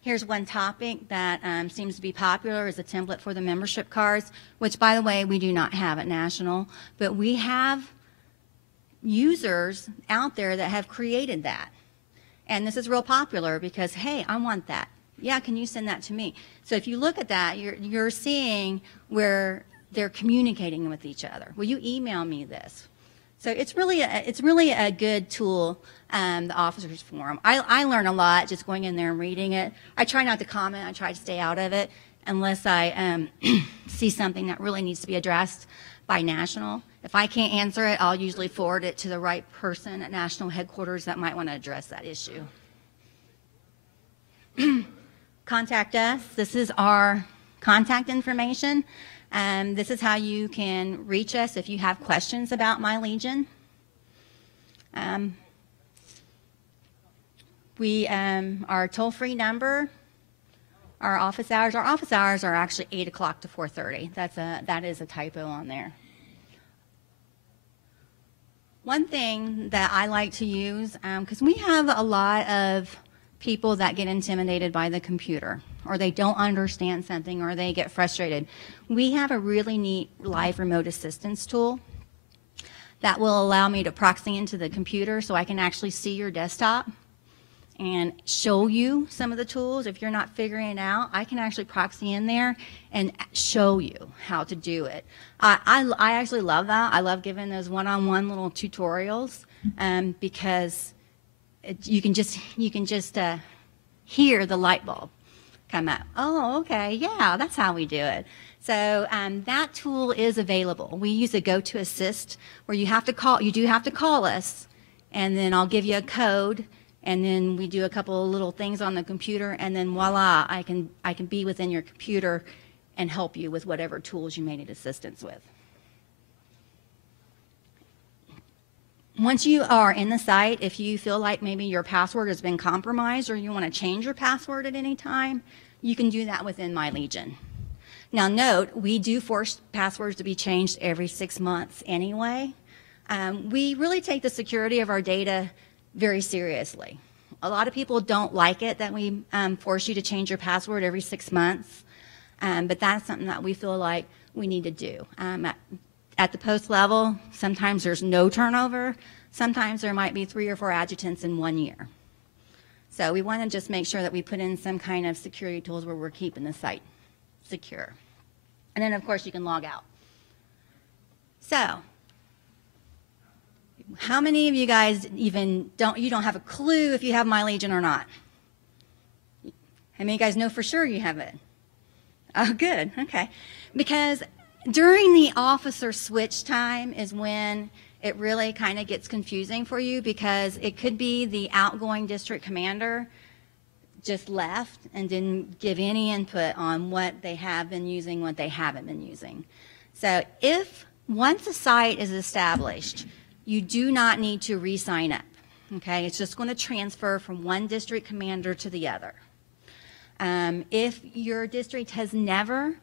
Here's one topic that seems to be popular is a template for the membership cards, which, by the way, we do not have at National, but we have users out there that have created that. And this is real popular because, hey, I want that. Yeah, can you send that to me? So if you look at that, you're seeing where they're communicating with each other. Will you email me this? So it's really a good tool, the Officers Forum. I learn a lot just going in there and reading it. I try not to comment. I try to stay out of it unless I see something that really needs to be addressed by National. If I can't answer it, I'll usually forward it to the right person at National Headquarters that might want to address that issue. Contact us. This is our contact information. This is how you can reach us if you have questions about MyLegion. Our toll-free number, our office hours are actually 8 o'clock to 4:30. That is a typo on there. One thing that I like to use, because we have a lot of people that get intimidated by the computer, or they don't understand something, or they get frustrated. We have a really neat live remote assistance tool that will allow me to proxy into the computer so I can actually see your desktop and show you some of the tools. If you're not figuring it out, I can actually proxy in there and show you how to do it. I actually love that. I love giving those one-on-one little tutorials because you can just hear the light bulb come up. Oh, okay, yeah, that's how we do it. So that tool is available. We use a Go to Assist where you do have to call us, and then I'll give you a code, and then we do a couple of little things on the computer, and then voila, I can be within your computer and help you with whatever tools you may need assistance with. Once you are in the site, if you feel like maybe your password has been compromised or you want to change your password at any time, you can do that within MyLegion. Now note, we do force passwords to be changed every 6 months anyway. We really take the security of our data very seriously. A lot of people don't like it that we force you to change your password every 6 months, but that's something that we feel like we need to do. At the post level, sometimes there's no turnover. Sometimes there might be 3 or 4 adjutants in 1 year. So we want to just make sure that we put in some kind of security tools where we're keeping the site secure. And then, of course, you can log out. So how many of you guys don't have a clue if you have MyLegion or not? How many of you guys know for sure you have it? Oh, good, okay. Because during the officer switch time is when it really kind of gets confusing for you, because it could be the outgoing district commander just left and didn't give any input on what they have been using, what they haven't been using. So if once a site is established, you do not need to re-sign up, okay? It's just going to transfer from one district commander to the other. If your district has never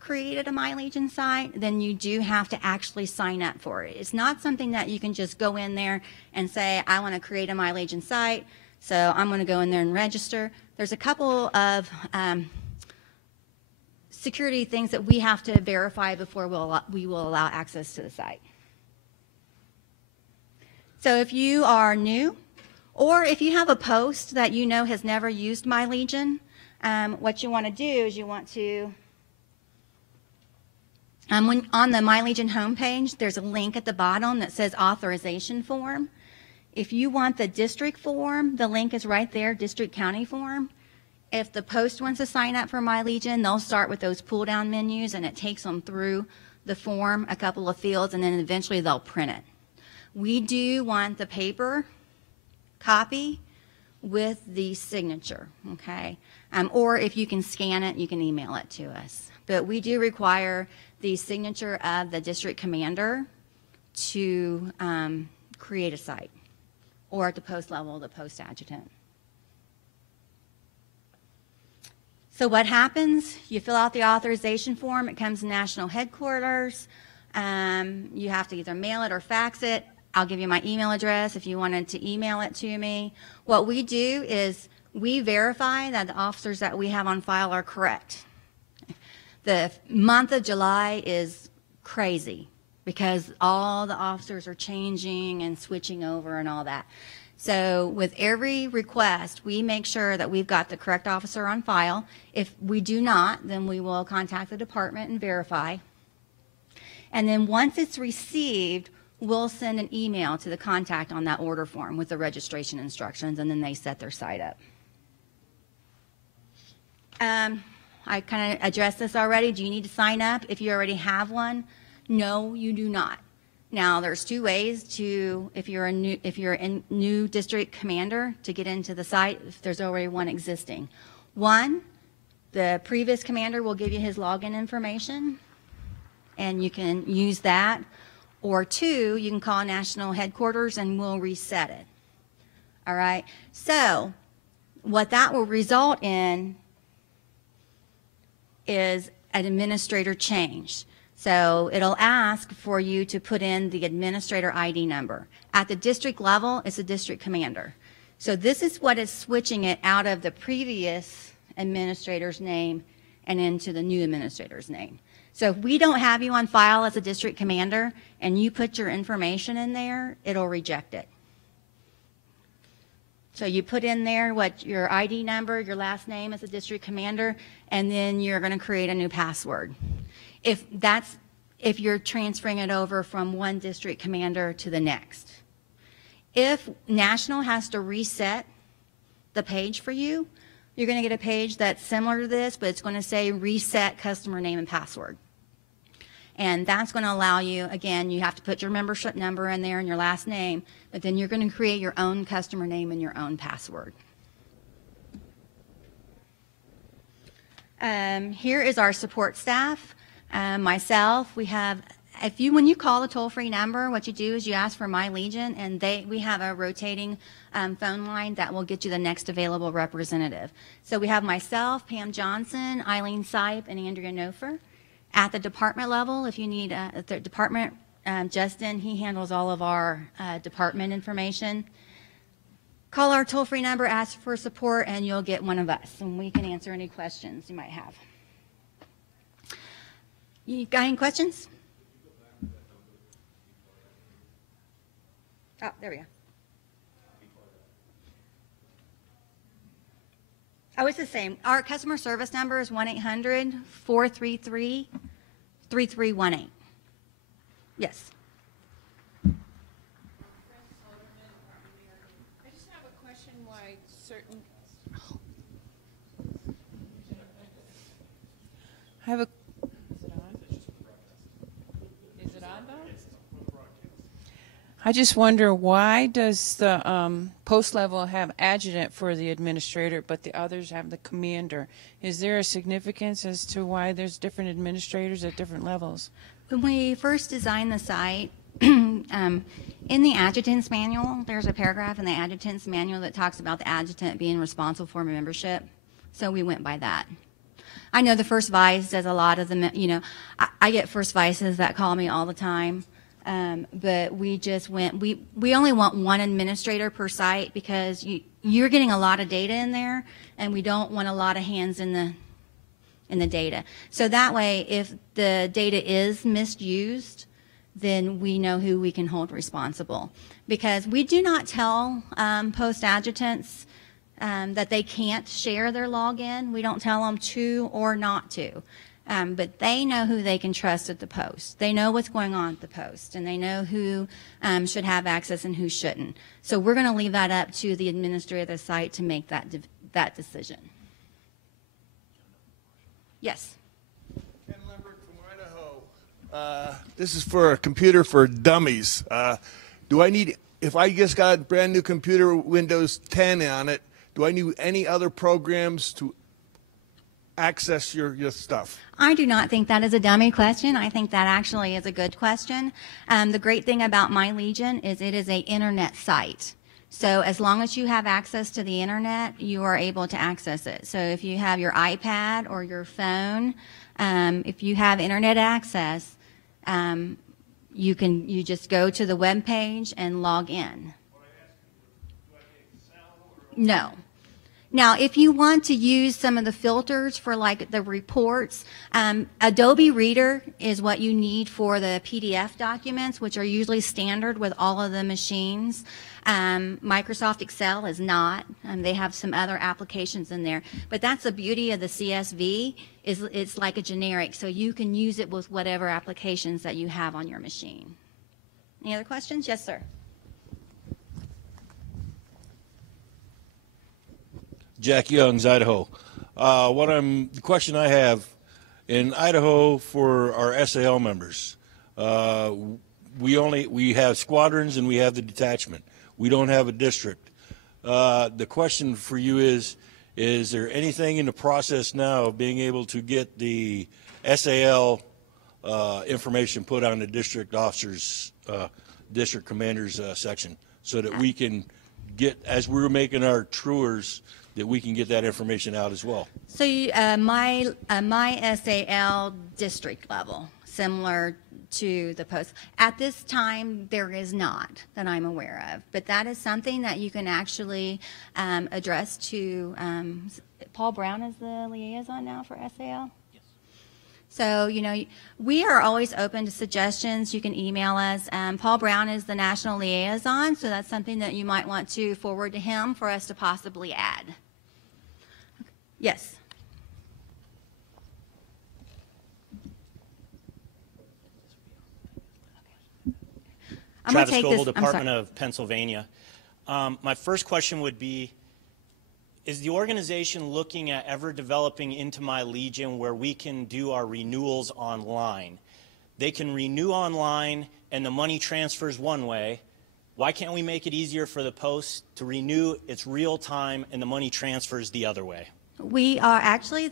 created a MyLegion site, then you do have to actually sign up for it. It's not something that you can just go in there and say, I want to create a MyLegion site, so I'm going to go in there and register. There's a couple of security things that we have to verify before we will allow access to the site. So if you are new, or if you have a post that you know has never used MyLegion, what you want to do is you want to, on the MyLegion homepage, there's a link at the bottom that says authorization form. If you want the district form, the link is right there, district county form. if the post wants to sign up for MyLegion, they'll start with those pull-down menus, and it takes them through the form, a couple of fields, and then eventually they'll print it. We do want the paper copy with the signature, okay? Or if you can scan it, you can email it to us. But we do require the signature of the district commander to create a site, or at the post level, the post adjutant. So what happens? You fill out the authorization form. It comes to national headquarters. You have to either mail it or fax it. I'll give you my email address if you wanted to email it to me. What we do is we verify that the officers that we have on file are correct. The month of July is crazy because all the officers are changing and switching over and all that. So with every request, we make sure that we've got the correct officer on file. If we do not, then we will contact the department and verify. And then once it's received, we'll send an email to the contact on that order form with the registration instructions, and then they set their site up. I kind of addressed this already. Do you need to sign up if you already have one? No, you do not. Now, there's two ways to, if you're a new district commander, to get into the site if there's already one existing. One, the previous commander will give you his login information, and you can use that. Or two, you can call national headquarters and we'll reset it. All right? So what that will result in is an administrator change. So it'll ask for you to put in the administrator ID number. At the district level, it's a district commander. So this is what is switching it out of the previous administrator's name and into the new administrator's name. So if we don't have you on file as a district commander and you put your information in there, it'll reject it. So you put in there what your ID number, your last name as a district commander, and then you're going to create a new password. If you're transferring it over from one district commander to the next. If National has to reset the page for you, you're going to get a page that's similar to this, but it's going to say reset customer name and password. And that's going to allow you, again, you have to put your membership number in there and your last name, but then you're going to create your own customer name and your own password. Here is our support staff. Myself, we have, when you call the toll-free number, what you do is you ask for MyLegion, and we have a rotating phone line that will get you the next available representative. So we have myself, Pam Johnson, Eileen Sipe, and Andrea Nofer. At the department level, if you need at the department, Justin, he handles all of our department information. Call our toll-free number, ask for support, and you'll get one of us, and we can answer any questions you might have. You got any questions? Oh, there we go. Oh, it's the same. Our customer service number is 1-800-433-3318. Yes. I just have a question why certain... I have a... Is it on though? I just wonder, why does the post level have adjutant for the administrator, but the others have the commander? Is there a significance as to why there's different administrators at different levels? When we first designed the site, in the adjutant's manual, there's a paragraph in the adjutant's manual that talks about the adjutant being responsible for membership. So we went by that. I know the first vice does a lot of the, I get first vices that call me all the time. But we just went, we only want one administrator per site because you're getting a lot of data in there, and we don't want a lot of hands in the data. So that way, if the data is misused, then we know who we can hold responsible. Because we do not tell post adjutants that they can't share their login. We don't tell them to or not to. But they know who they can trust at the post. They know what's going on at the post, and they know who should have access and who shouldn't. So we're going to leave that up to the administrator of the site to make that decision. Yes. Ken Lambert from Idaho. This is for a computer for dummies. Do I need, if I just got a brand new computer, Windows 10 on it, do I need any other programs to access your stuff? I do not think that is a dummy question. I think that actually is a good question. The great thing about MyLegion is it is an internet site. So as long as you have access to the internet, you are able to access it. So if you have your iPad or your phone, if you have internet access, you just go to the web page and log in. No. Now, if you want to use some of the filters for like the reports, Adobe Reader is what you need for the PDF documents, which are usually standard with all of the machines. Microsoft Excel is not. They have some other applications in there. But that's the beauty of the CSV, is it's like a generic, so you can use it with whatever applications that you have on your machine. Any other questions? Yes, sir. Jack Young's Idaho. The question I have, in Idaho for our SAL members, we have squadrons and we have the detachment. We don't have a district. The question for you is there anything in the process now of being able to get the SAL information put on the district officers, district commanders section, so that we can get, as we're making our tours, that we can get that information out as well? So my SAL district level, similar to the post. At this time, there is not that I'm aware of, but that is something that you can actually address to, Paul Brown is the liaison now for SAL? Yes. So, you know, we are always open to suggestions. You can email us. Paul Brown is the national liaison, so that's something that you might want to forward to him for us to possibly add. Yes. Travis Goebel, Department of Pennsylvania. My first question would be, is the organization looking at ever developing into MyLegion where we can do our renewals online? They can renew online and the money transfers one way. Why can't we make it easier for the post to renew? It's real time and the money transfers the other way. We are actually,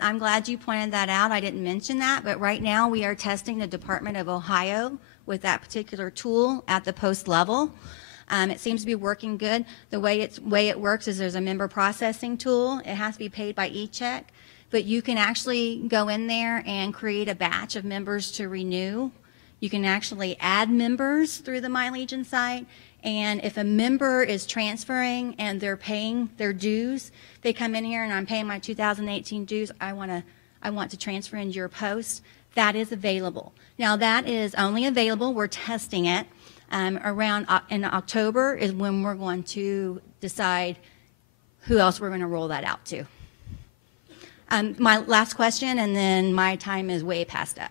I'm glad you pointed that out. I didn't mention that, but right now we are testing the Department of Ohio with that particular tool at the post level. It seems to be working good. The way it works is there's a member processing tool. It has to be paid by e-check, but you can actually go in there and create a batch of members to renew. You can actually add members through the MyLegion site, and if a member is transferring and they're paying their dues, they come in here and I'm paying my 2018 dues, I want to transfer into your post, that is available. Now that is only available, we're testing it. Around in October is when we're going to decide who else we're going to roll that out to. My last question, and then my time is way past up.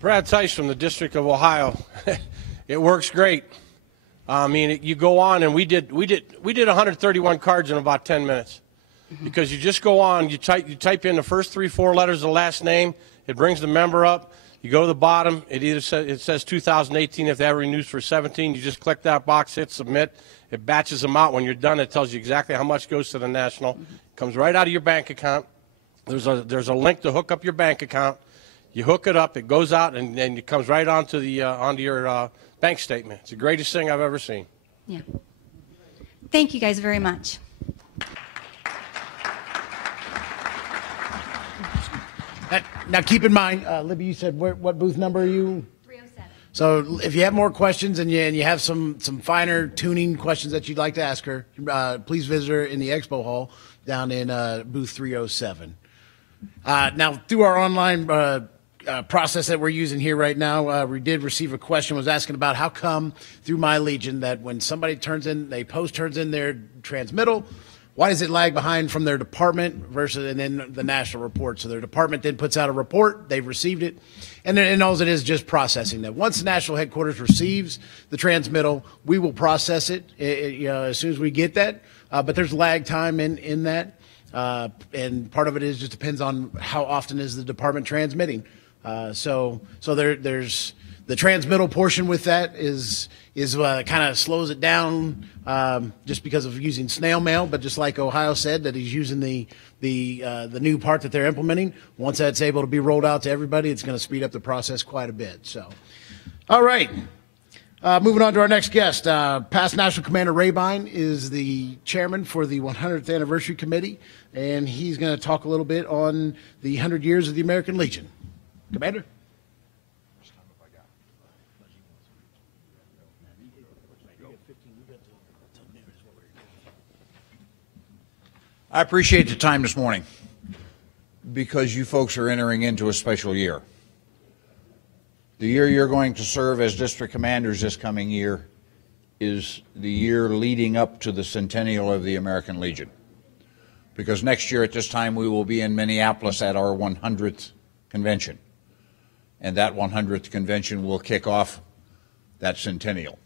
Brad Tice from the District of Ohio. It works great. I mean, you go on, and we did 131 cards in about 10 minutes, because you just go on, you type in the first 3-4 letters of the last name, it brings the member up. You go to the bottom, it says 2018. If that renews for 17, you just click that box, hit submit. It batches them out. When you're done, it tells you exactly how much goes to the national. It comes right out of your bank account. There's a link to hook up your bank account. You hook it up, it goes out, and then it comes right onto your bank statement. It's the greatest thing I've ever seen. Yeah. Thank you guys very much. Now, keep in mind, Libby, you said what booth number are you? 307. So if you have more questions and you have some finer tuning questions that you'd like to ask her, please visit her in the expo hall down in booth 307. Now, through our online process that we're using here right now, we did receive a question, was asking about how come through MyLegion that when somebody turns in their transmittal, why does it lag behind from their department versus and then the national report? So their department then puts out a report, they've received it, and then all it is just processing that. Once the national headquarters receives the transmittal, we will process it, as soon as we get that. But there's lag time in that. And part of it is just depends on how often is the department transmitting. So there's the transmittal portion with that is kind of slows it down just because of using snail mail. But just like Ohio said, that he's using the new part that they're implementing. Once that's able to be rolled out to everybody, it's going to speed up the process quite a bit. So, all right. Moving on to our next guest. Past National Commander Rehbein is the chairman for the 100th Anniversary Committee, and he's going to talk a little bit on the 100 years of the American Legion. Commander? I appreciate the time this morning because you folks are entering into a special year. The year you're going to serve as district commanders this coming year is the year leading up to the Centennial of the American Legion. Because next year at this time we will be in Minneapolis at our 100th convention. And that 100th convention will kick off that Centennial.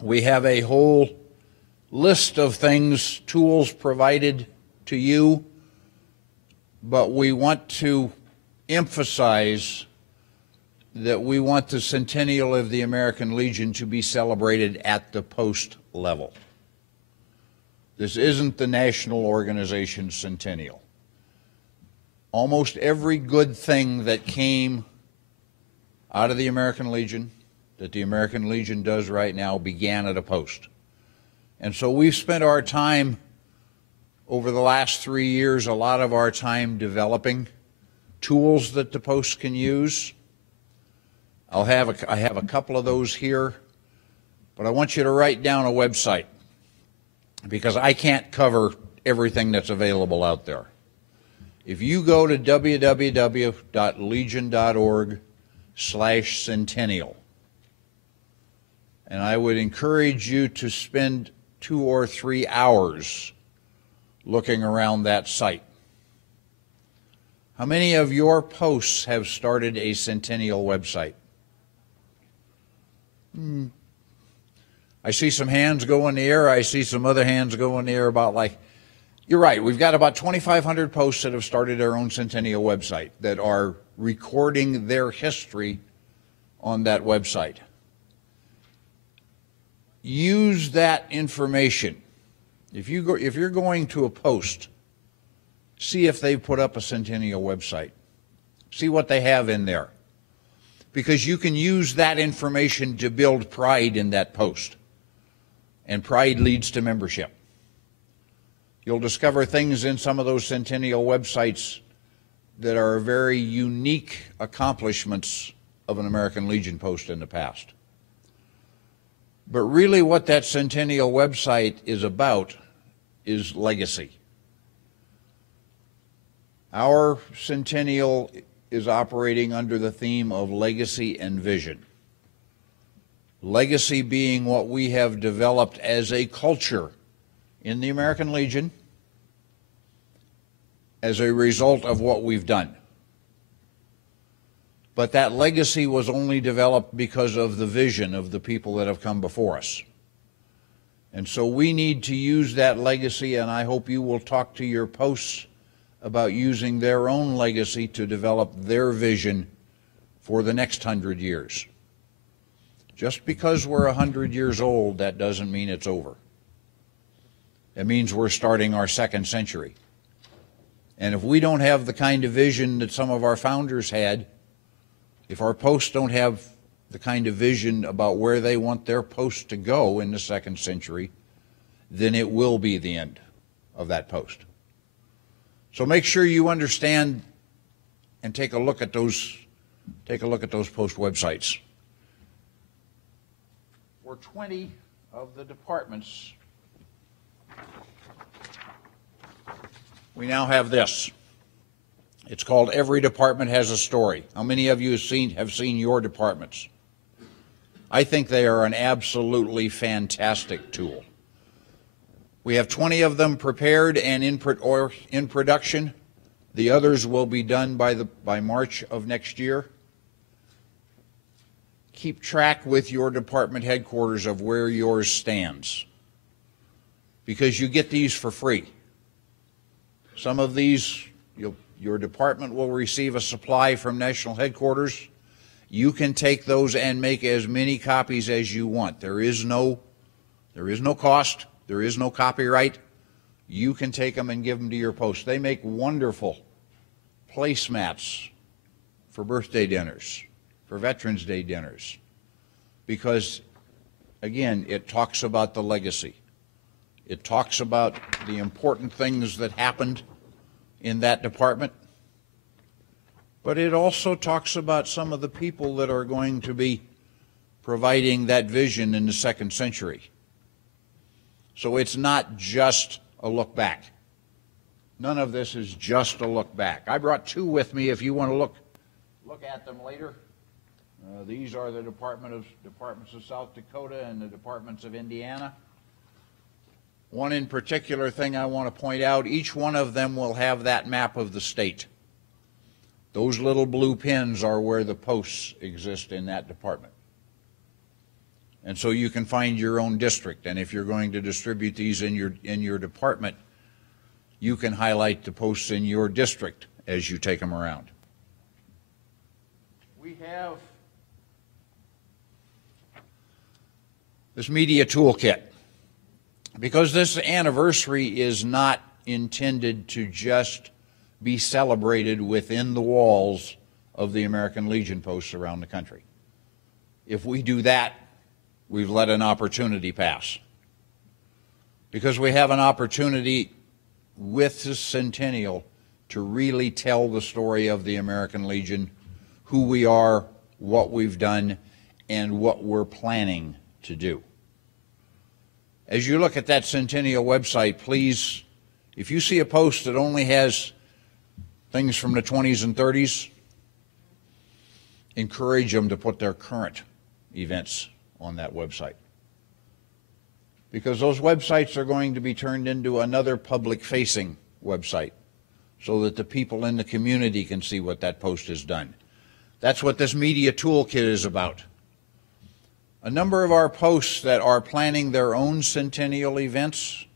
We have a whole list of things, tools provided to you, but we want to emphasize that we want the Centennial of the American Legion to be celebrated at the post level. This isn't the national organization Centennial. Almost every good thing that came out of the American Legion, that the American Legion does right now, began at a post. And so we've spent our time over the last 3 years, a lot of our time developing tools that the post can use. I have a couple of those here, but I want you to write down a website because I can't cover everything that's available out there. If you go to www.legion.org/centennial, and I would encourage you to spend 2 or 3 hours looking around that site. How many of your posts have started a Centennial website? I see some hands go in the air. I see some other hands go in the air about you're right, we've got about 2,500 posts that have started their own Centennial website that are recording their history on that website. Use that information. If you're going to a post, see if they've put up a Centennial website. See what they have in there. Because you can use that information to build pride in that post. And pride leads to membership. You'll discover things in some of those Centennial websites that are very unique accomplishments of an American Legion post in the past. But really what that Centennial website is about is legacy. Our Centennial is operating under the theme of legacy and vision. Legacy being what we have developed as a culture in the American Legion as a result of what we've done. But that legacy was only developed because of the vision of the people that have come before us. And so we need to use that legacy, and I hope you will talk to your posts about using their own legacy to develop their vision for the next 100 years. Just because we're 100 years old, that doesn't mean it's over. It means we're starting our second century. And if we don't have the kind of vision that some of our founders had, if our posts don't have the kind of vision about where they want their post to go in the second century, then it will be the end of that post. So make sure you understand and take a look at those post websites. For 20 of the departments, we now have this. It's called Every Department Has a Story. How many of you have seen your departments? I think they are an absolutely fantastic tool. We have 20 of them prepared and in production. The others will be done by March of next year. Keep track with your department headquarters of where yours stands, because you get these for free. Some of these, your department will receive a supply from national headquarters. You can take those and make as many copies as you want. There is no cost. There is no copyright. You can take them and give them to your post. They make wonderful placemats for birthday dinners, for Veterans Day dinners, because, again, it talks about the legacy. It talks about the important things that happened in that department, but it also talks about some of the people that are going to be providing that vision in the second century. So it's not just a look back. None of this is just a look back. I brought two with me if you want to look at them later. These are the departments of South Dakota and the departments of Indiana. One in particular thing I want to point out, each one of them will have that map of the state. Those little blue pins are where the posts exist in that department. And so you can find your own district, and if you're going to distribute these in your department, you can highlight the posts in your district as you take them around. We have this media toolkit. Because this anniversary is not intended to just be celebrated within the walls of the American Legion posts around the country. If we do that, we've let an opportunity pass. Because we have an opportunity with the Centennial to really tell the story of the American Legion, who we are, what we've done, and what we're planning to do. As you look at that Centennial website, please, if you see a post that only has things from the 20s and 30s, encourage them to put their current events on that website. Because those websites are going to be turned into another public-facing website so that the people in the community can see what that post has done. That's what this media toolkit is about. A number of our posts that are planning their own Centennial events,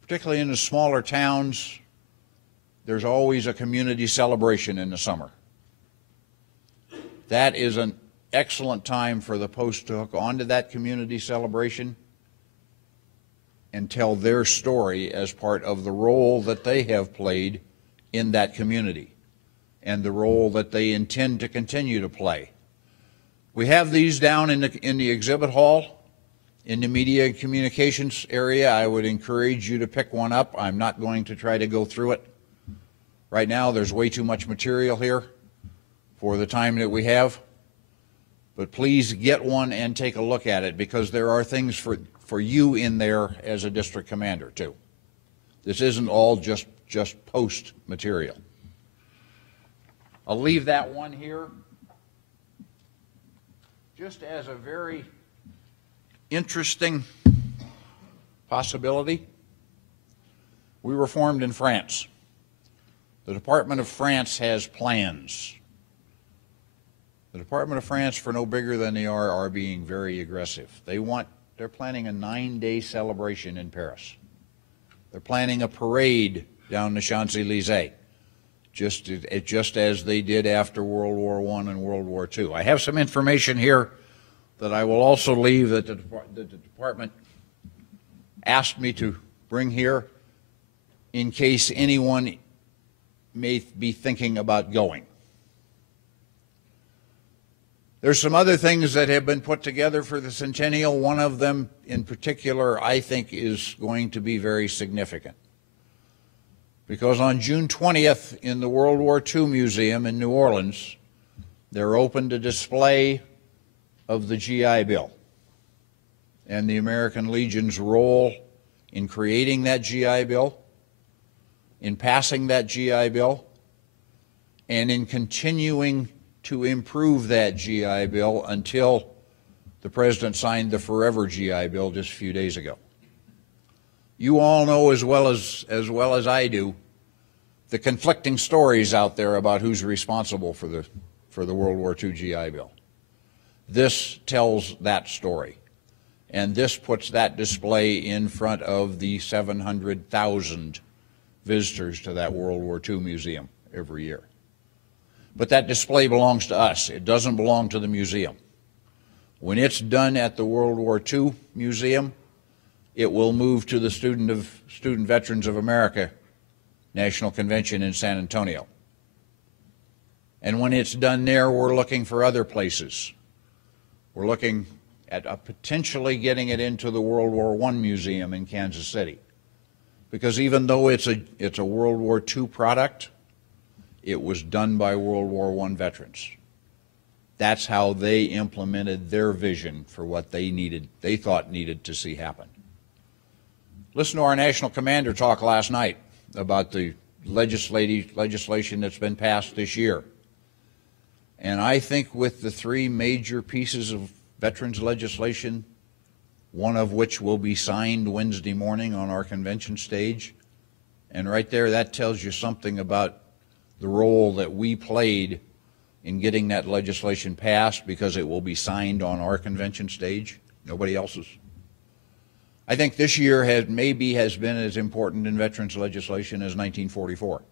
particularly in the smaller towns, there's always a community celebration in the summer. That is an excellent time for the post to hook onto that community celebration and tell their story as part of the role that they have played in that community and the role that they intend to continue to play. We have these down in the exhibit hall, in the media and communications area. I would encourage you to pick one up. I'm not going to try to go through it. Right now, there's way too much material here for the time that we have. But please get one and take a look at it, because there are things for you in there as a district commander, too. This isn't all just post material. I'll leave that one here. Just as a very interesting possibility, we were formed in France. The Department of France has plans. The Department of France, for no bigger than they are being very aggressive. They're planning a 9-day celebration in Paris. They're planning a parade down the Champs-Élysées, just as they did after World War I and World War II. I have some information here that I will also leave that the department asked me to bring here in case anyone may be thinking about going. There's some other things that have been put together for the Centennial. One of them in particular I think is going to be very significant. Because on June 20th in the World War II Museum in New Orleans, they're opened a display of the GI Bill and the American Legion's role in creating that GI Bill, in passing that GI Bill, and in continuing to improve that GI Bill until the President signed the Forever GI Bill just a few days ago. You all know as well as I do the conflicting stories out there about who's responsible for the World War II GI Bill. This tells that story, and this puts that display in front of the 700,000 visitors to that World War II museum every year. But that display belongs to us. It doesn't belong to the museum. When it's done at the World War II Museum, it will move to the Student Veterans of America National Convention in San Antonio. And when it's done there, we're looking for other places. We're looking at potentially getting it into the World War I Museum in Kansas City. Because even though it's a World War II product, it was done by World War I veterans. That's how they implemented their vision for what they thought needed to see happen. Listen to our national commander talk last night about the legislation that's been passed this year. And I think with the three major pieces of veterans legislation, one of which will be signed Wednesday morning on our convention stage, and right there that tells you something about the role that we played in getting that legislation passed, because it will be signed on our convention stage, nobody else's. I think this year has been as important in veterans legislation as 1944.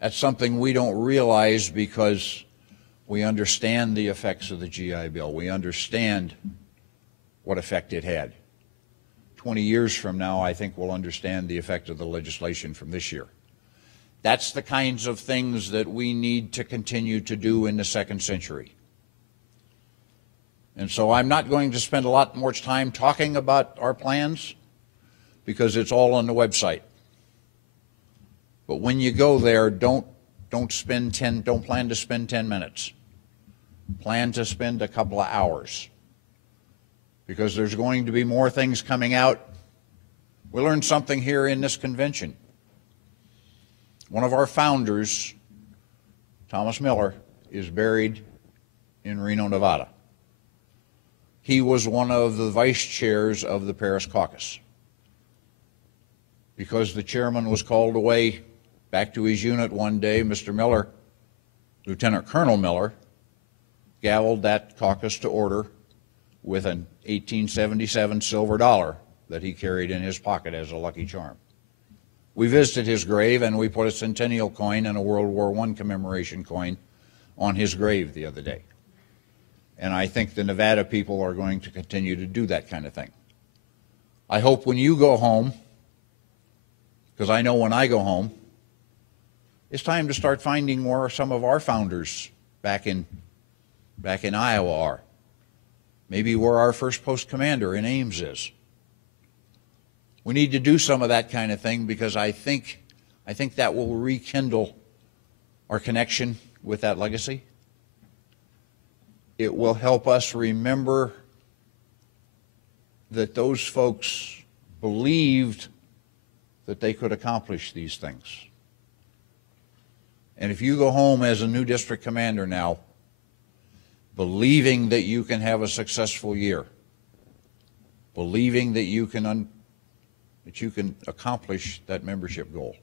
That's something we don't realize because we understand the effects of the GI Bill. We understand what effect it had. 20 years from now, I think we'll understand the effect of the legislation from this year. That's the kinds of things that we need to continue to do in the second century. And so I'm not going to spend a lot more time talking about our plans because it's all on the website. But when you go there, don't plan to spend 10 minutes. Plan to spend a couple of hours, because there's going to be more things coming out. We learned something here in this convention. One of our founders, Thomas Miller, is buried in Reno, Nevada. He was one of the vice chairs of the Paris Caucus. Because the chairman was called away back to his unit one day, Mr. Miller, Lieutenant Colonel Miller, gavelled that caucus to order with an 1877 silver dollar that he carried in his pocket as a lucky charm. We visited his grave, and we put a Centennial coin and a World War I commemoration coin on his grave the other day. And I think the Nevada people are going to continue to do that kind of thing. I hope when you go home, because I know when I go home, it's time to start finding where some of our founders back in Iowa are. Maybe where our first post commander in Ames is. We need to do some of that kind of thing, because I think that will rekindle our connection with that legacy. It will help us remember that those folks believed that they could accomplish these things. And if you go home as a new district commander now, believing that you can have a successful year, believing that you can accomplish that membership goal,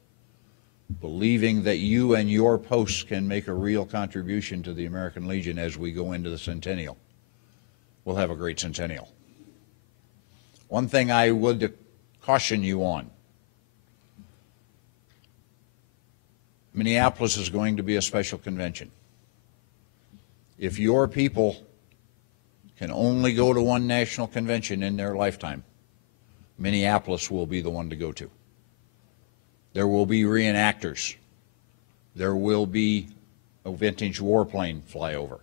believing that you and your posts can make a real contribution to the American Legion as we go into the Centennial, we'll have a great Centennial. One thing I would caution you on: Minneapolis is going to be a special convention. If your people can only go to one national convention in their lifetime, Minneapolis will be the one to go to. There will be reenactors. There will be a vintage warplane flyover.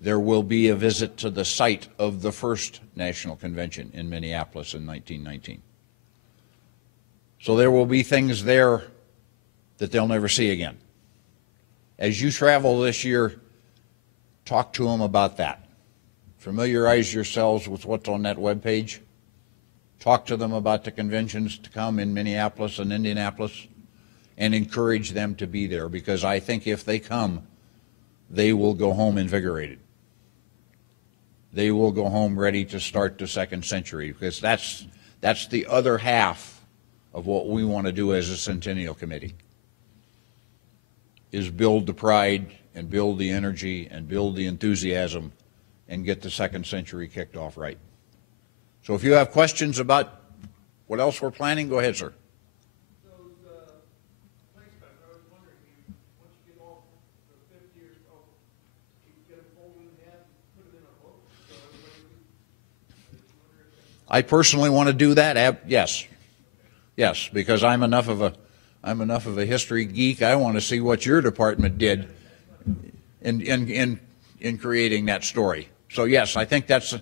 There will be a visit to the site of the first national convention in Minneapolis in 1919. So there will be things there that they'll never see again. As you travel this year, talk to them about that. Familiarize yourselves with what's on that webpage. Talk to them about the conventions to come in Minneapolis and Indianapolis, and encourage them to be there, because I think if they come, they will go home invigorated. They will go home ready to start the second century, because that's the other half of what we want to do as a Centennial Committee, is build the pride and build the energy and build the enthusiasm and get the second century kicked off right. So if you have questions about what else we're planning? Go ahead, sir. I personally want to do that. Yes, yes, because I'm enough of a history geek. I want to see what your department did in creating that story. So yes, I think that's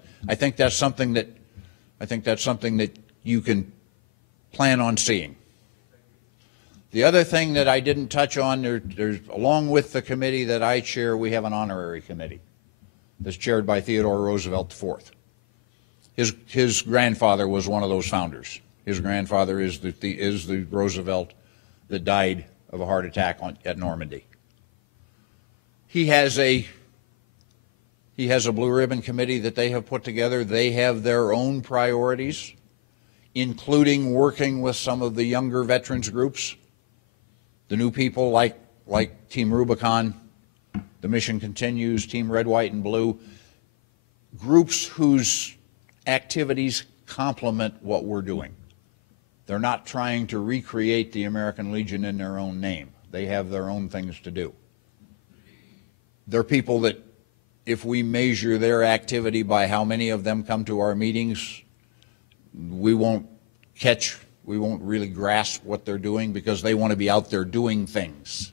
something that you can plan on seeing. The other thing that I didn't touch on, there's along with the committee that I chair, we have an honorary committee that's chaired by Theodore Roosevelt IV. His grandfather was one of those founders. His grandfather is the Roosevelt that died of a heart attack at Normandy. He has a blue ribbon committee that they have put together. They have their own priorities, including working with some of the younger veterans groups, the new people like Team Rubicon, the Mission Continues, Team Red, White, and Blue, groups whose activities complement what we're doing. They're not trying to recreate the American Legion in their own name. They have their own things to do. They're people that, if we measure their activity by how many of them come to our meetings, we won't really grasp what they're doing, because they want to be out there doing things.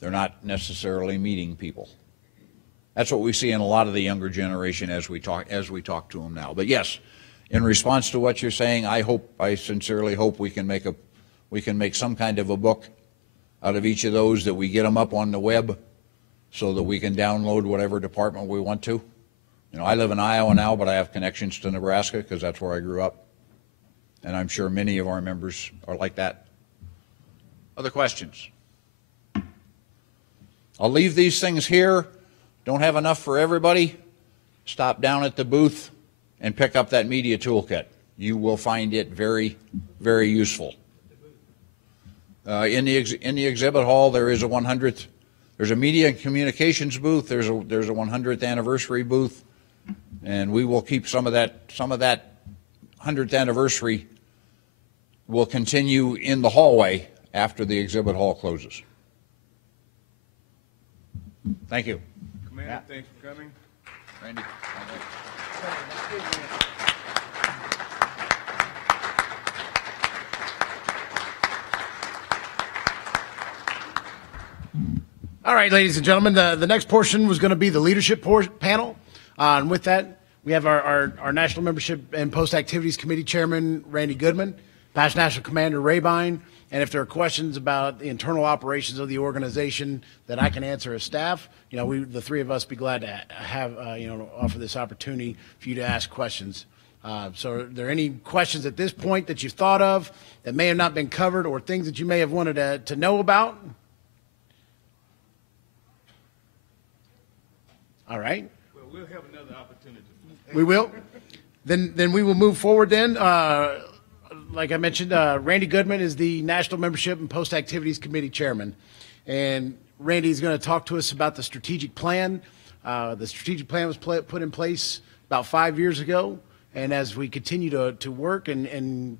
They're not necessarily meeting people. That's what we see in a lot of the younger generation as we talk to them now. But yes, in response to what you're saying, I sincerely hope we can make some kind of a book out of each of those, that we get them up on the web so that we can download whatever department we want to. You know, I live in Iowa now, but I have connections to Nebraska because that's where I grew up. And I'm sure many of our members are like that. Other questions? I'll leave these things here. Don't have enough for everybody. Stop down at the booth and pick up that media toolkit. You will find it very, very useful. In the exhibit hall, there is a 100th. There's a media and communications booth. There's a 100th anniversary booth, and we will keep some of that 100th anniversary will continue in the hallway after the exhibit hall closes. Thank you. Commander, thanks for coming. Randy. All right, ladies and gentlemen, the next portion was going to be the leadership panel. And with that, we have our National Membership and Post Activities Committee Chairman, Randy Goodman, Past National Commander Rehbein, and if there are questions about the internal operations of the organization that I can answer as staff, you know, the three of us be glad to have, offer this opportunity for you to ask questions. So are there any questions at this point that you've thought of that may have not been covered, or things that you may have wanted to know about? All right. Well, we'll have another opportunity. We will. Then we will move forward then. Like I mentioned, Randy Goodman is the National Membership and Post Activities Committee Chairman. And Randy is going to talk to us about the strategic plan. The strategic plan was put in place about 5 years ago. And as we continue to work and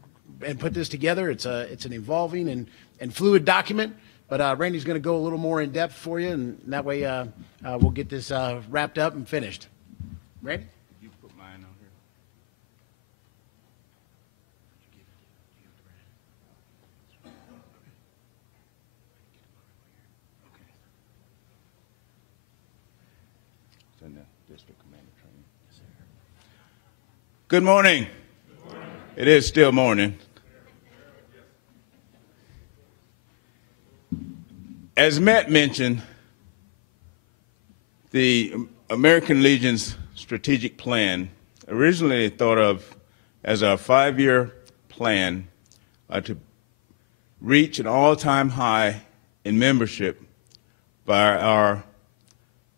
put this together, it's an evolving and fluid document. But Randy's going to go a little more in depth for you, and that way we'll get this wrapped up and finished. Randy? You put mine on here. It's in the district commander training. Good morning. Good morning. It is still morning. As Matt mentioned, the American Legion's strategic plan, originally thought of as a 5-year plan to reach an all-time high in membership by our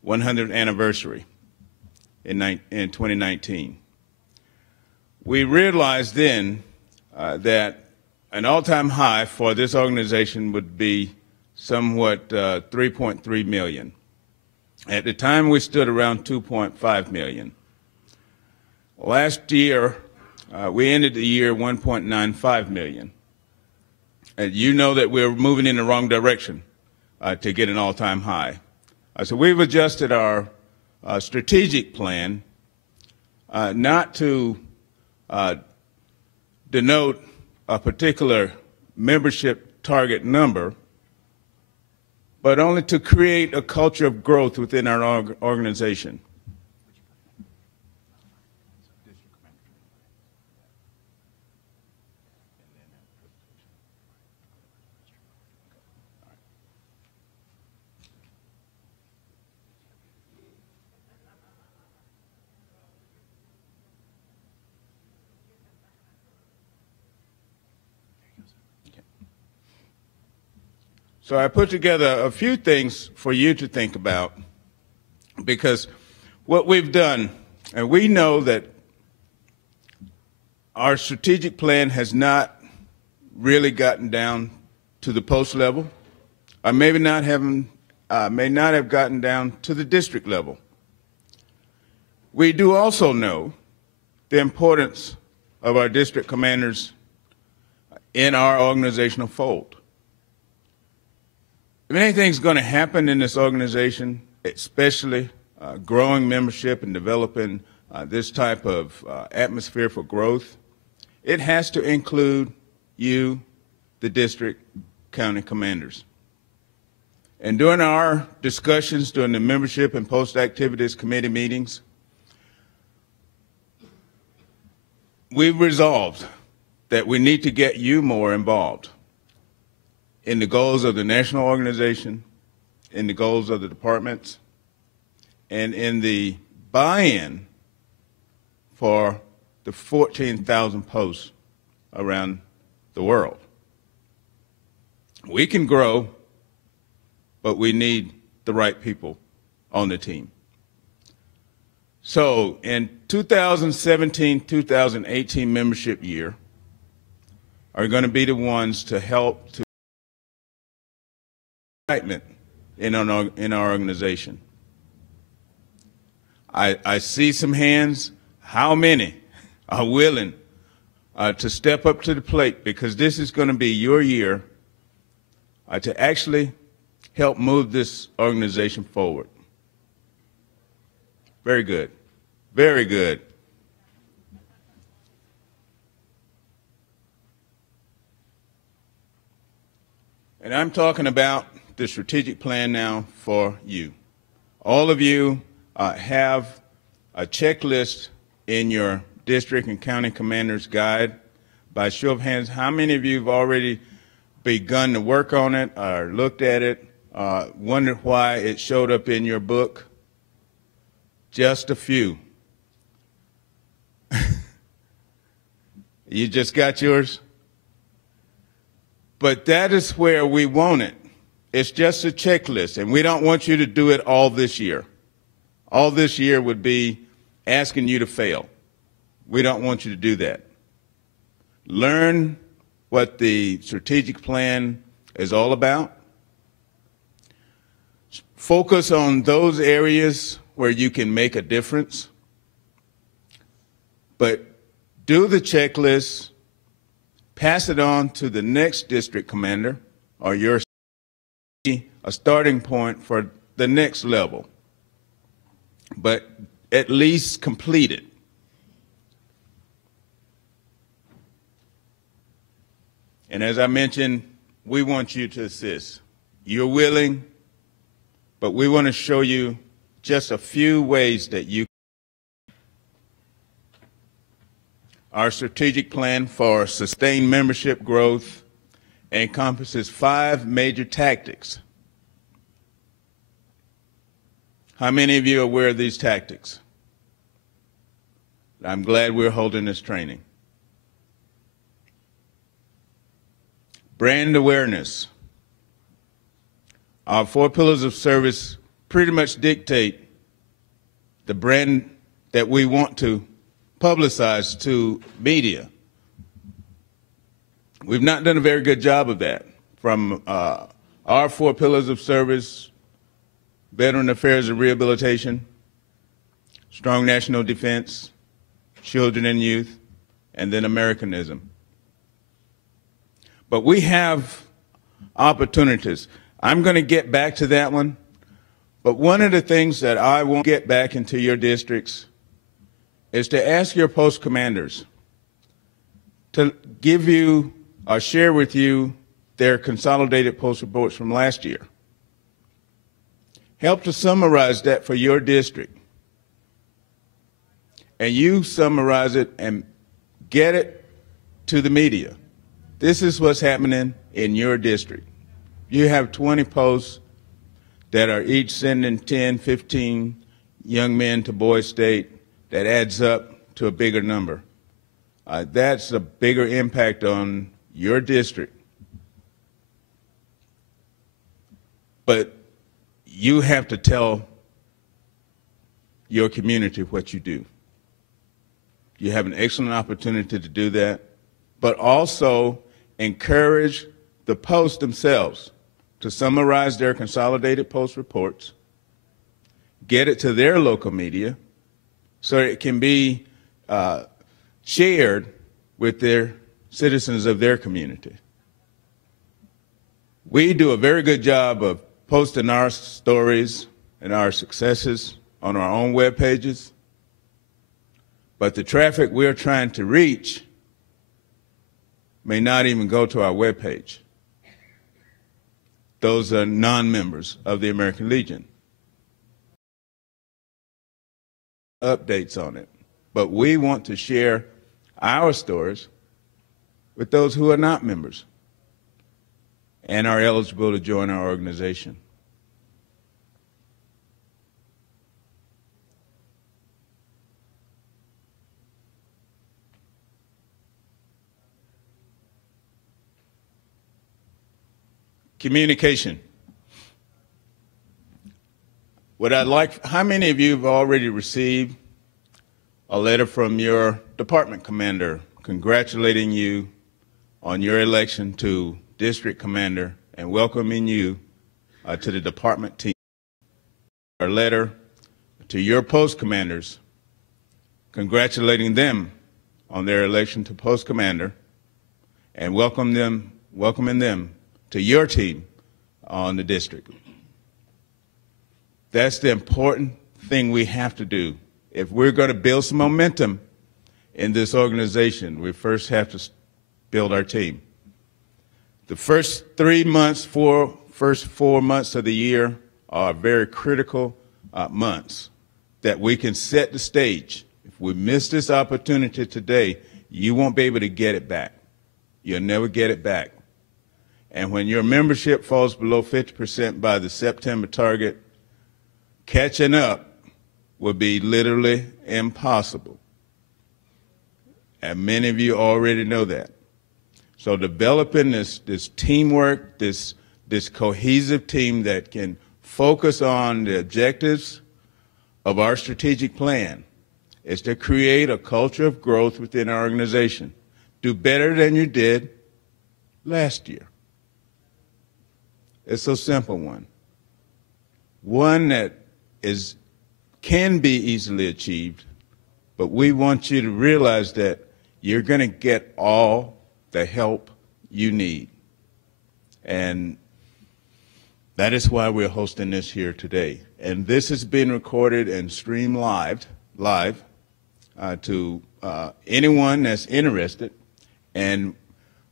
100th anniversary in 2019. We realized then that an all-time high for this organization would be somewhat 3.3 million. At the time, we stood around 2.5 million. Last year, We ended the year 1.95 million. And you know that we're moving in the wrong direction to get an all-time high. So we've adjusted our strategic plan not to denote a particular membership target number, but only to create a culture of growth within our organization. So I put together a few things for you to think about, because what we've done, and we know that our strategic plan has not really gotten down to the post level, or may not have gotten down to the district level. We do also know the importance of our district commanders in our organizational fold. If anything's going to happen in this organization, especially growing membership and developing this type of atmosphere for growth, it has to include you, the district county commanders. And during our discussions during the membership and post-activities committee meetings, we've resolved that we need to get you more involved in the goals of the national organization, in the goals of the departments, and in the buy-in for the 14,000 posts around the world. We can grow, but we need the right people on the team. So in 2017-2018 membership year are going to be the ones to help to excitement in our organization. I see some hands. How many are willing to step up to the plate, because this is going to be your year to actually help move this organization forward? Very good. Very good. And I'm talking about the strategic plan now for you. All of you have a checklist in your district and county commander's guide. By show of hands, how many of you have already begun to work on it or looked at it, wondered why it showed up in your book? Just a few. You just got yours? But that is where we want it. It's just a checklist, and we don't want you to do it all this year. All this year would be asking you to fail. We don't want you to do that. Learn what the strategic plan is all about. Focus on those areas where you can make a difference. But do the checklist, pass it on to the next district commander or your a starting point for the next level, but at least complete it. And as I mentioned, we want you to assist. You're willing, but we want to show you just a few ways that you. Our strategic plan for sustained membership growth encompasses 5 major tactics. How many of you are aware of these tactics? I'm glad we're holding this training. Brand awareness. Our 4 pillars of service pretty much dictate the brand that we want to publicize to media. We've not done a very good job of that. From our 4 pillars of service, veteran affairs and rehabilitation, strong national defense, children and youth, and then Americanism. But we have opportunities. I'm going to get back to that one, but one of the things that I want to get back into your districts is to ask your post commanders to give you or share with you their consolidated post reports from last year. Help to summarize that for your district. And you summarize it and get it to the media. This is what's happening in your district. You have 20 posts that are each sending 10, 15 young men to Boys State. That adds up to a bigger number. That's a bigger impact on your district. But you have to tell your community what you do. You have an excellent opportunity to do that, but also encourage the posts themselves to summarize their consolidated post reports, get it to their local media so it can be shared with their citizens of their community. We do a very good job of posting our stories and our successes on our own web pages, but the traffic we're trying to reach may not even go to our web page. Those are non-members of the American Legion. Updates on it. But we want to share our stories with those who are not members and are eligible to join our organization. Communication. How many of you have already received a letter from your department commander congratulating you on your election to district commander and welcoming you to the department team? A letter to your post commanders congratulating them on their election to post commander and welcoming them to your team on the district. That's the important thing we have to do. If we're going to build some momentum in this organization, we first have to build our team. The first 4 months of the year are very critical months that we can set the stage. If we miss this opportunity today, you won't be able to get it back. You'll never get it back. And when your membership falls below 50% by the September target, catching up will be literally impossible. And many of you already know that. So developing this teamwork, this cohesive team that can focus on the objectives of our strategic plan is to create a culture of growth within our organization. Do better than you did last year. It's a simple one. One that can be easily achieved, but we want you to realize that you're going to get all the help you need. And that is why we're hosting this here today. And this is being recorded and streamed live to anyone that's interested. And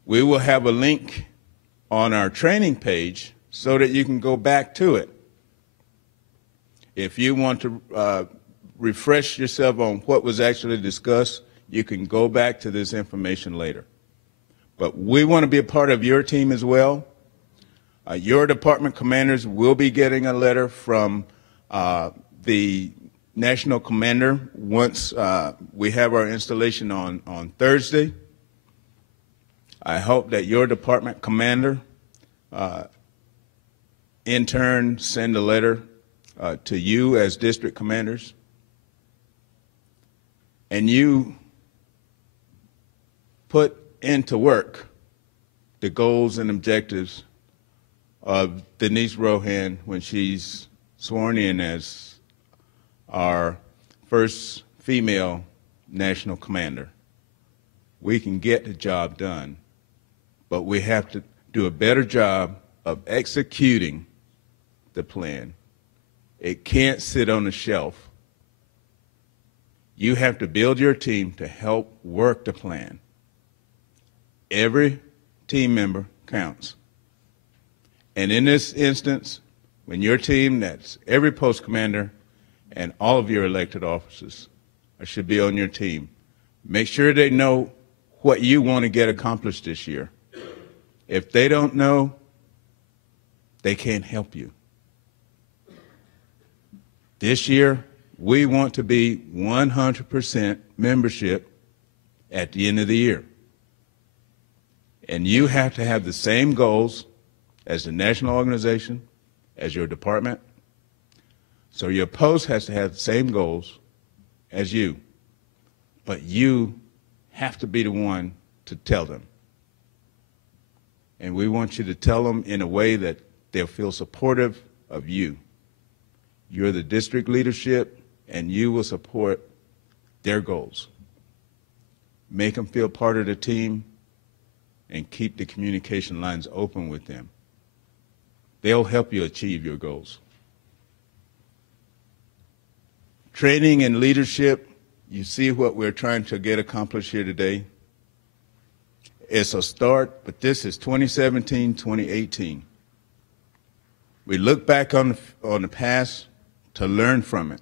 we will have a link on our training page so that you can go back to it. If you want to refresh yourself on what was actually discussed, you can go back to this information later. But we want to be a part of your team as well. Your department commanders will be getting a letter from the national commander once we have our installation on Thursday. I hope that your department commander in turn send a letter to you as district commanders, and you put into work the goals and objectives of Denise Rohan when she's sworn in as our first female national commander. we can get the job done, but we have to do a better job of executing the plan. It can't sit on the shelf. You have to build your team to help work the plan. Every team member counts. And in this instance, when your team, that's every post commander and all of your elected officers should be on your team. Make sure they know what you want to get accomplished this year. If they don't know, they can't help you. This year, we want to be 100% membership at the end of the year. And you have to have the same goals as the national organization, as your department. So your post has to have the same goals as you. But you have to be the one to tell them. And we want you to tell them in a way that they'll feel supportive of you. You're the district leadership, and you will support their goals. Make them feel part of the team and keep the communication lines open with them. They'll help you achieve your goals. Training and leadership, you see what we're trying to get accomplished here today. It's a start, but this is 2017, 2018. We look back on the past to learn from it,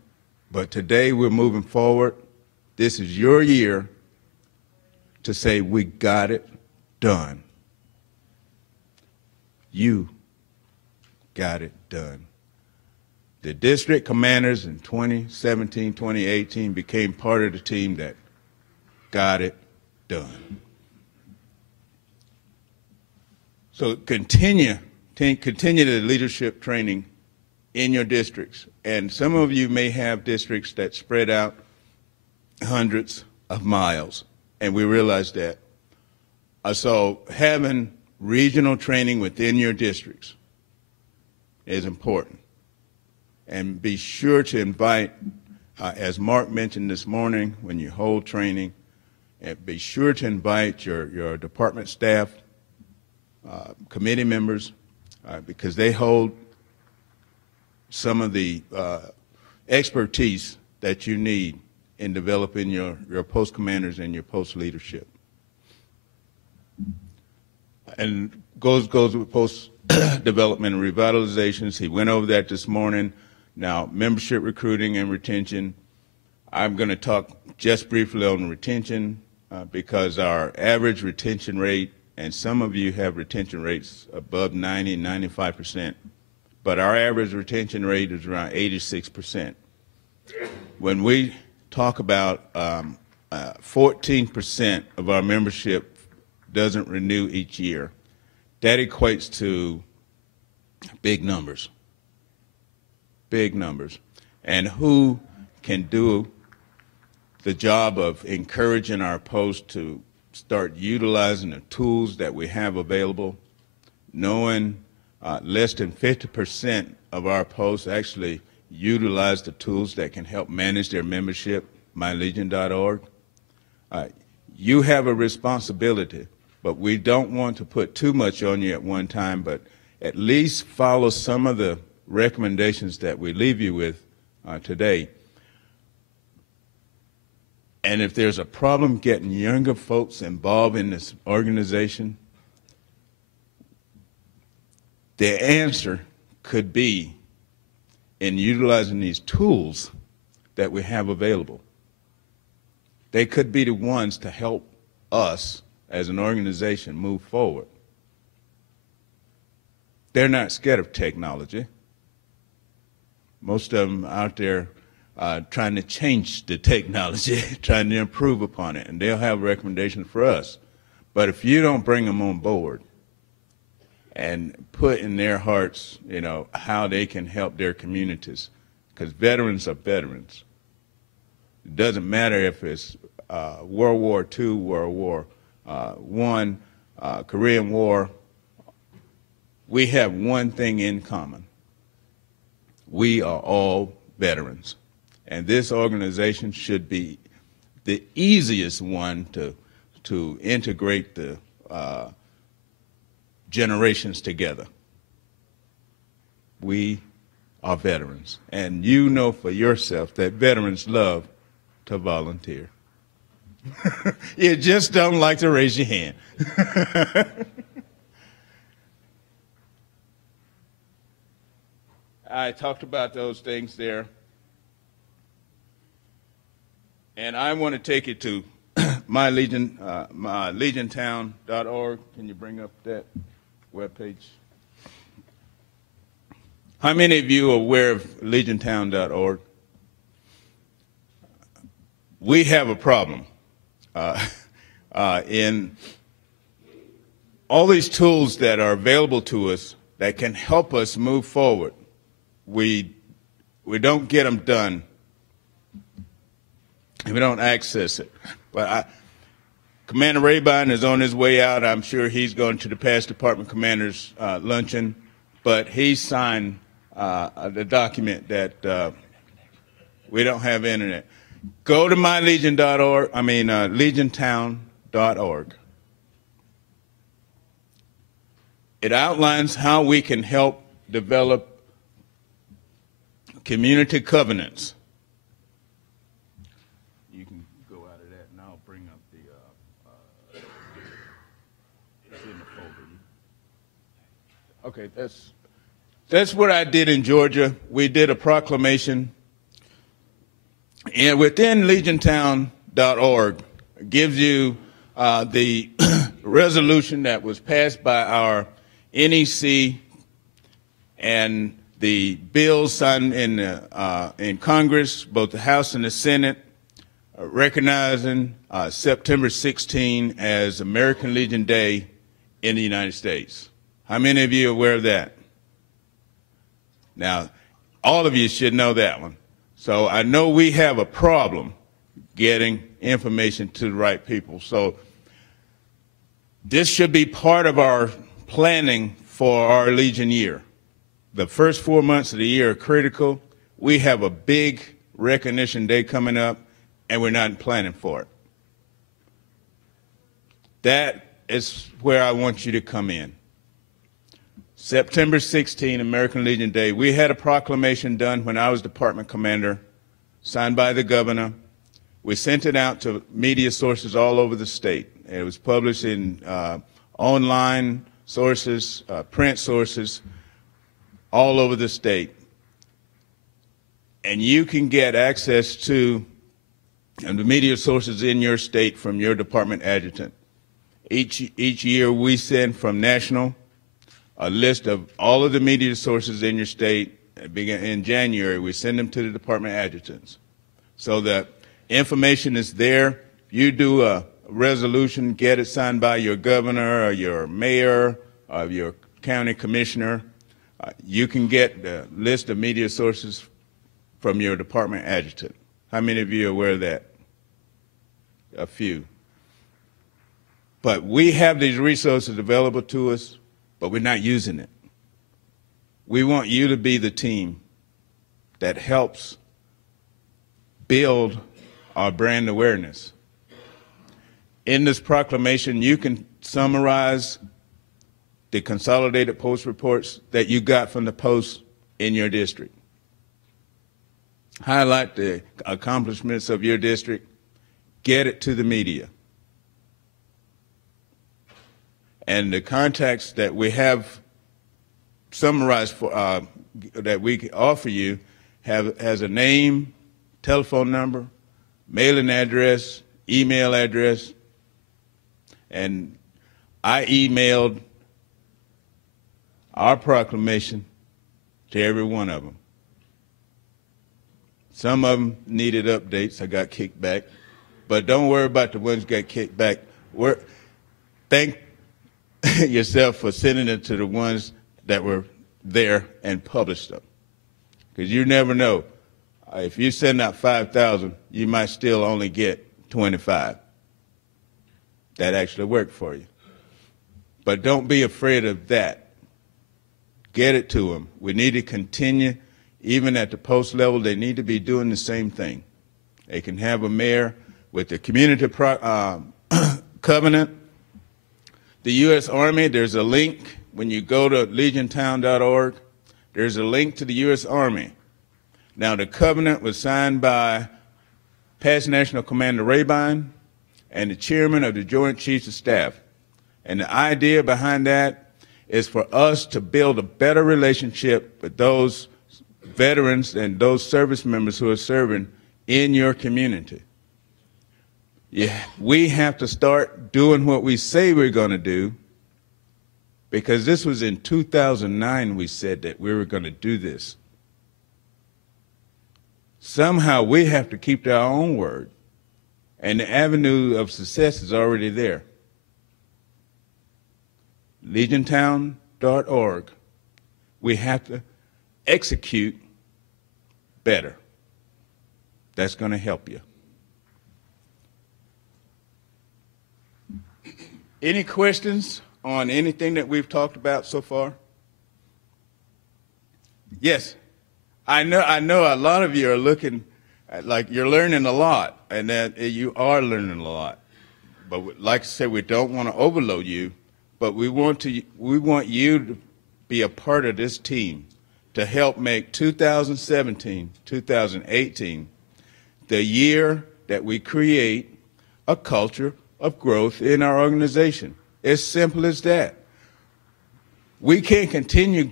but today we're moving forward. This is your year to say, we got it done. You got it done. The district commanders in 2017, 2018 became part of the team that got it done. So continue the leadership training in your districts. And some of you may have districts that spread out hundreds of miles, and we realize that. So having regional training within your districts is important. And be sure to invite, as Mark mentioned this morning, when you hold training, be sure to invite your department staff, committee members, because they hold some of the expertise that you need in developing your post commanders and your post leadership. And goes with post development and revitalizations. He went over that this morning. Now, membership recruiting and retention. I'm going to talk just briefly on retention because our average retention rate, and some of you have retention rates above 90, 95%, but our average retention rate is around 86%. When we talk about 14% of our membership doesn't renew each year, that equates to big numbers. Big numbers. And who can do the job of encouraging our posts to start utilizing the tools that we have available, knowing less than 50% of our posts actually utilize the tools that can help manage their membership, MyLegion.org. You have a responsibility, but we don't want to put too much on you at one time, but at least follow some of the recommendations that we leave you with today. And if there's a problem getting younger folks involved in this organization, the answer could be in utilizing these tools that we have available. They could be the ones to help us as an organization move forward. They're not scared of technology. Most of them out there trying to change the technology, trying to improve upon it, and they'll have recommendations for us. But if you don't bring them on board and put in their hearts, you know, how they can help their communities, because veterans are veterans. It doesn't matter if it's World War II, World War I, Korean War. We have one thing in common. We are all veterans. And this organization should be the easiest one to to integrate the generations together. We are veterans, and you know for yourself that veterans love to volunteer. You just don't like to raise your hand. I talked about those things there, and I want to take you to MyLegion, MyLegiontown.org. Can you bring up that webpage? How many of you are aware of LegionTown.org? We have a problem. In all these tools that are available to us that can help us move forward, we don't get them done, and we don't access it. But Commander Rehbein is on his way out. I'm sure he's going to the past department commanders luncheon, but he signed the document that we don't have internet. Go to MyLegion.org, LegionTown.org. It outlines how we can help develop community covenants. You can go out of that, and I'll bring up the, it's in the folder. Okay, that's what I did in Georgia. We did a proclamation. And within LegionTown.org gives you the resolution that was passed by our NEC and the bills signed in Congress, both the House and the Senate, recognizing September 16 as American Legion Day in the United States. How many of you are aware of that? Now, all of you should know that one. So I know we have a problem getting information to the right people. So this should be part of our planning for our Legion year. The first 4 months of the year are critical. We have a big recognition day coming up, and we're not planning for it. That is where I want you to come in. September 16, American Legion Day. We had a proclamation done when I was department commander, signed by the governor. We sent it out to media sources all over the state. It was published in online sources, print sources, all over the state. And you can get access to the media sources in your state from your department adjutant. Each year we send from national a list of all of the media sources in your state. In January, we send them to the department adjutants. So the information is there. You do a resolution, get it signed by your governor or your mayor or your county commissioner. You can get the list of media sources from your department adjutant. How many of you are aware of that? A few. But we have these resources available to us, but we're not using it. We want you to be the team that helps build our brand awareness. In this proclamation, you can summarize the consolidated post reports that you got from the posts in your district. Highlight the accomplishments of your district. Get it to the media. And the contacts that we have summarized for, that we can offer you has a name, telephone number, mailing address, email address, and I emailed our proclamation to every one of them. Some of them needed updates. I got kicked back. But don't worry about the ones that got kicked back. Thank yourself for sending it to the ones that were there and published them. Because you never know. If you send out 5,000, you might still only get 25. That actually worked for you. But don't be afraid of that. Get it to them. We need to continue, even at the post level, they need to be doing the same thing. They can have a mayor with the community Covenant. The U.S. Army, there's a link when you go to legiontown.org. There's a link to the U.S. Army. Now, the covenant was signed by past National Commander Rehbein and the chairman of the Joint Chiefs of Staff. And the idea behind that is for us to build a better relationship with those veterans and those service members who are serving in your community. Yeah, we have to start doing what we say we're going to do, because this was in 2009 we said that we were going to do this. Somehow we have to keep to our own word, and the avenue of success is already there. Legiontown.org. We have to execute better. That's going to help you. Any questions on anything that we've talked about so far? Yes. I know a lot of you are looking like you're learning a lot, and that you are learning a lot. But like I said, we don't want to overload you, but we want you to be a part of this team to help make 2017, 2018 the year that we create a culture of growth in our organization. As simple as that. We can't continue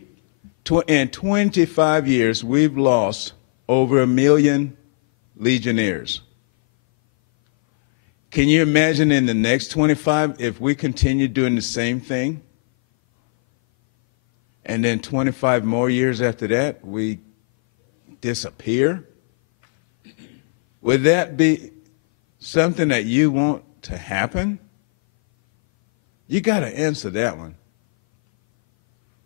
in 25 years, we've lost over 1 million Legionnaires. Can you imagine in the next 25 if we continue doing the same thing? And then 25 more years after that, we disappear? Would that be something that you want to happen? You got to answer that one.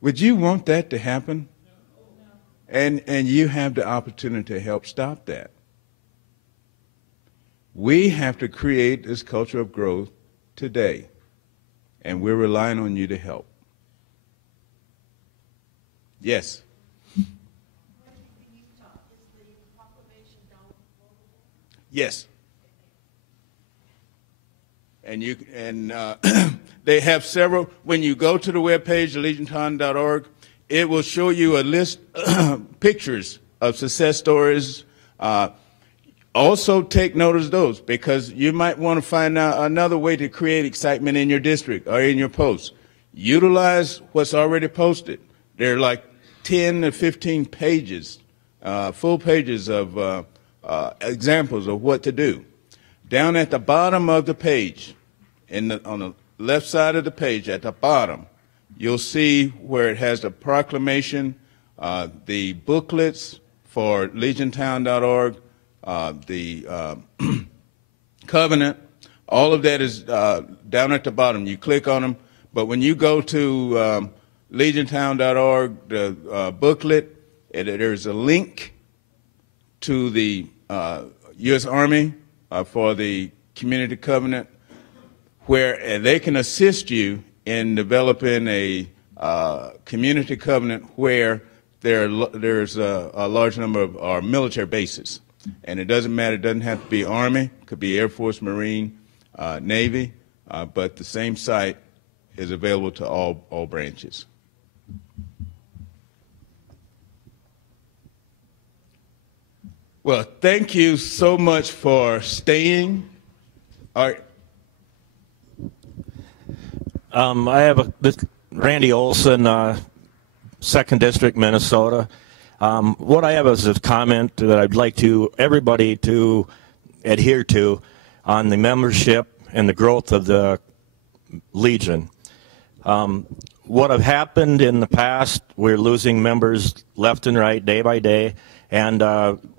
Would you want that to happen? And you have the opportunity to help stop that. We have to create this culture of growth today, and we're relying on you to help. Yes? Yes. And they have several. When you go to the webpage, legiontown.org, it will show you a list pictures of success stories. Also take note of those, because you might want to find out another way to create excitement in your district or in your post. Utilize what's already posted. There are like 10 to 15 pages, full pages of examples of what to do. Down at the bottom of the page, on the left side of the page at the bottom, you'll see where it has the proclamation, the booklets for legiontown.org, the covenant. All of that is down at the bottom. You click on them. But when you go to legiontown.org, the booklet, there's a link to the U.S. Army for the Community Covenant, where they can assist you in developing a community covenant where there's a large number of our military bases. And it doesn't matter, it doesn't have to be Army, it could be Air Force, Marine, Navy, but the same site is available to all branches. Well, thank you so much for staying. All right. I have this Randy Olson, 2nd District, Minnesota. What I have is a comment that I'd like everybody to adhere to on the membership and the growth of the Legion. What have happened in the past, we're losing members left and right, day by day, and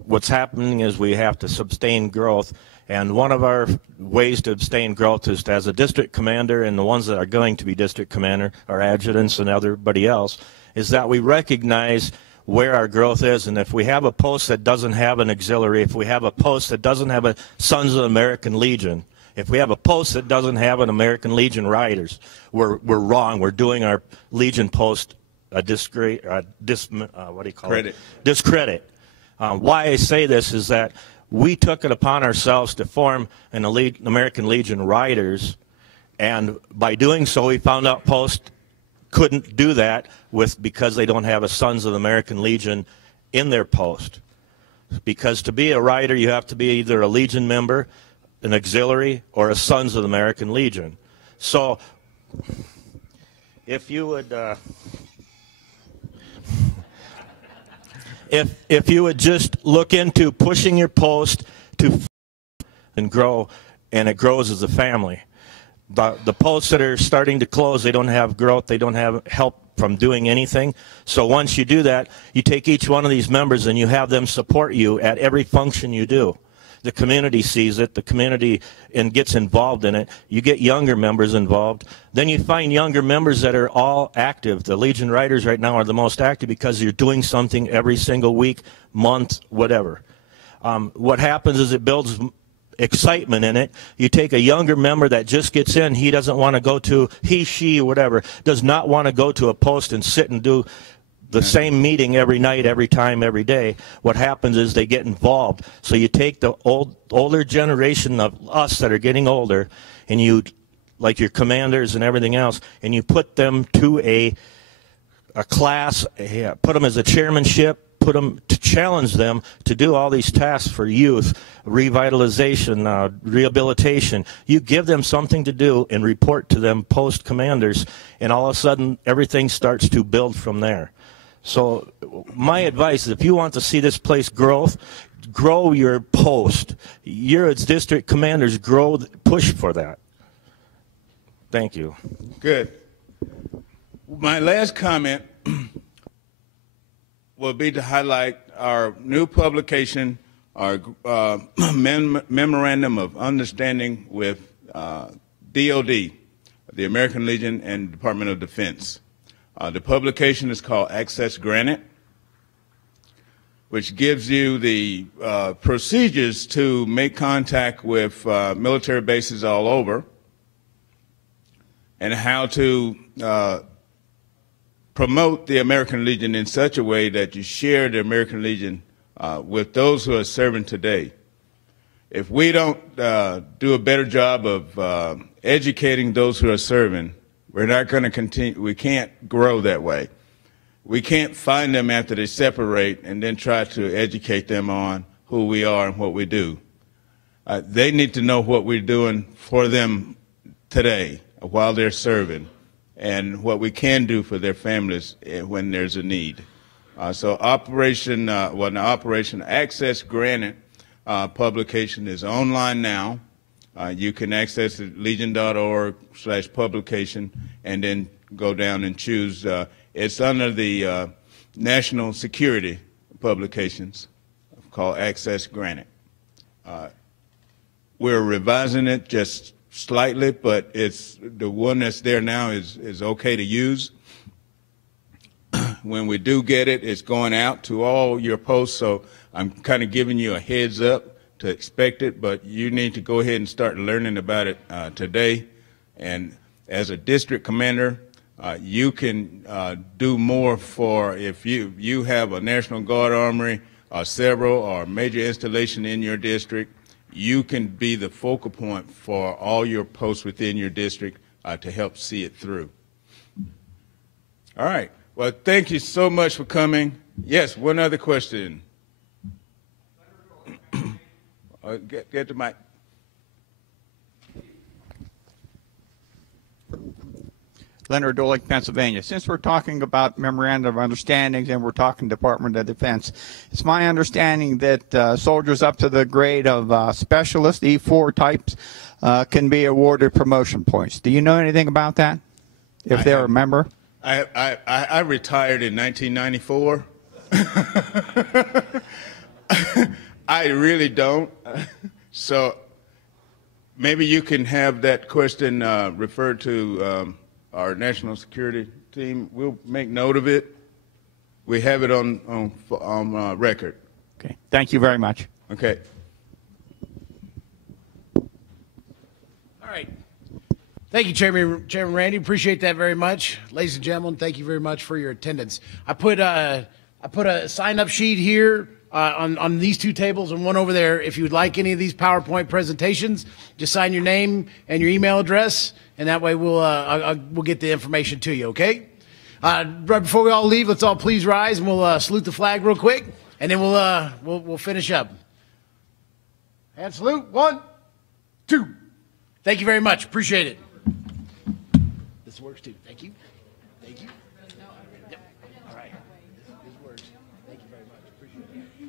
what's happening is we have to sustain growth. And one of our ways to sustain growth is, as a district commander, and the ones that are going to be district commander, our adjutants and everybody else, is that we recognize where our growth is. And if we have a post that doesn't have an auxiliary, if we have a post that doesn't have a Sons of the American Legion, if we have a post that doesn't have an American Legion Riders, we're wrong. We're doing our Legion post a discredit. Why I say this is that we took it upon ourselves to form an elite American Legion Riders, And by doing so, we found out post couldn't do that because they don't have a Sons of the American Legion in their post. Because to be a rider, you have to be either a Legion member, an auxiliary, or a Sons of the American Legion. So if you would if you would just look into pushing your post to and grow, and it grows as a family. The posts that are starting to close, they don't have growth, they don't have help from doing anything. So once you do that, you take each one of these members and you have them support you at every function you do. The community sees it, the community and gets involved in it. You get younger members involved. Then you find younger members that are all active. The Legion Riders right now are the most active because you're doing something every single week, month, whatever. What happens is it builds excitement in it. You take a younger member that just gets in, he doesn't want to go to, he, she, whatever, does not want to go to a post and sit and do the same meeting every night, every time, every day. What happens is they get involved. So you take the older generation of us that are getting older, and you, like your commanders and everything else, and you put them to a class, put them as a chairmanship, put them to challenge them to do all these tasks for youth, revitalization, rehabilitation. You give them something to do and report to them post commanders, and all of a sudden everything starts to build from there. So my advice is, if you want to see this place grow your post. You're as district commanders, push for that. Thank you. Good. My last comment will be to highlight our new publication, our Memorandum of Understanding with DOD, the American Legion and Department of Defense. The publication is called Access Granted, which gives you the procedures to make contact with military bases all over and how to promote the American Legion in such a way that you share the American Legion with those who are serving today. If we don't do a better job of educating those who are serving, we're not going to continue. We can't grow that way. We can't find them after they separate and then try to educate them on who we are and what we do. They need to know what we're doing for them today while they're serving, and what we can do for their families when there's a need. So Operation Access Granted publication is online now. You can access it at legion.org/publication and then go down and choose. It's under the National Security Publications called Access Granted. We're revising it just slightly, but it's the one that's there now is okay to use. When we do get it, it's going out to all your posts, so I'm kind of giving you a heads up to expect it, but you need to go ahead and start learning about it today. And as a district commander, you can do more for, if you have a National Guard armory or several or major installation in your district, you can be the focal point for all your posts within your district to help see it through. All right. Well, thank you so much for coming. Yes, one other question. Get the mic. Leonard Dolick, Pennsylvania. Since we're talking about memorandum of understandings and we're talking Department of Defense, it's my understanding that soldiers up to the grade of specialist, E4 types, can be awarded promotion points. Do you know anything about that, if they're a member? I retired in 1994. I really don't. So maybe you can have that question referred to our national security team. We'll make note of it. We have it on record. Okay. Thank you very much. Okay. All right. Thank you, Chairman Randy. Appreciate that very much. Ladies and gentlemen, thank you very much for your attendance. I put a sign-up sheet here on these two tables and one over there. If you would like any of these PowerPoint presentations, just sign your name and your email address, and that way we'll get the information to you, okay? Right before we all leave, let's all please rise, and we'll salute the flag real quick, and then we'll finish up. And salute, 1, 2. Thank you very much. Appreciate it. This works too. Thank you. Thank you. Yep. All right. This works. Thank you very much. Appreciate it.